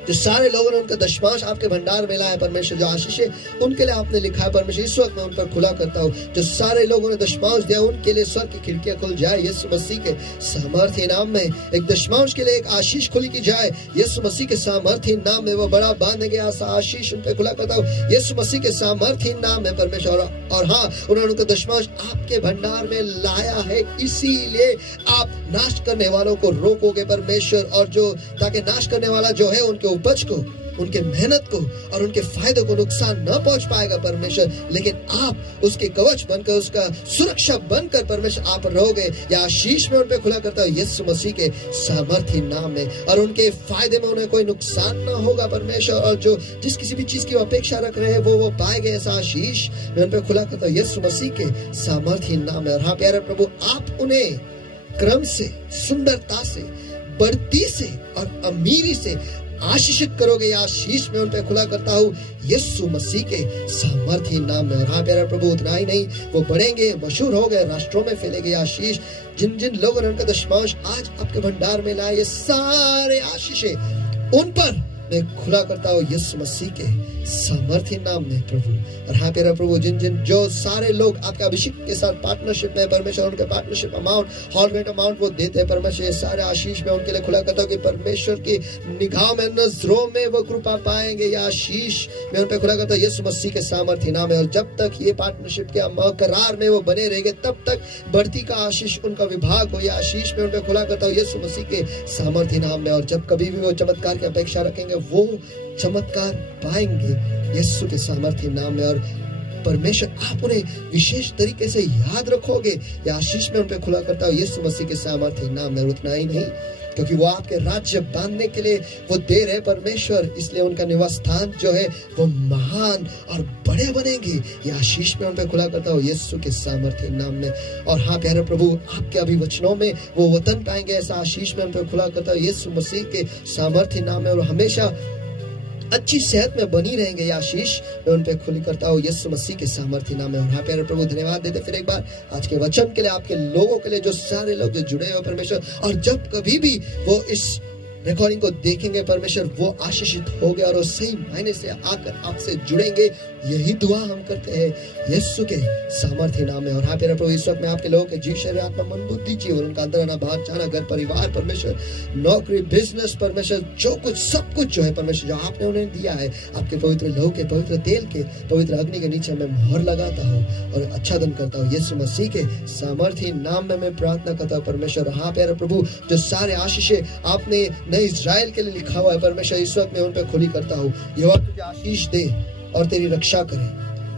जो सारे लोगों ने उनका दशमांश आपके भंडार में लाया परमेश्वर, जो आशीष है उनके लिए आपने लिखा है परमेश्वर, इस वक्त मैं उन पर खुला करता हूँ। जो सारे लोगों ने दशमांश दिया उनके लिए स्वर्ग की खिड़कियां खुल जाए यीशु मसीह के सामर्थ्य नाम में। एक दशमांश के लिए एक आशीष खुली की जाए यीशु मसीह के सामर्थ्य नाम में। वो बड़ा बांधने के आशीष उन पर खुला करता हूँ यीशु मसीह के सामर्थ्य नाम में परमेश्वर। और हाँ, उन्होंने उनका दशमांश आपके भंडार में लाया है, इसीलिए आप नाश करने वालों को रोकोगे परमेश्वर, और जो ताकि नाश करने वाला जो है उनके उपज को, उनके मेहनत को और उनके फायदे को नुकसान न पहुंच पाएगा परमेश्वर, लेकिन आप उसके कवच बनकर, उसका सुरक्षा बनकर परमेश्वर आप रहोगे। या आशीष में उन पे खुला करता है यीशु मसीह के सामर्थ्य नाम में, और उनके फायदे में उन्हें कोई नुकसान न होगा परमेश्वर। और जो जिस किसी भी चीज की अपेक्षा रख रहे हैं वो पाएंगे, ऐसा आशीष में उन पे खुला करता है यीशु मसीह के सामर्थ्य नाम में। और हाँ प्यारे प्रभु, आप उन्हें क्रम से, सुंदरता से, बढ़ती से और अमीरी से आशीषित करोगे, ये आशीष मैं उन पे खुला करता हूँ यीशु मसीह के सामर्थी नाम में। और हाँ प्यारा प्रभु, उतना ही नहीं, वो बढ़ेंगे, मशहूर हो गए, राष्ट्रों में फैलेंगे आशीष। जिन जिन लोगों ने उनका दशमांश आज आपके भंडार में लाए, ये सारे आशीषें उन पर मैं खुला करता हूँ यीशु मसीह के सामर्थ्य नाम में प्रभु। और हाँ प्यारा प्रभु, जिन जिन जो सारे लोग आपके अभिषेक के साथ पार्टनरशिप में, परमेश्वर उनके partnership amount, hall rate amount वो देते हैं परमेश्वर, ये सारे आशीष में उनके लिए खुला करता हूँ कि परमेश्वर की निगाह में, नजरों में वो कृपा पाएंगे। ये आशीष मैं उन पे खुला करता हूँ यीशु मसीह के सामर्थ्य नाम में। और जब तक ये पार्टनरशिप के करार में वो बने रहेंगे, तब तक बढ़ती का आशीष उनका विभाग हो। ये आशीष में उन पे खुला करता हूँ यीशु मसीह के सामर्थ्य नाम में। और जब कभी भी वो चमत्कार की अपेक्षा रखेंगे, वो चमत्कार पाएंगे यीशु के सामर्थ्य नाम में। और परमेश्वर आप उन्हें विशेष तरीके से याद रखोगे, ये आशीष में उन पे खुला करता हूँ यीशु मसीह के सामर्थ्य नाम में। उतना ही नहीं, क्योंकि वो आपके राज्य बांधने के लिए वो दे रहे परमेश्वर, इसलिए उनका निवास स्थान जो है वो महान और बड़े बनेंगे। ये आशीष में उन पे खुला करता हूँ यीशु के सामर्थ्य नाम में। और हाँ प्यारे प्रभु, आपके अभी वचनों में वो वतन पाएंगे, ऐसा आशीष में उन पे खुला करता हूँ यीशु मसीह के सामर्थ्य नाम में। और हमेशा अच्छी सेहत में बनी रहेंगे, ये आशीष मैं उन पे खुली करता हूँ यीशु मसीह के सामर्थ्य नाम में। और हाँ प्यारे प्रभु, धन्यवाद देते फिर एक बार आज के वचन के लिए, आपके लोगों के लिए, जो सारे लोग जो जुड़े हुए परमेश्वर। और जब कभी भी वो इस रिकॉर्डिंग को देखेंगे परमेश्वर, वो आशीषित हो गए और वो सही मायने से आकर आपसे जुड़ेंगे। यही दुआ हम करते हैं यीशु के सामर्थ्य नाम में। और हाँ प्यारे प्रभु, इस वक्त में आपके लोगों के जीव, शरीर, आत्मा, मन, बुद्धि, जीवन, उनका अंदर आना, बाहर जाना, घर परिवार परमेश्वर, नौकरी, बिजनेस परमेश्वर, जो कुछ सब कुछ जो है परमेश्वर, जो आपने उन्हें दिया है, आपके पवित्र लहू के, पवित्र तेल के, पवित्र अग्नि के नीचे मैं मोहर लगाता हूँ और आच्छादन करता हूँ यीशु मसीह के सामर्थ्य नाम में मैं प्रार्थना करता हूँ परमेश्वर। हाँ प्यारे प्रभु, जो सारे आशीषें आपने नए इज़राइल के लिए लिखा हुआ है परमेश्वर, इस वक्त मैं उन पर खुली करता हूँ। यहोवा तुझे आशीष दे और तेरी रक्षा करे,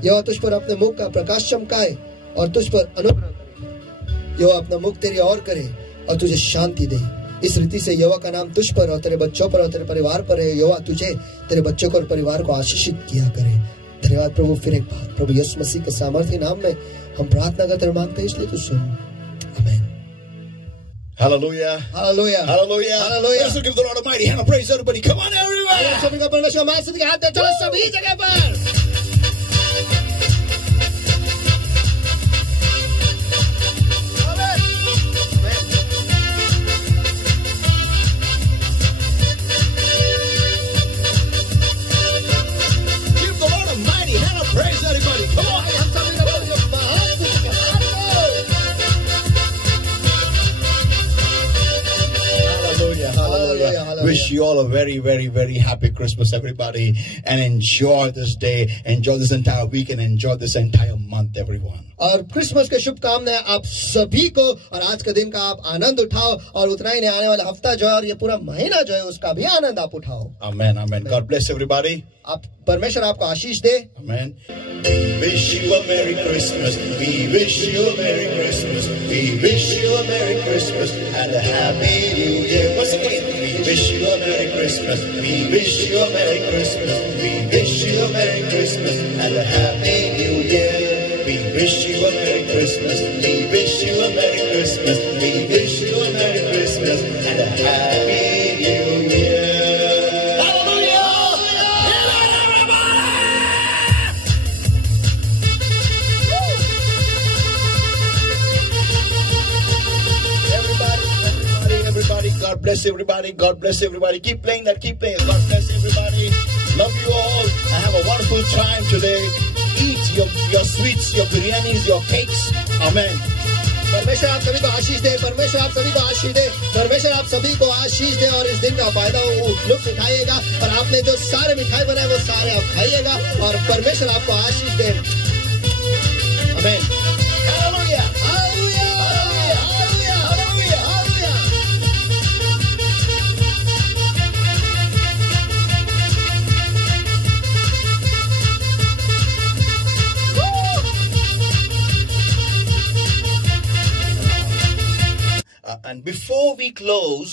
यहोवा तुझ पर अपने मुख का प्रकाश चमकाए और तुझ पर अनुग्रह करे, यहोवा अपना मुख तेरी ओर करे और तुझे शांति दे। इस रीति से यहोवा का नाम तुझ पर और तेरे बच्चों पर और तेरे परिवार पर है। यहोवा तुझे, तेरे बच्चों को और परिवार को आशीषित किया करे। धन्यवाद प्रभु। फिर एक बार प्रभु यीशु मसीह के सामर्थ्य नाम में हम प्रार्थना करते और मांगते हैं, इसलिए तू सुन। आमीन। Hallelujah. Hallelujah. Hallelujah. Hallelujah. Let's give the Lord a mighty hand of praise, everybody. Come on, everybody. सभी को परमेश्वर मासिक के हाथ में, चलो सभी जगह पर। Give the Lord a mighty hand of praise, everybody. Come on. हम सभी को परमेश्वर मासिक के हाथ में। Hallelujah. Hallelujah. Hallelujah. Wish you all a very, very, very happy Christmas, everybody. And enjoy this day, enjoy this entire week, and enjoy this entire month, everyone. और Christmas के शुभकामनाएं आप सभी को। और आज के दिन का आप आनंद उठाओ, और उतना ही नहीं, आने वाला हफ्ता जो है और ये पूरा महीना जो है उसका भी आनंद आप उठाओ। Amen. Amen. God bless everybody. आप परमेश्वर आपको आशीष दे। Amen. We wish you a Merry Christmas. We wish you a Merry Christmas. We wish you a Merry Christmas and a Happy New Year. Once again, we wish you a Merry Christmas. We wish you a Merry Christmas. We wish you a Merry Christmas and a Happy New Year. We wish you a Merry Christmas. We wish you a Merry Christmas. We wish you a Merry Christmas and a Happy New Year. God bless everybody. God bless everybody. Keep playing that. Keep playing. God bless everybody. Love you all. I have a wonderful time today. Eat your sweets, your biryanis, your cakes. Amen. परमेश्वर आप सभी को आशीष दे। परमेश्वर आप सभी को आशीष दे। परमेश्वर आप सभी को आशीष दे और इस दिन का फायदा लुत्फ उठाइएगा। और आपने जो सारे मिठाई बनाए वो सारे आप खाइएगा और परमेश्वर आपको आशीष दे। आमीन। Hallelujah, hallelujah, hallelujah, hallelujah, hallelujah. And before we close,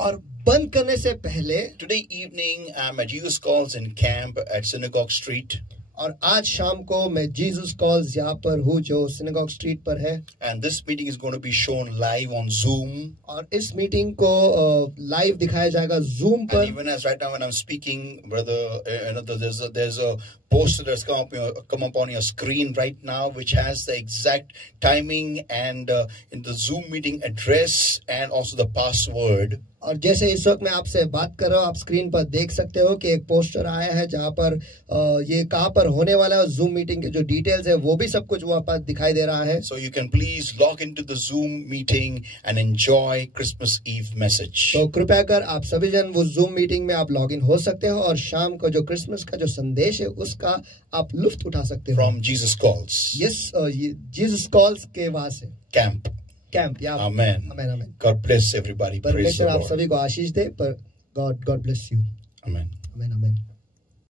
और बंद करने से पहले, today evening I'm at Youth Calls in Camp at Synagogue Street. और आज शाम को मैं जीसस कॉल्स यहाँ पर हूँ जो सिनेगॉग स्ट्रीट पर है. And this meeting is going to be shown live on Zoom. और इस मीटिंग को लाइव दिखाया जाएगा Zoom पर. And even as right now when I'm speaking, brother, there's a poster that's come up on your screen right now, which has the exact timing and in the Zoom meeting address and also the password. और जैसे इस वक्त मैं आपसे बात कर रहा हूँ, आप स्क्रीन पर देख सकते हो कि एक पोस्टर आया है जहाँ पर ये कहाँ पर होने वाला है, जूम मीटिंग के जो डिटेल्स है वो भी सब कुछ वहाँ पर दिखाई दे रहा है. So you can please log into the Zoom meeting and enjoy Christmas Eve message. तो कृपया कर आप सभी जन वो जूम मीटिंग में आप लॉग इन हो सकते हो और शाम को जो क्रिसमस का जो संदेश है उसका आप लुत्फ उठा सकते हो. From Jesus Calls. Yes, Jesus calls के वहाँ से Camp. कैंप. या Amen. Amen amen. God bless everybody. Praise the परमेश्वर आप Lord. सभी को आशीष दे. पर God bless you. Amen. Amen amen.